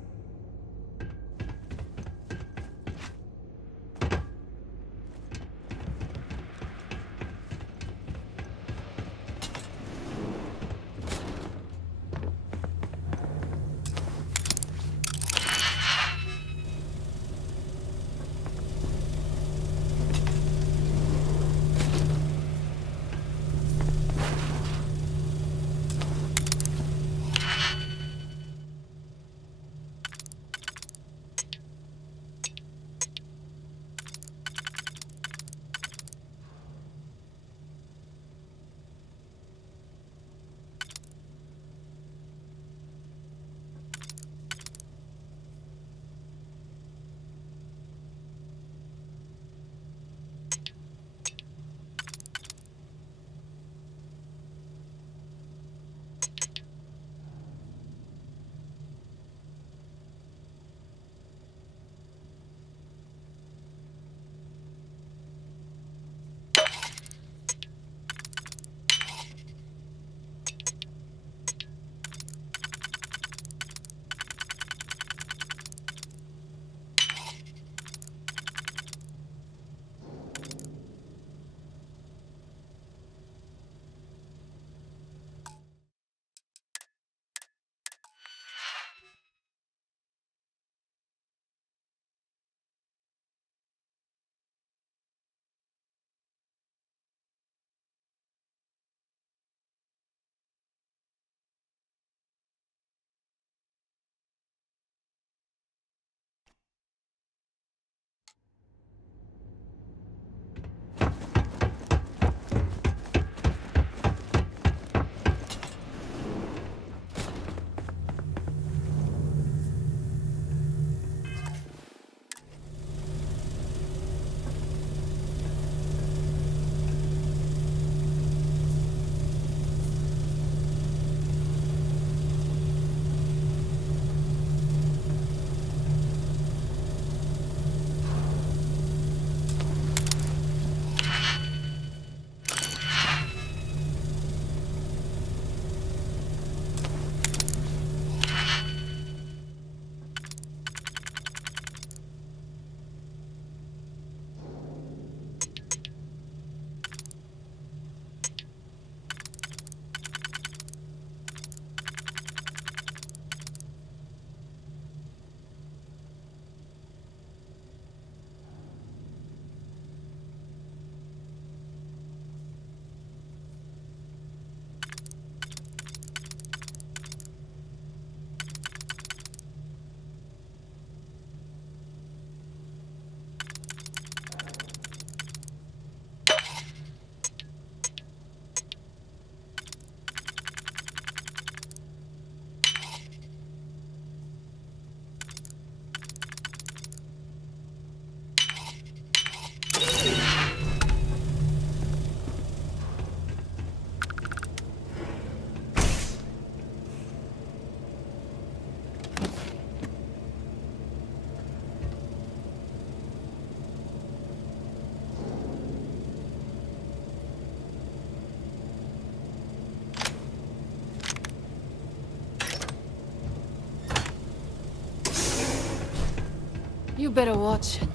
You better watch it.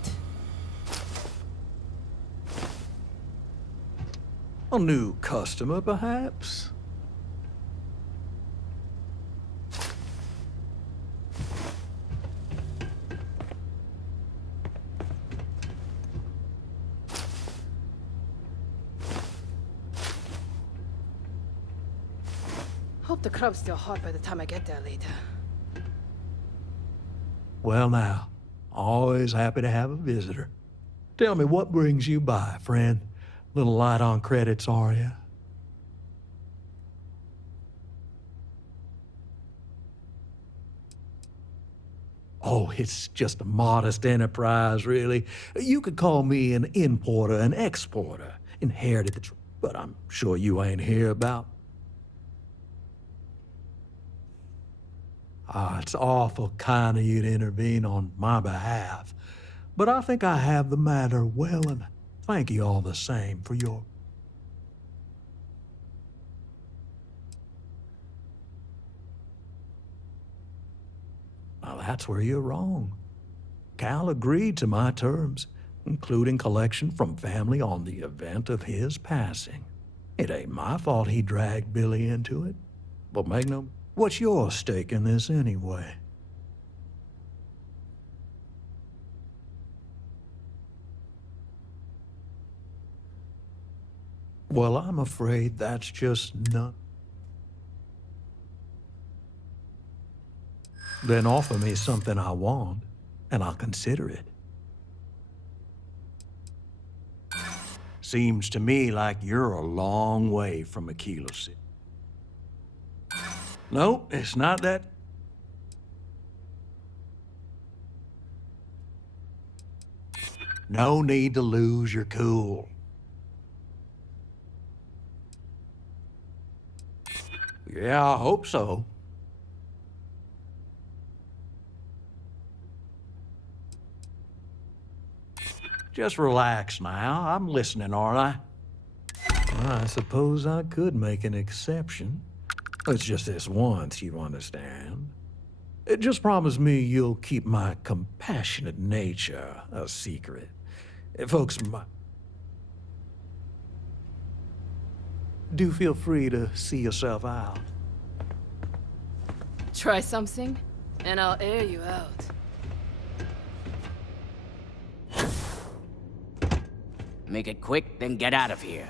A new customer, perhaps? Hope the crab's still hot by the time I get there later. Well now, always happy to have a visitor. Tell me, what brings you by, friend? Little light on credits, are you? Oh, it's just a modest enterprise, really. You could call me an importer and exporter. Inherited the but I'm sure you ain't hear about. It's awful kind of you to intervene on my behalf. But I think I have the matter well, and thank you all the same for your... Now that's where you're wrong. Cal agreed to my terms, including collection from family on the event of his passing. It ain't my fault he dragged Billy into it. But Magnum, what's your stake in this anyway? Well, I'm afraid that's just not... Then offer me something I want, and I'll consider it. Seems to me like you're a long way from MxUNKxY City. Nope, it's not that. No need to lose your cool. Yeah, I hope so. Just relax now. I'm listening, aren't I? I suppose I could make an exception. It's just this once, you understand. Just promise me you'll keep my compassionate nature a secret. Folks might... Do feel free to see yourself out. Try something, and I'll air you out. Make it quick, then get out of here.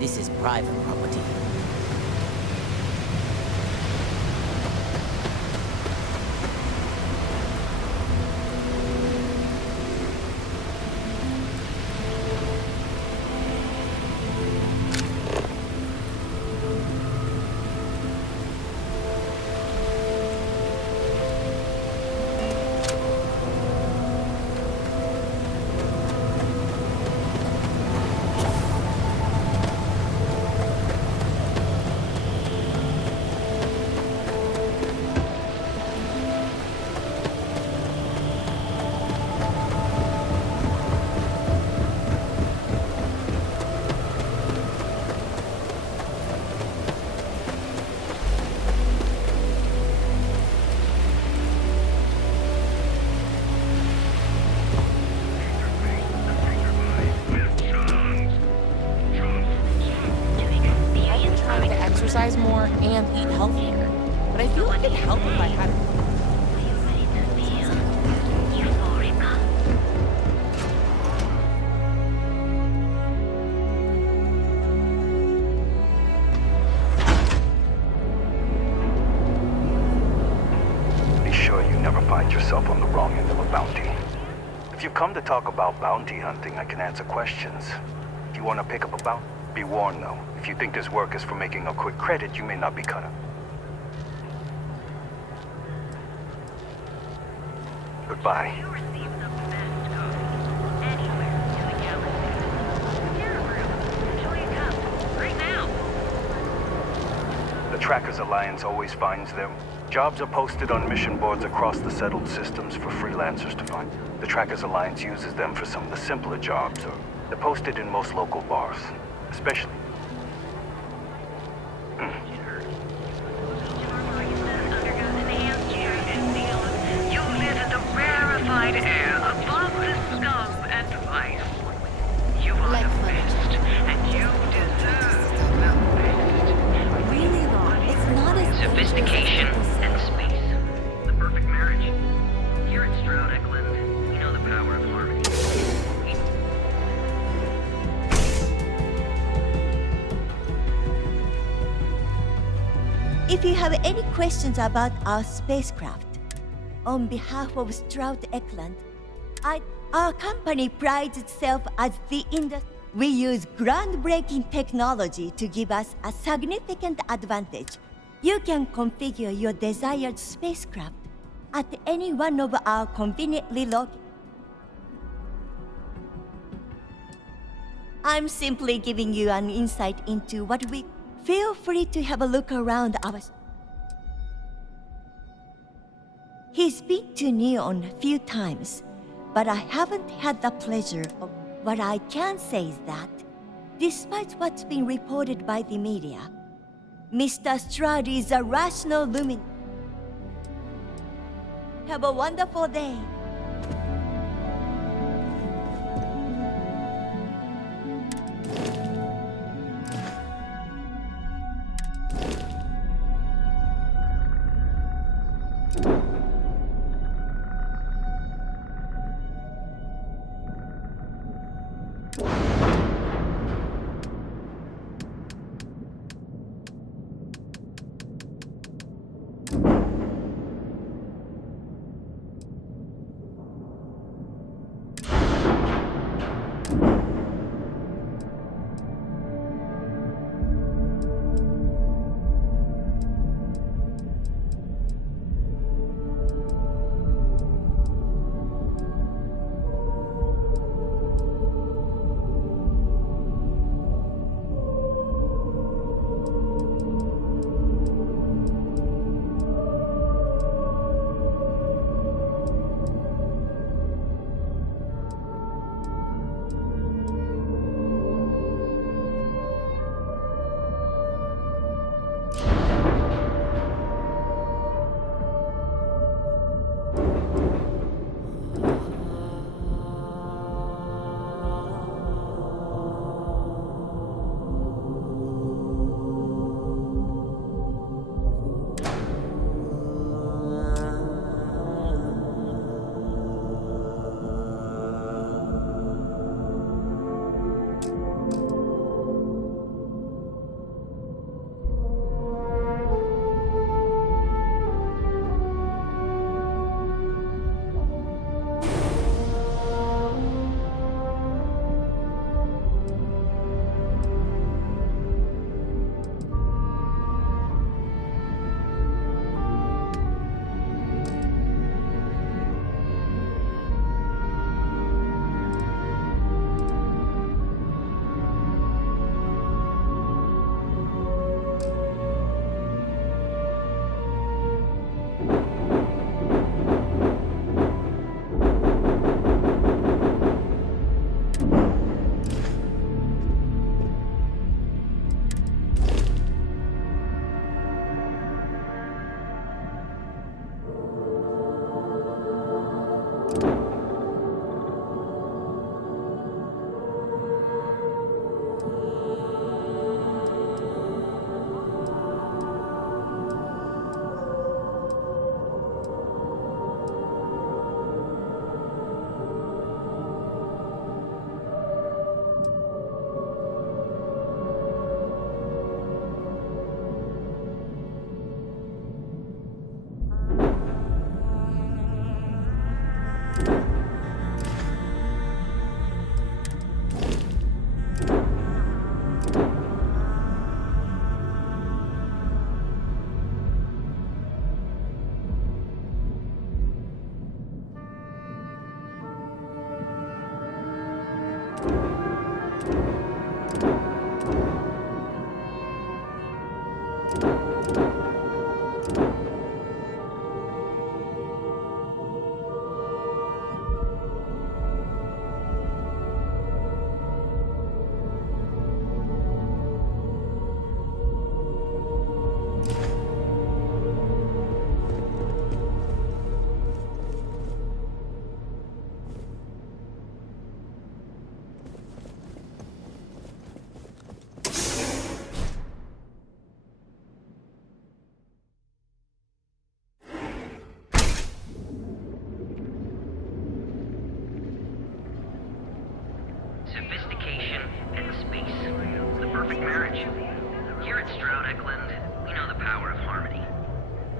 This is private property. exercise more and eat healthier. But I feel like it'd help if I had... Be sure you never find yourself on the wrong end of a bounty. If you come to talk about bounty hunting, I can answer questions. If you want to pick up a bounty, be warned though. If you think this work is for making a quick credit, you may not be cut up. Goodbye. Trackers Alliance always finds them. Jobs are posted on mission boards across the settled systems for freelancers to find. The Trackers Alliance uses them for some of the simpler jobs, or they're posted in most local bars, especially. You live in the rarefied air above the scum and vice. You are the best, and you deserve the best. Really though, it's not as Sophistication and space. The perfect marriage. Here at Stroud Eklund, we know the power of harmony. If you have any questions about our spacecraft, on behalf of Stroud Eklund, our company prides itself as the industry. We use groundbreaking technology to give us a significant advantage. You can configure your desired spacecraft at any one of our conveniently located. I'm simply giving you an insight into what we... Feel free to have a look around our... He's been to Neon a few times, but I haven't had the pleasure of... What I can say is that, despite what's been reported by the media, Mr. Stroud is a rational lumin. Have a wonderful day. sophistication, and space. It's the perfect marriage. Here at Stroud Eklund, we know the power of harmony.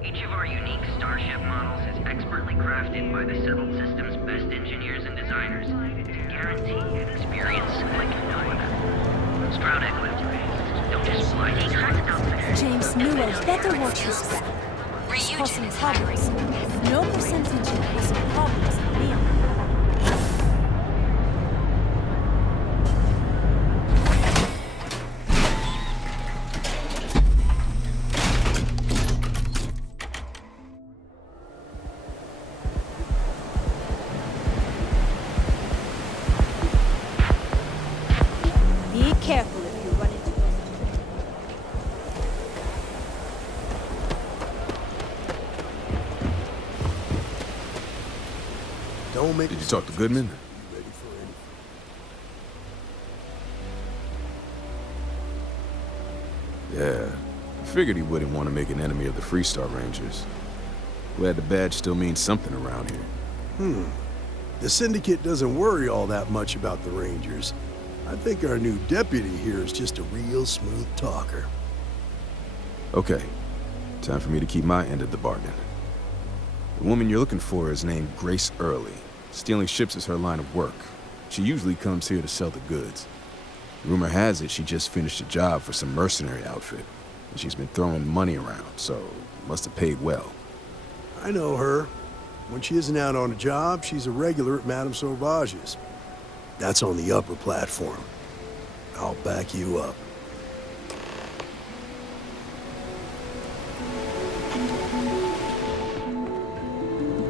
Each of our unique starship models is expertly crafted by the settled system's best engineers and designers to guarantee an experience like no other. Stroud Eklund. Don't just fly these tracks. James Newell better watch his back. He's causing problems. No percentage in causing problems in Neon. Be careful if you run into those. Don't make. Did you talk to Goodman? Yeah, I figured he wouldn't want to make an enemy of the Freestar Rangers. Glad the badge still means something around here. The Syndicate doesn't worry all that much about the Rangers. I think our new deputy here is just a real smooth talker. Okay, time for me to keep my end of the bargain. The woman you're looking for is named Grace Early. Stealing ships is her line of work. She usually comes here to sell the goods. Rumor has it she just finished a job for some mercenary outfit, and she's been throwing money around, so must have paid well. I know her. When she isn't out on a job, she's a regular at Madame Sauvage's. That's on the upper platform. I'll back you up.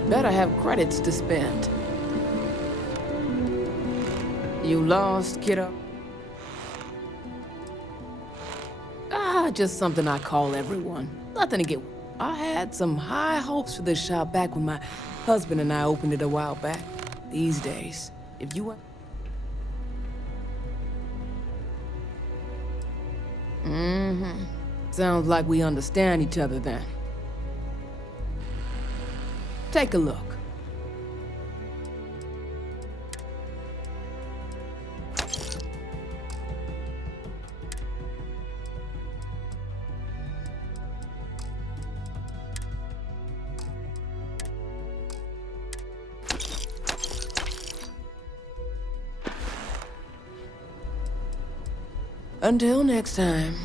Better have credits to spend. You lost, kiddo? Just something I call everyone. Nothing to get. I had some high hopes for this shop back when my husband and I opened it a while back. These days, if you... Sounds like we understand each other then. Take a look. Until next time.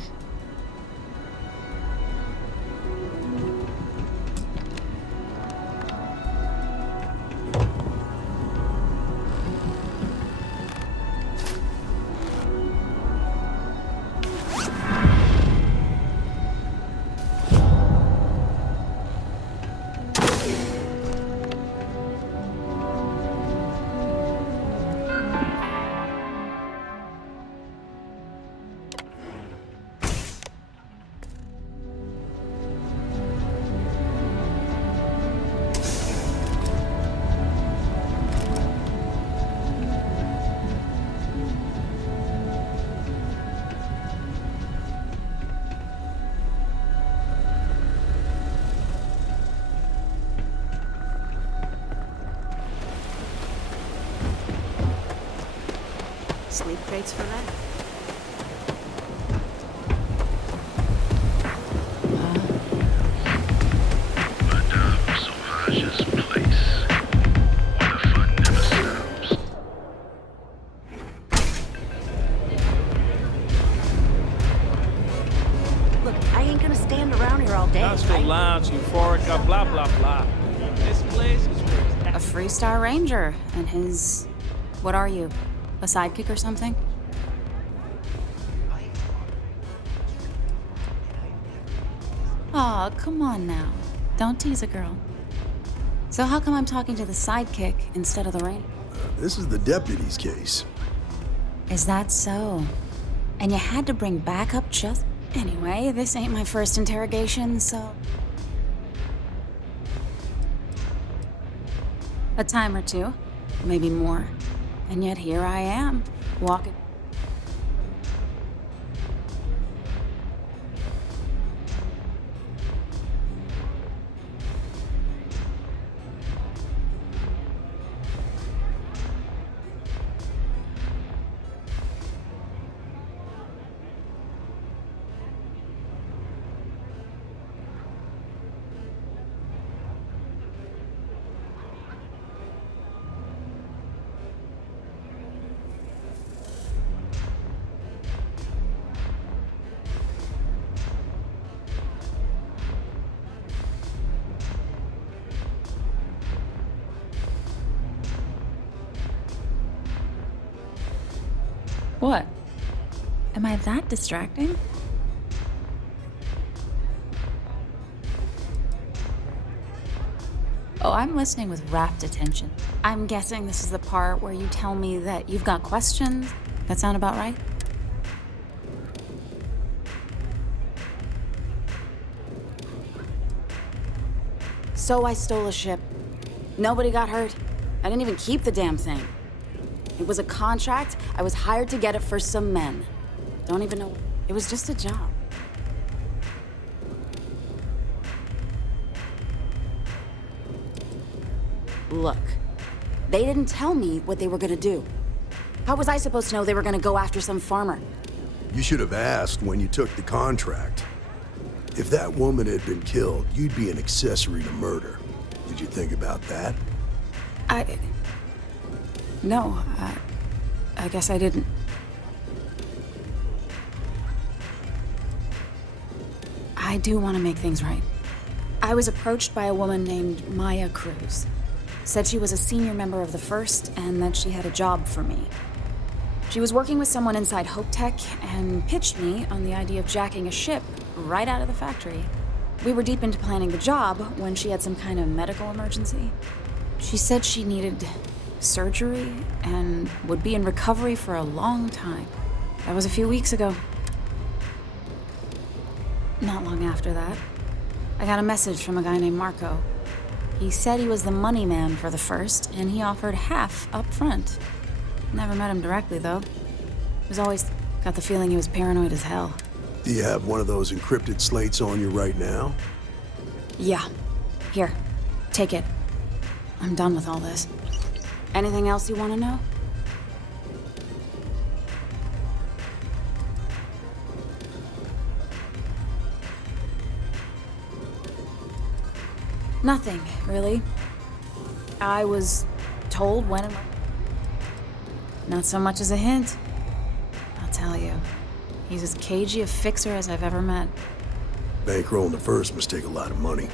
Sleep crates for rent. Madame Sauvage's place, where the fun never stops. Look, I ain't gonna stand around here all day. Hostile right? lounge, euphorica, blah, blah, blah. This place is where A Freestar Ranger and his... What are you? A sidekick or something? Aw, come on now. Don't tease a girl. So how come I'm talking to the sidekick instead of the ranger? This is the deputy's case. Is that so? And you had to bring backup just... Anyway, this ain't my first interrogation, so... A time or two, maybe more. And yet here I am, walking... What? Am I that distracting? Oh, I'm listening with rapt attention. I'm guessing this is the part where you tell me that you've got questions. That sound about right? So I stole a ship. Nobody got hurt. I didn't even keep the damn thing. It was a contract. I was hired to get it for some men. Don't even know. It was just a job. Look, they didn't tell me what they were gonna do. How was I supposed to know they were gonna go after some farmer? You should have asked when you took the contract. If that woman had been killed, you'd be an accessory to murder. Did you think about that? No, I guess I didn't. I do want to make things right. I was approached by a woman named Maya Cruz. Said she was a senior member of the First and that she had a job for me. She was working with someone inside Hope Tech and pitched me on the idea of jacking a ship right out of the factory. We were deep into planning the job when she had some kind of medical emergency. She said she needed surgery and would be in recovery for a long time. That was a few weeks ago. Not long after that, I got a message from a guy named Marco. He said he was the money man for the First, and he offered half up front. Never met him directly, though. Was always got the feeling he was paranoid as hell. Do you have one of those encrypted slates on you right now? Yeah. Here, take it. I'm done with all this. Anything else you want to know? Nothing, really. I was told when and where. Not so much as a hint. I'll tell you. He's as cagey a fixer as I've ever met. Bankrolling the First must take a lot of money.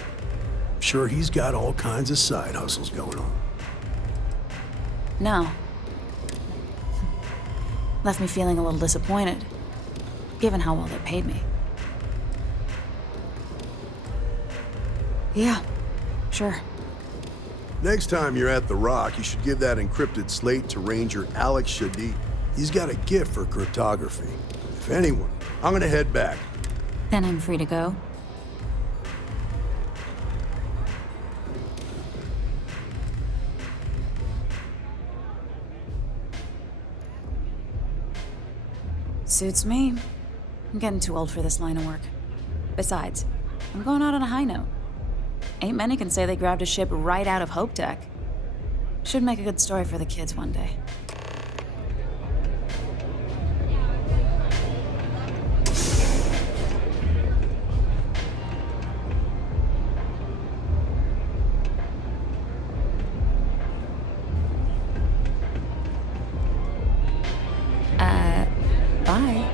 I'm sure he's got all kinds of side hustles going on. No. Left me feeling a little disappointed, given how well they paid me. Yeah, sure. Next time you're at the Rock, you should give that encrypted slate to Ranger MxUNKxY. He's got a gift for cryptography. If anyone, I'm gonna head back. Then I'm free to go. Suits me. I'm getting too old for this line of work. Besides, I'm going out on a high note. Ain't many can say they grabbed a ship right out of Hope Tech. Should make a good story for the kids one day. Bye.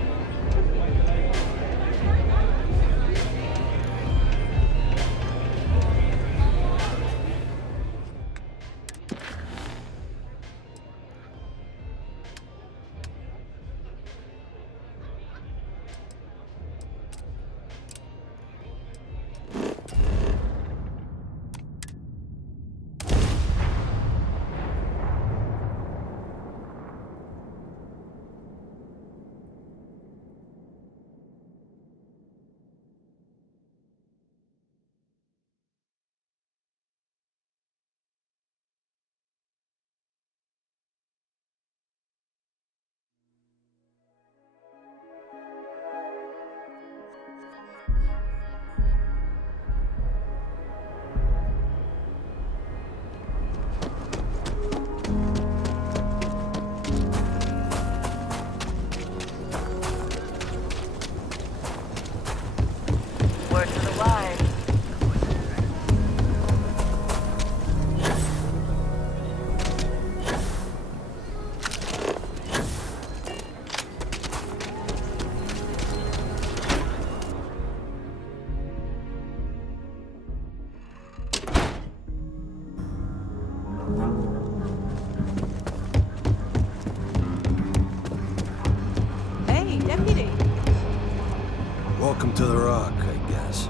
to the rock, I guess.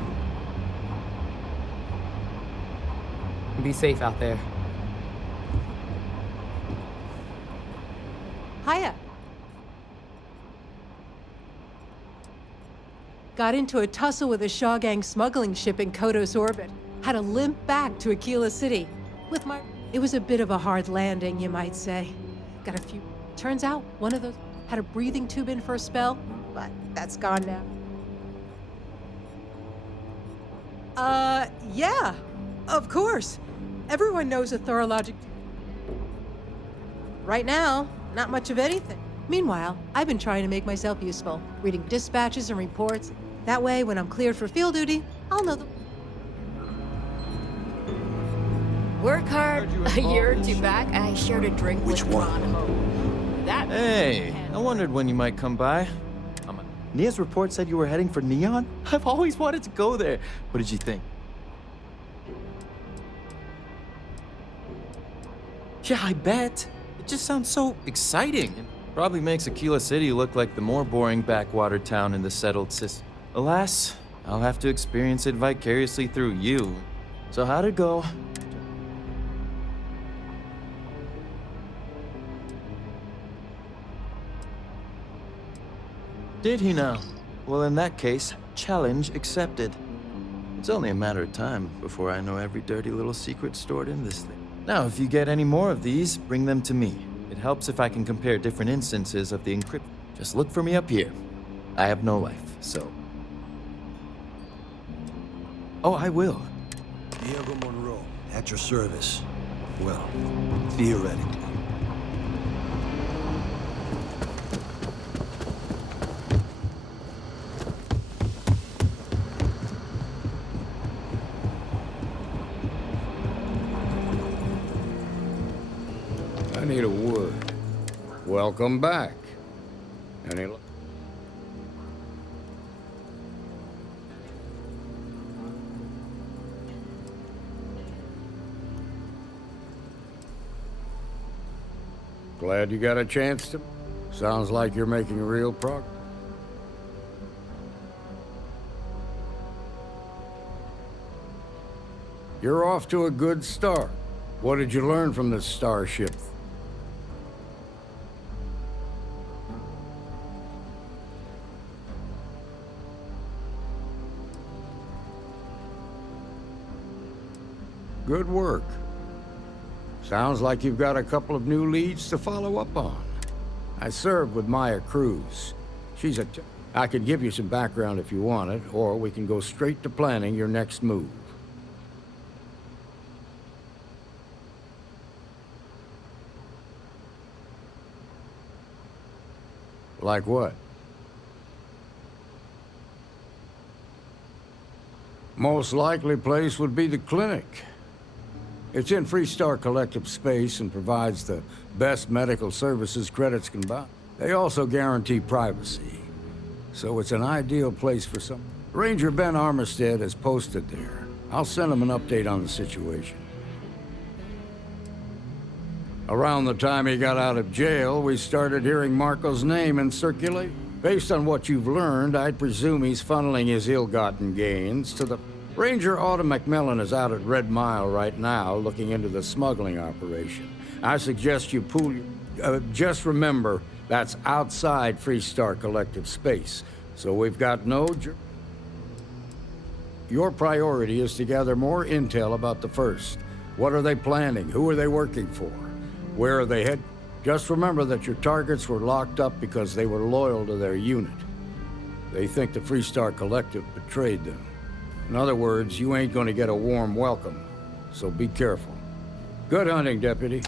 Be safe out there. Hiya. Got into a tussle with a Shaw Gang smuggling ship in Kodos orbit. Had to limp back to Aquila City. It was a bit of a hard landing, you might say. Got a few... Turns out, one of those had a breathing tube in for a spell, but that's gone now. Yeah. Of course. Everyone knows a thorologic... Right now, not much of anything. Meanwhile, I've been trying to make myself useful, reading dispatches and reports. That way, when I'm cleared for field duty, I'll know the... Work hard. A year or two back, I shared a drink with Ron Ho. That... Hey, I wondered when you might come by. Nia's report said you were heading for Neon? I've always wanted to go there. What did you think? Yeah, I bet. It just sounds so exciting. And probably makes Aquila City look like the more boring backwater town in the settled system. Alas, I'll have to experience it vicariously through you. So how'd it go? Did he now? Well, in that case, challenge accepted. It's only a matter of time before I know every dirty little secret stored in this thing. Now, if you get any more of these, bring them to me. It helps if I can compare different instances of the encryption. Just look for me up here. I have no life, so... Oh, I will. Diego Monroe, at your service. Well, theoretically. I need a word. Welcome back. Any... Glad you got a chance to... Sounds like you're making real progress. You're off to a good start. What did you learn from this starship? Good work. Sounds like you've got a couple of new leads to follow up on. I served with Maya Cruz. She's a... I could give you some background if you want it, or we can go straight to planning your next move. Like what? Most likely place would be the clinic. It's in Freestar Collective space and provides the best medical services credits can buy. They also guarantee privacy, so it's an ideal place for some... Ranger Ben Armistead is posted there. I'll send him an update on the situation. Around the time he got out of jail, we started hearing Marco's name in circulation. Based on what you've learned, I'd presume he's funneling his ill-gotten gains to the... Ranger Autumn McMillan is out at Red Mile right now, looking into the smuggling operation. I suggest you pool... just remember, that's outside Freestar Collective space, so we've got no... Your priority is to gather more intel about the First. What are they planning? Who are they working for? Where are they headed? Just remember that your targets were locked up because they were loyal to their unit. They think the Freestar Collective betrayed them. In other words, you ain't gonna get a warm welcome, so be careful. Good hunting, Deputy.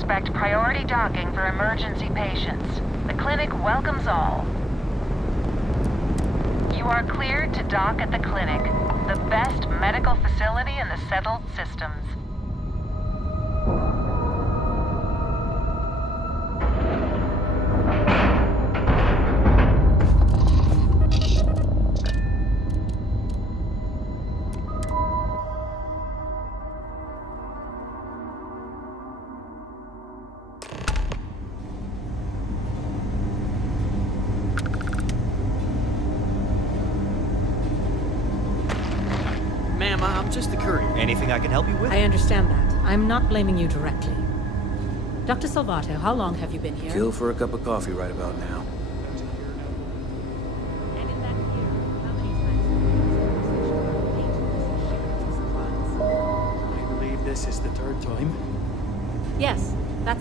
expect priority docking for emergency patients. The clinic welcomes all. You are cleared to dock at the clinic, the best medical facility in the settled systems. Ma'am, I'm just the courier. Anything I can help you with? I understand that. I'm not blaming you directly. Dr. Salvato, how long have you been here? Kill for a cup of coffee right about now. I believe this is the third time. Yes, that's...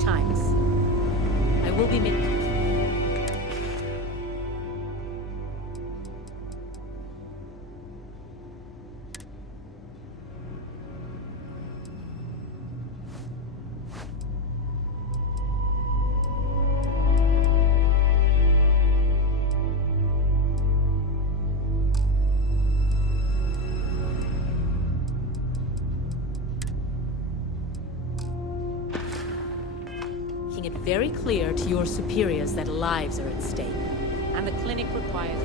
times. I will be making... it very clear to your superiors that lives are at stake, and the clinic requires...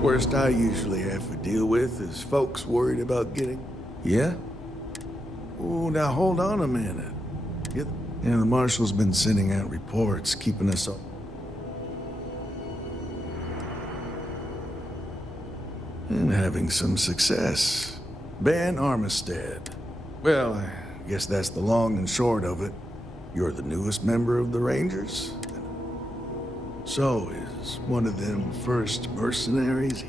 Worst I usually have to deal with is folks worried about getting... Yeah? Oh, now hold on a minute. Yeah, the marshal's been sending out reports, keeping us up. And having some success. Ben Armistead. Well, I guess that's the long and short of it. You're the newest member of the Rangers? So, is one of them first mercenaries?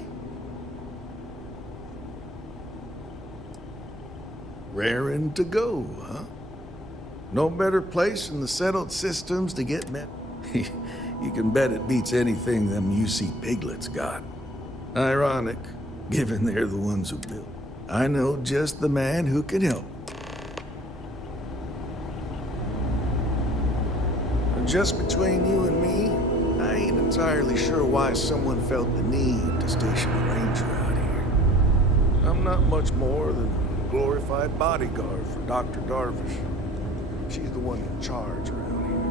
Raring to go, huh? No better place in the settled systems to get met. You can bet it beats anything them UC piglets got. Ironic, given they're the ones who built. I know just the man who can help. Just between you and me, I ain't entirely sure why someone felt the need to station a ranger out here. I'm not much more than a glorified bodyguard for Dr. Darvish. She's the one in charge around here.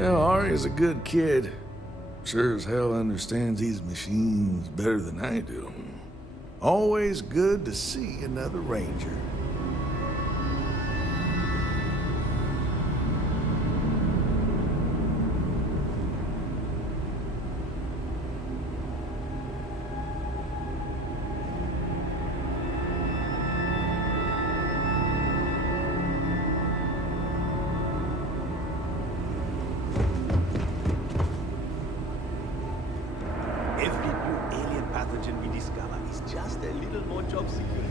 Yeah, Ari's a good kid. Sure as hell understands these machines better than I do. Always good to see another ranger. Every new alien pathogen we discover is just a little more job security.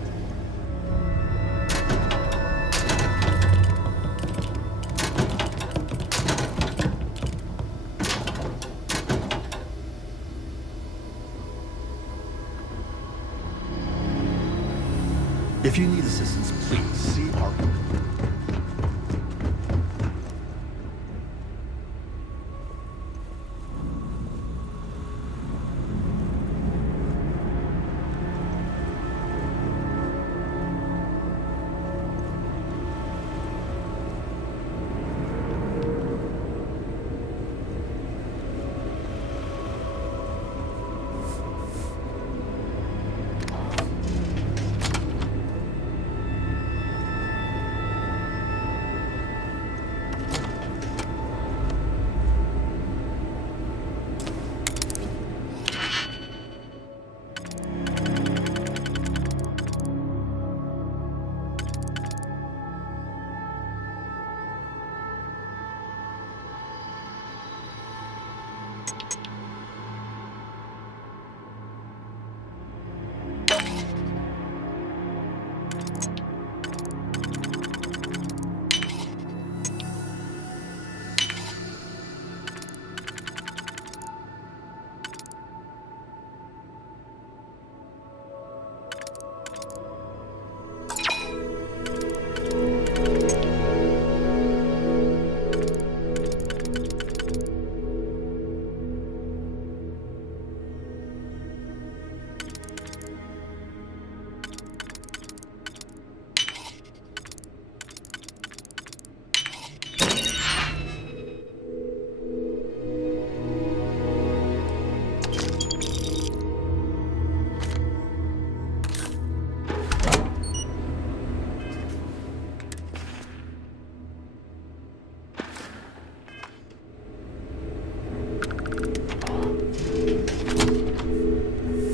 If you need assistance, please see our...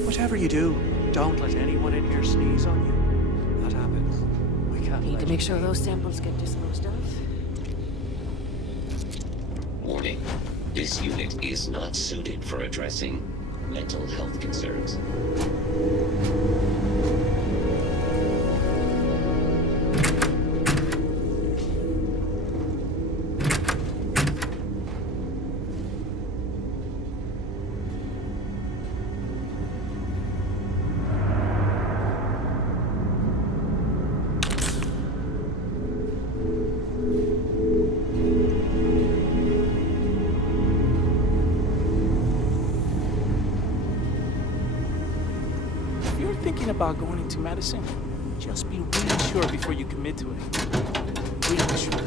Whatever you do, don't let anyone in here sneeze on you. That happens. We can't Need to make sure those samples get disposed of. Warning. This unit is not suited for addressing mental health concerns. If you're thinking about going into medicine, just be really sure before you commit to it. Really sure.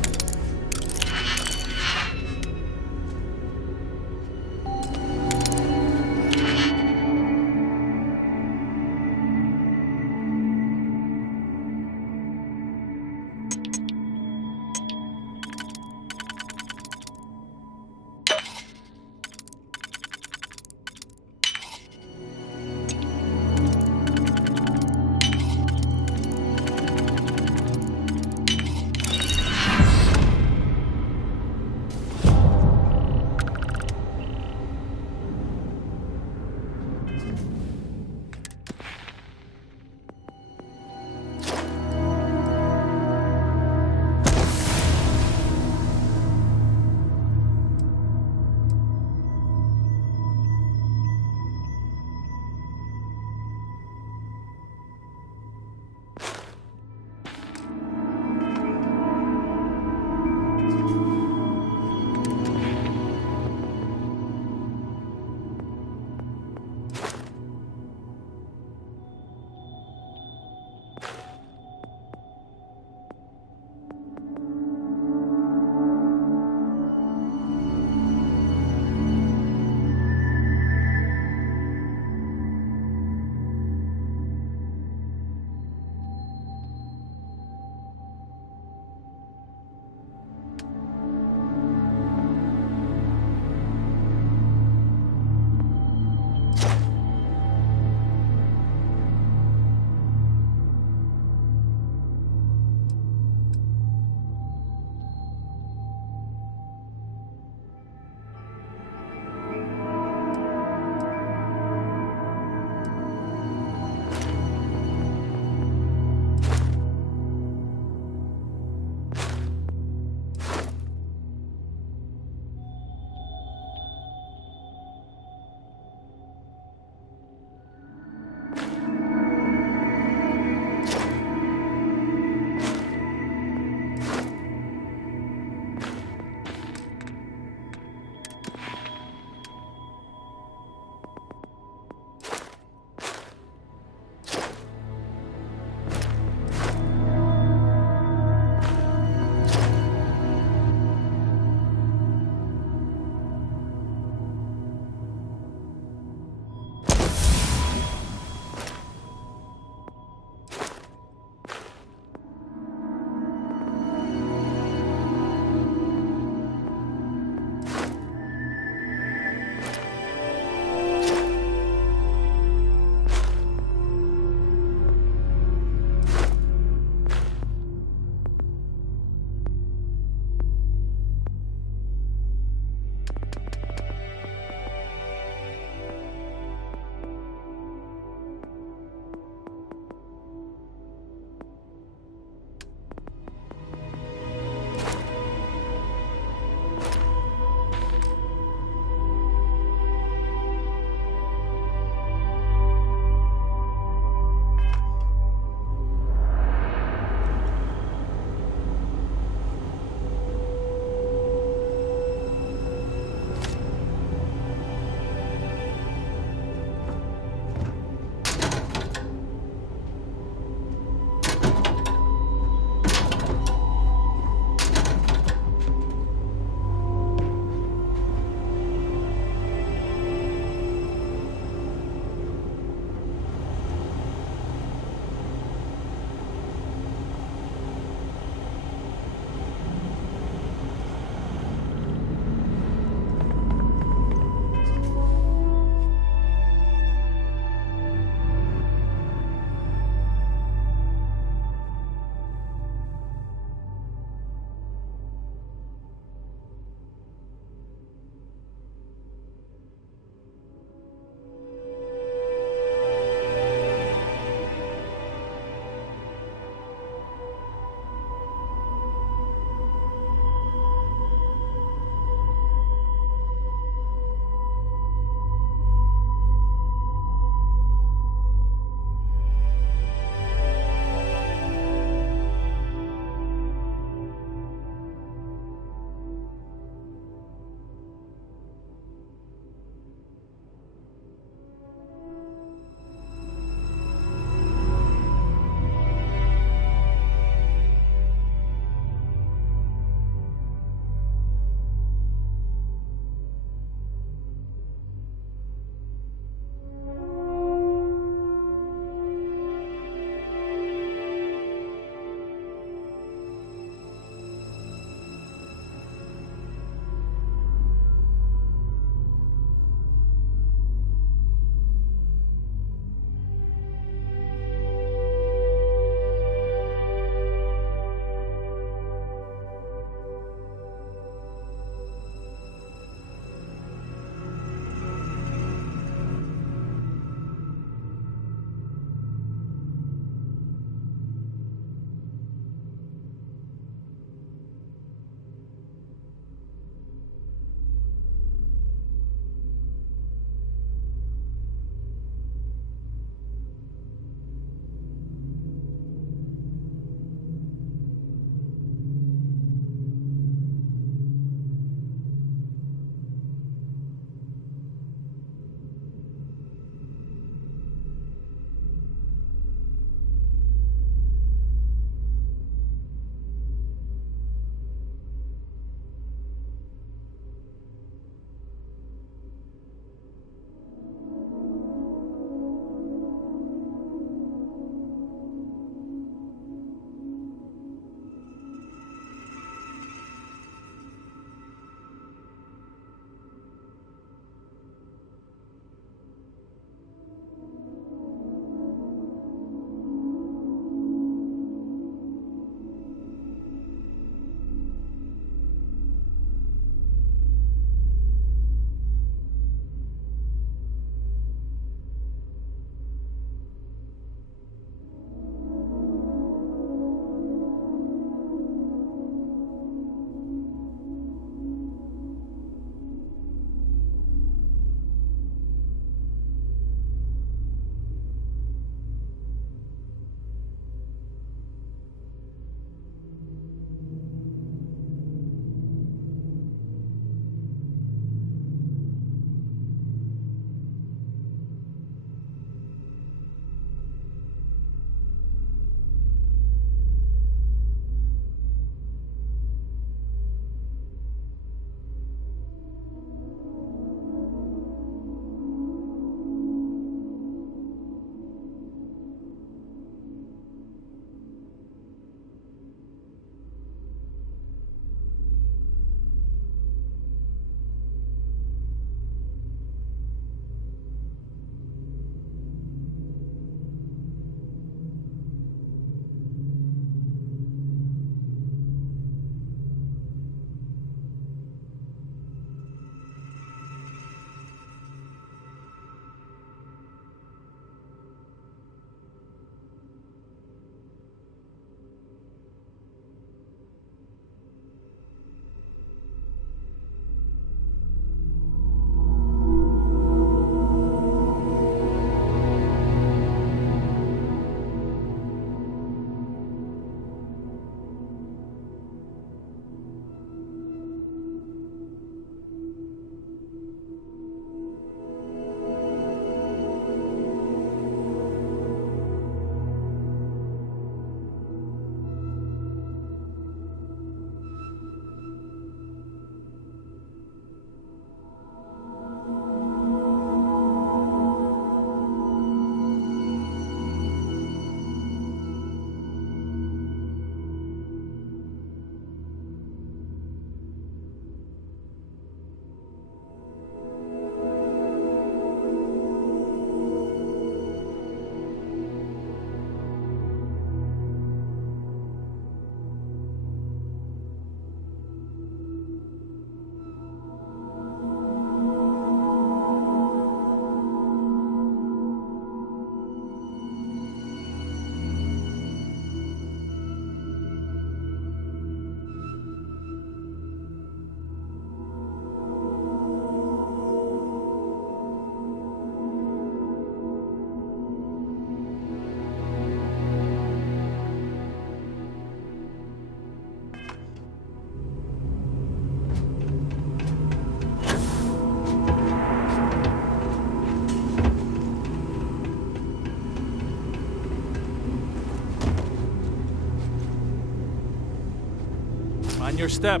On your step.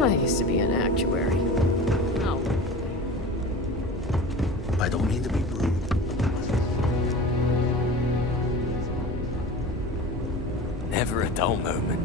I used to be an actuary. Oh. I don't mean to be rude. Never a dull moment.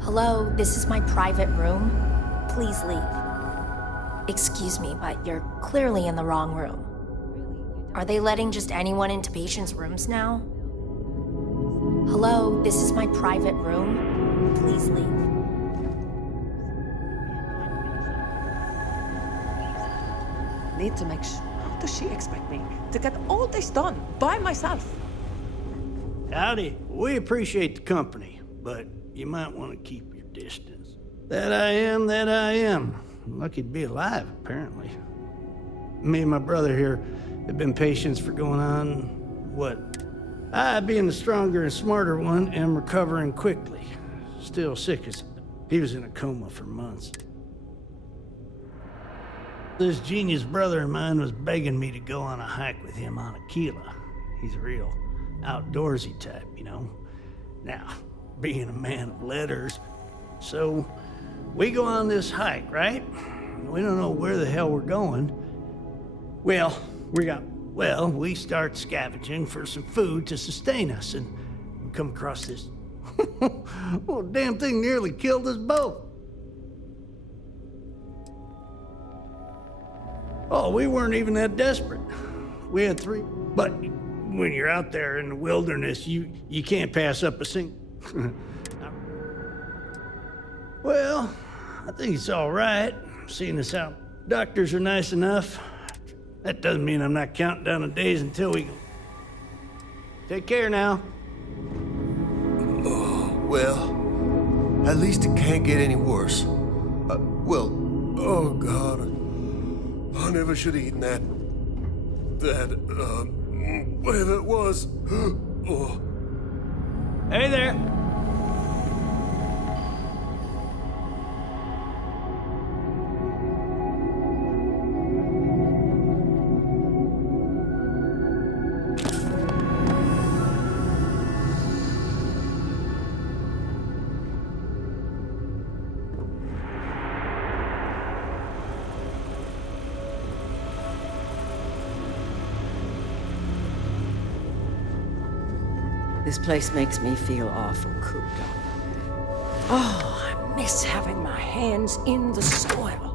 Hello, this is my private room. Please leave. Excuse me, but you're clearly in the wrong room. Are they letting just anyone into patients' rooms now? Hello, this is my private room. Please leave. Need to make sure. How does she expect me to get all this done by myself? Howdy. We appreciate the company, but you might want to keep your distance. That I am. Lucky to be alive, apparently. Me and my brother here have been patients for going on, what? I, being the stronger and smarter one, am recovering quickly. Still sick as... He was in a coma for months. This genius brother of mine was begging me to go on a hike with him on Aquila. He's a real outdoorsy type, you know. Now, being a man of letters. So, we go on this hike, right? We don't know where the hell we're going. Well, we start scavenging for some food to sustain us, and we come across this... well, damn thing nearly killed us both. Oh, we weren't even that desperate. We had 3, but when you're out there in the wilderness, you can't pass up a single... Well, I think it's all right, seeing us out. Doctors are nice enough. That doesn't mean I'm not counting down the days until we go. Take care now. Oh, well, at least it can't get any worse. Oh God. I never should have eaten that. Whatever it was. Oh. Hey there. This place makes me feel awful cooped up. Oh, I miss having my hands in the soil.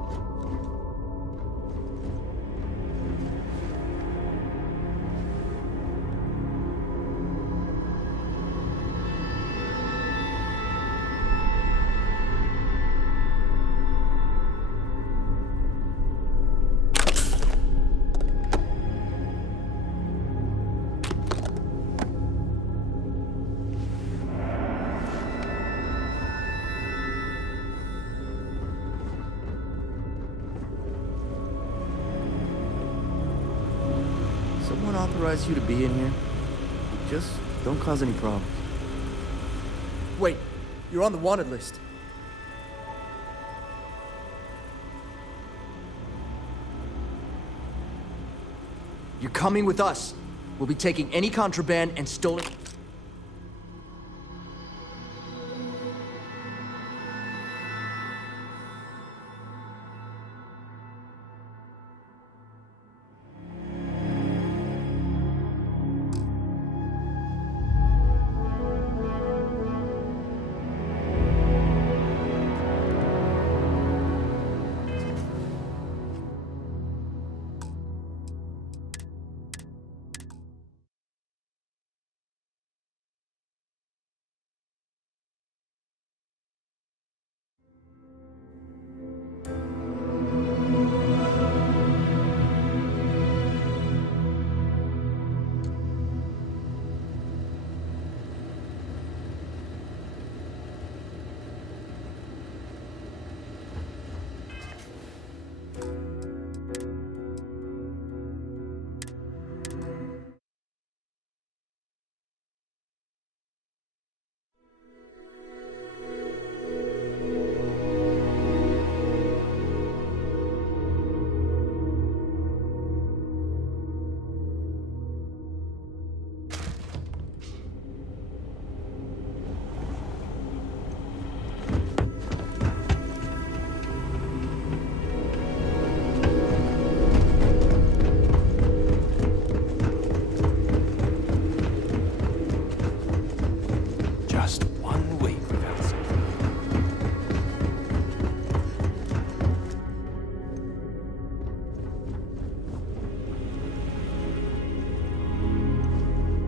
Someone authorized you to be in here? Just don't cause any problems. Wait, you're on the wanted list. You're coming with us. We'll be taking any contraband and stolen...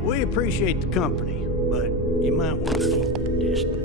We appreciate the company, but you might want to keep your distance.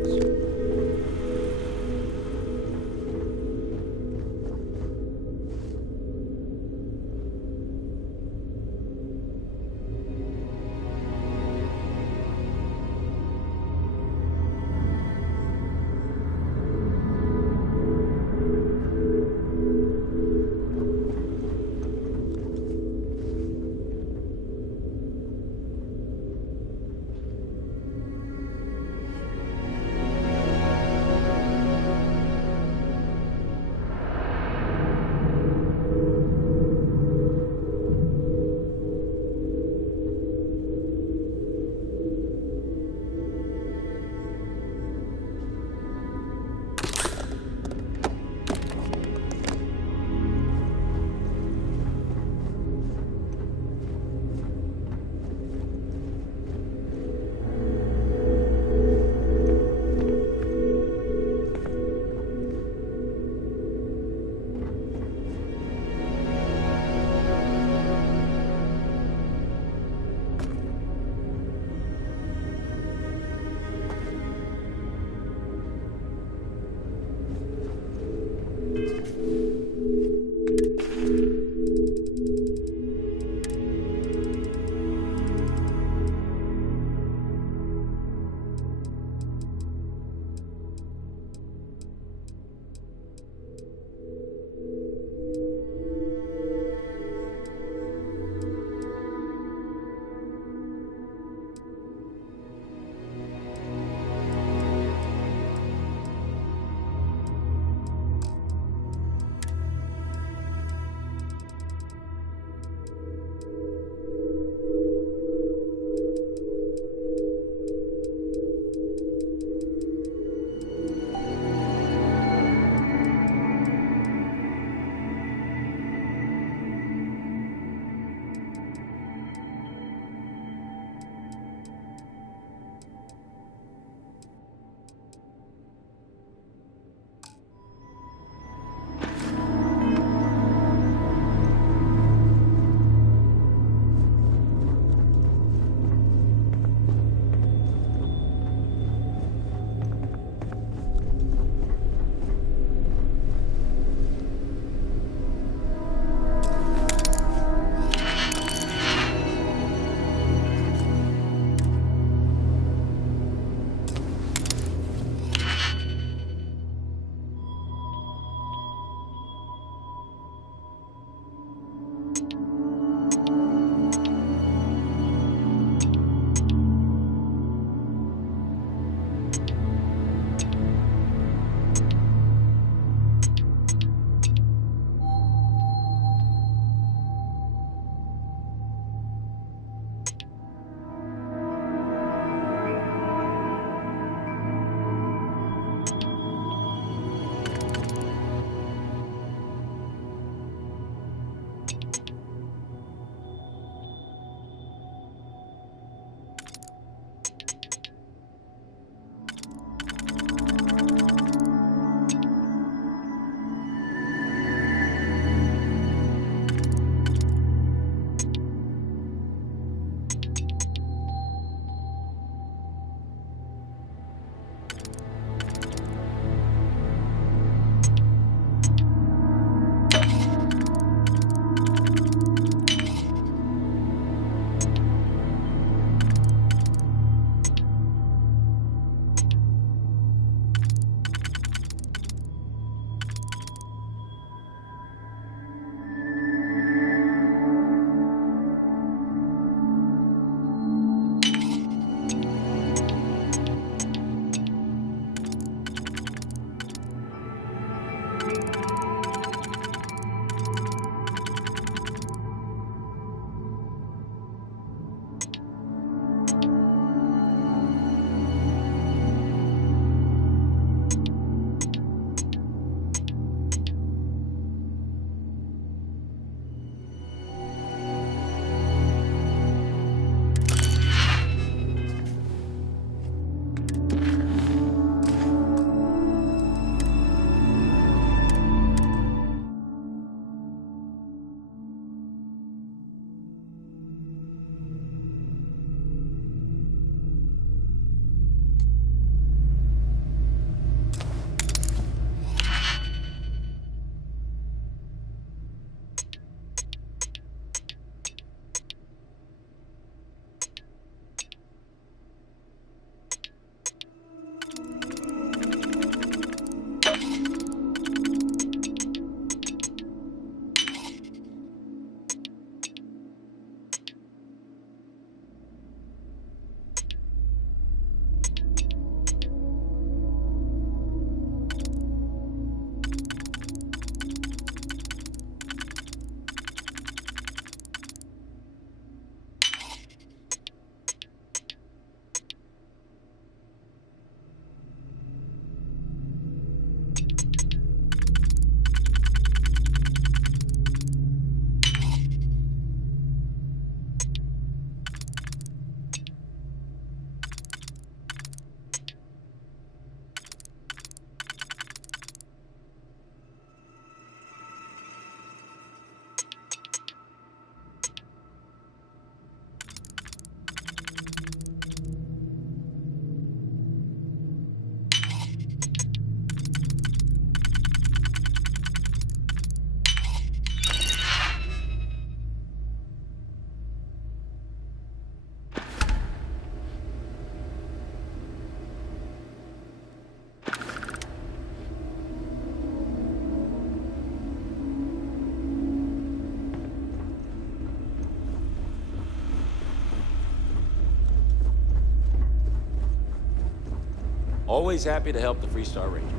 Always happy to help the Freestar Rangers.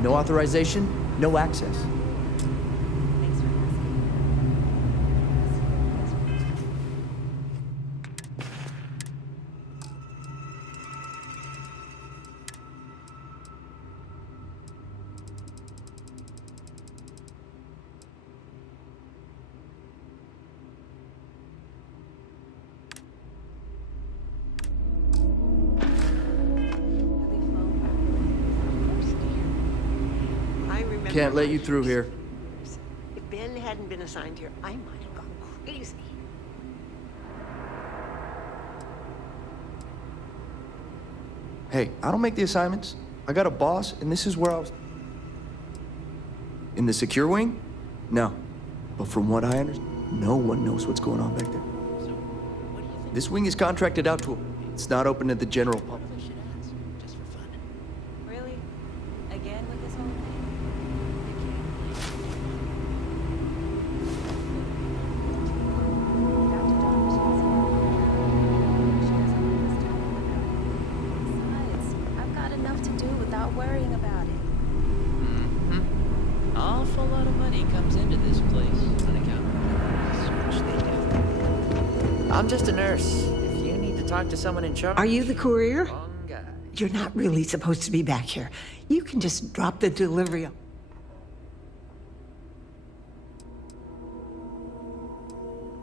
No authorization, no access. Can't let you through here. If Ben hadn't been assigned here, I might have gone crazy. Hey, I don't make the assignments. I got a boss, and this is where I was... In the secure wing? No. But from what I understand, no one knows what's going on back there. This wing is contracted out to... It's not open to the general public. Really? Again with this whole I've got enough to do without worrying about it. Awful lot of money comes into this place on account of the research they do. I'm just a nurse. If you need to talk to someone in charge... Are you the courier? Wrong guy. You're not really supposed to be back here. You can just drop the delivery.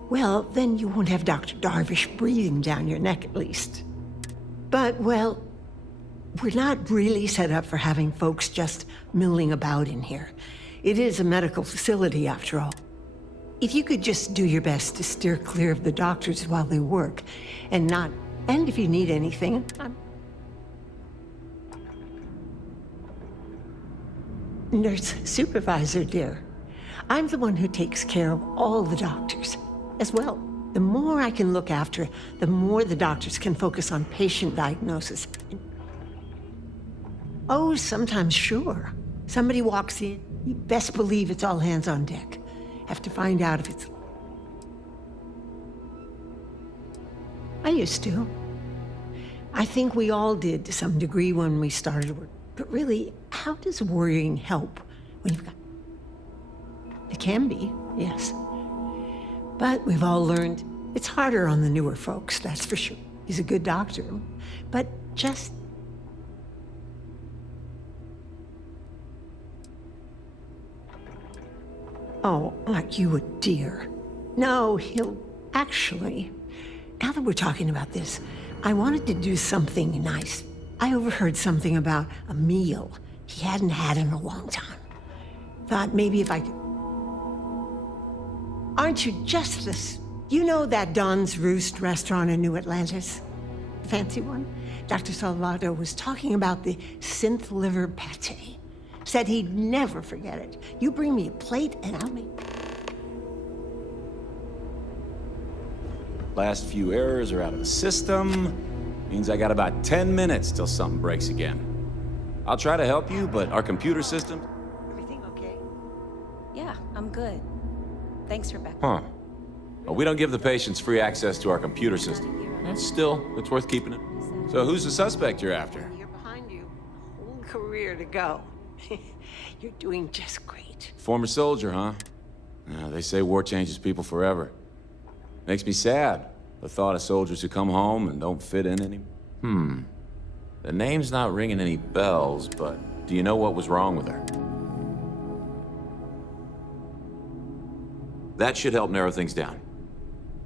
Well, then you won't have Dr. Darvish breathing down your neck, at least. But, well, we're not really set up for having folks just milling about in here. It is a medical facility, after all. If you could just do your best to steer clear of the doctors while they work, and if you need anything, Nurse supervisor, dear. I'm the one who takes care of all the doctors. As well, the more I can look after, the more the doctors can focus on patient diagnosis. Oh, sometimes, sure. Somebody walks in, you best believe it's all hands on deck. Have to find out if it's... I used to. I think we all did to some degree when we started work. But really, how does worrying help when you've got... It can be, yes. But we've all learned it's harder on the newer folks, that's for sure. He's a good doctor, but just... Oh, aren't you a dear? No, he'll... Actually, now that we're talking about this, I wanted to do something nice. I overheard something about a meal he hadn't had in a long time. Thought maybe if I could... Aren't you just this? You know that Don's Roost restaurant in New Atlantis? The fancy one? Dr. Salvato was talking about the synth liver pate. Said he'd never forget it. You bring me a plate and I'll make... Last few errors are out of the system. Means I got about 10 minutes till something breaks again. I'll try to help you, but our computer system... Everything okay? Yeah, I'm good. Thanks for backing. Huh. Well, we don't give the patients free access to our computer system. Still, it's worth keeping it. So who's the suspect you're after? You're behind you. Whole career to go. You're doing just great. Former soldier, huh? Yeah, they say war changes people forever. Makes me sad, the thought of soldiers who come home and don't fit in anymore. The name's not ringing any bells, but do you know what was wrong with her? That should help narrow things down.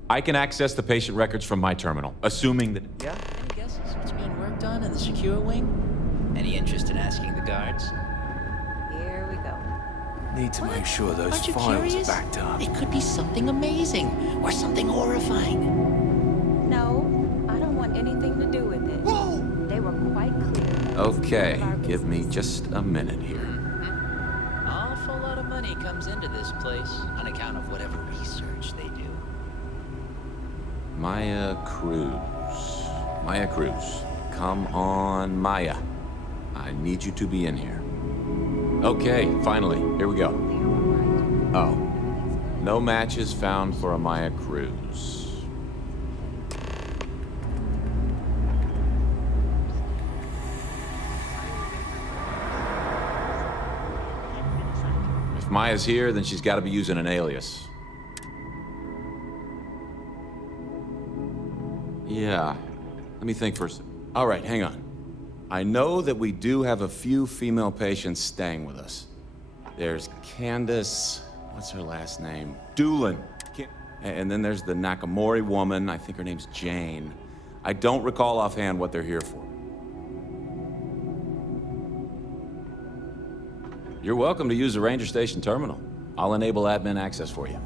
I can access the patient records from my terminal, assuming that... Yeah? Any guesses what's being worked on in the secure wing? Any interest in asking the guards? Here we go. Need to make sure those Aren't you files curious? are backed up. It could be something amazing, or something horrifying. No, I don't want anything to do with it. Whoa! They were quite clear. Okay, give me just a minute here. Awful lot of money comes into this place on account of whatever research they do. MxUNKxY. Come on, Maya. I need you to be in here. Okay, finally, here we go. Oh, no matches found for a MxUNKxY. If Maya's here, then she's got to be using an alias. Yeah. Let me think for a second. All right, hang on. I know that we do have a few female patients staying with us. There's Candace... what's her last name? Doolin. And then there's the Nakamori woman. I think her name's Jane. I don't recall offhand what they're here for. You're welcome to use the Ranger Station terminal. I'll enable admin access for you.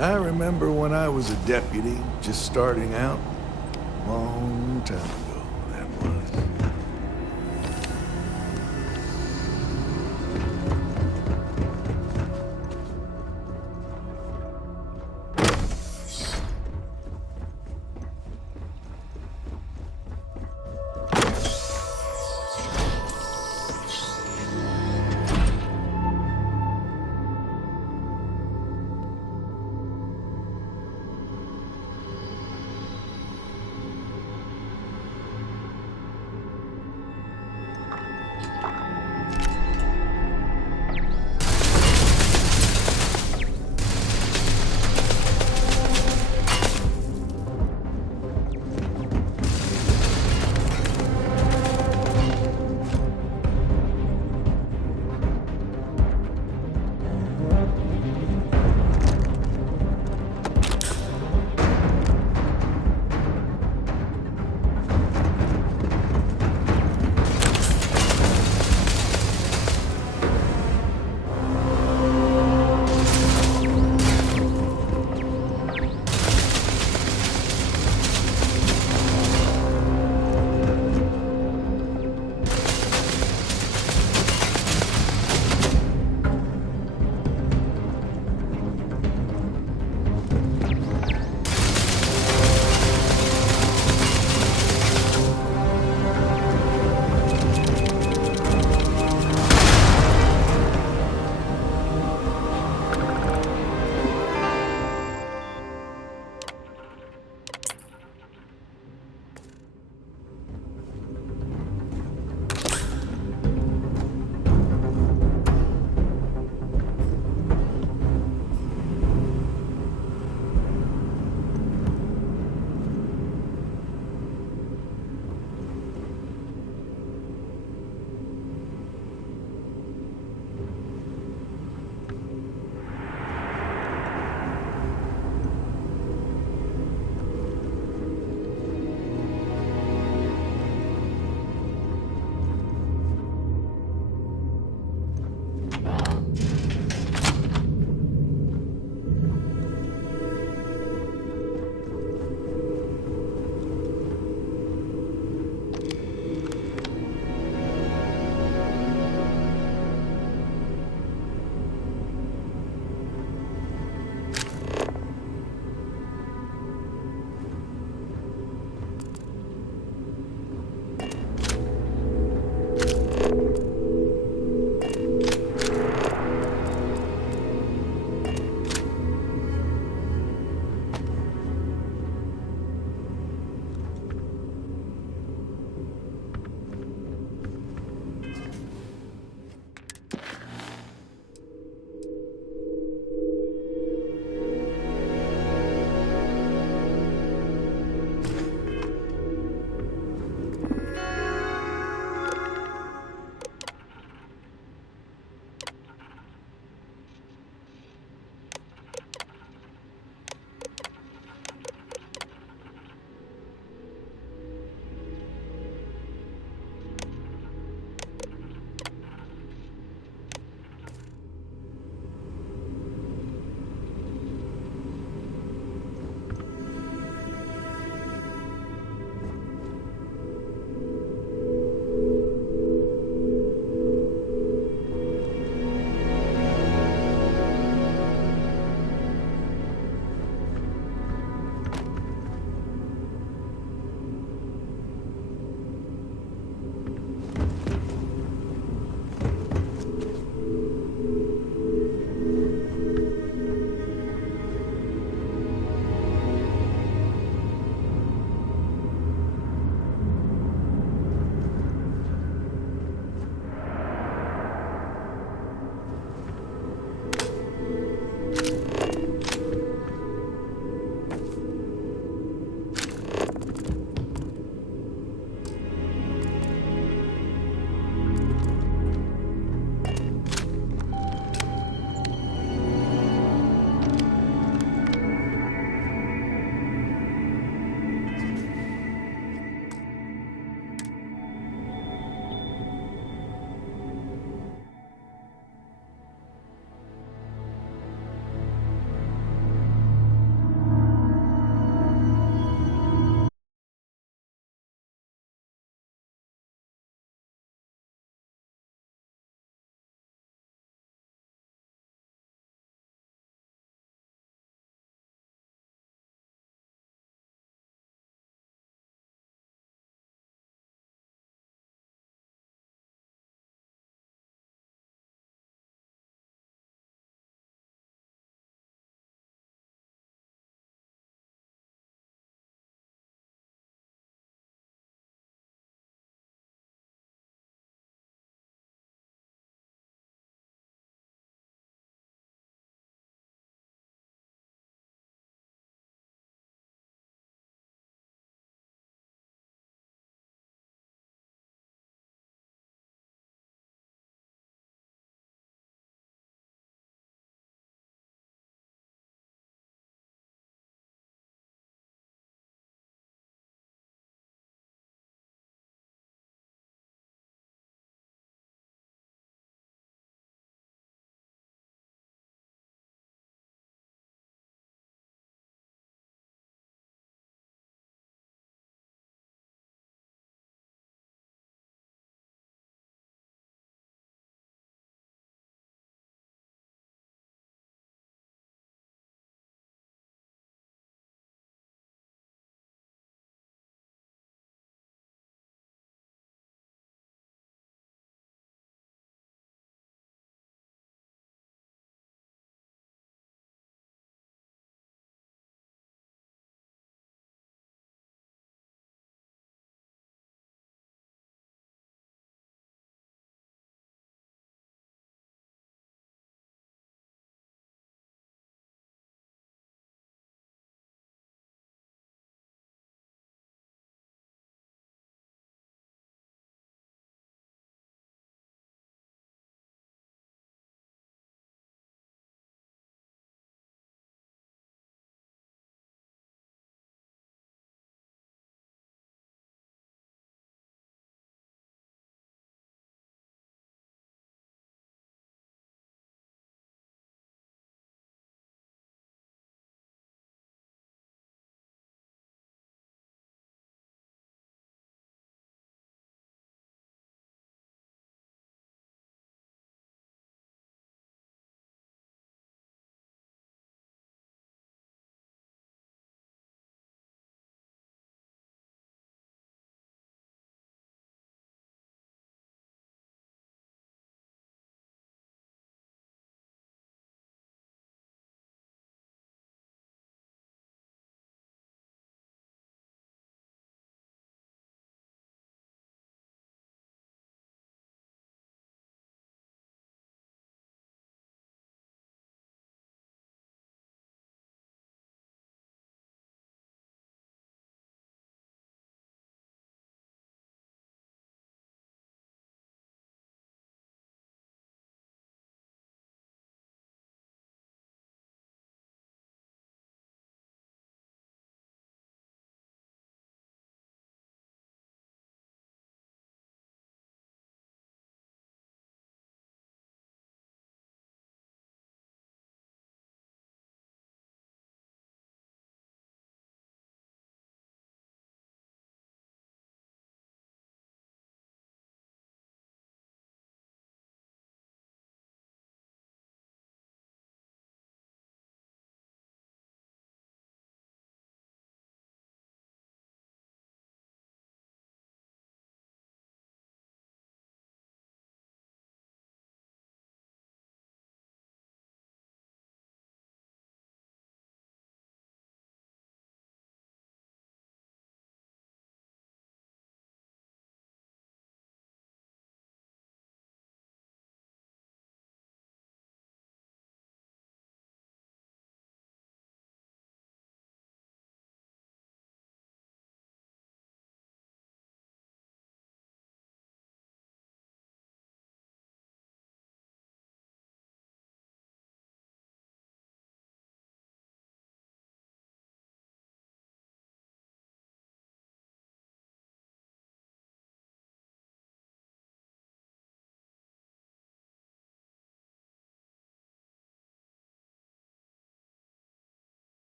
I remember when I was a deputy, just starting out, long time ago.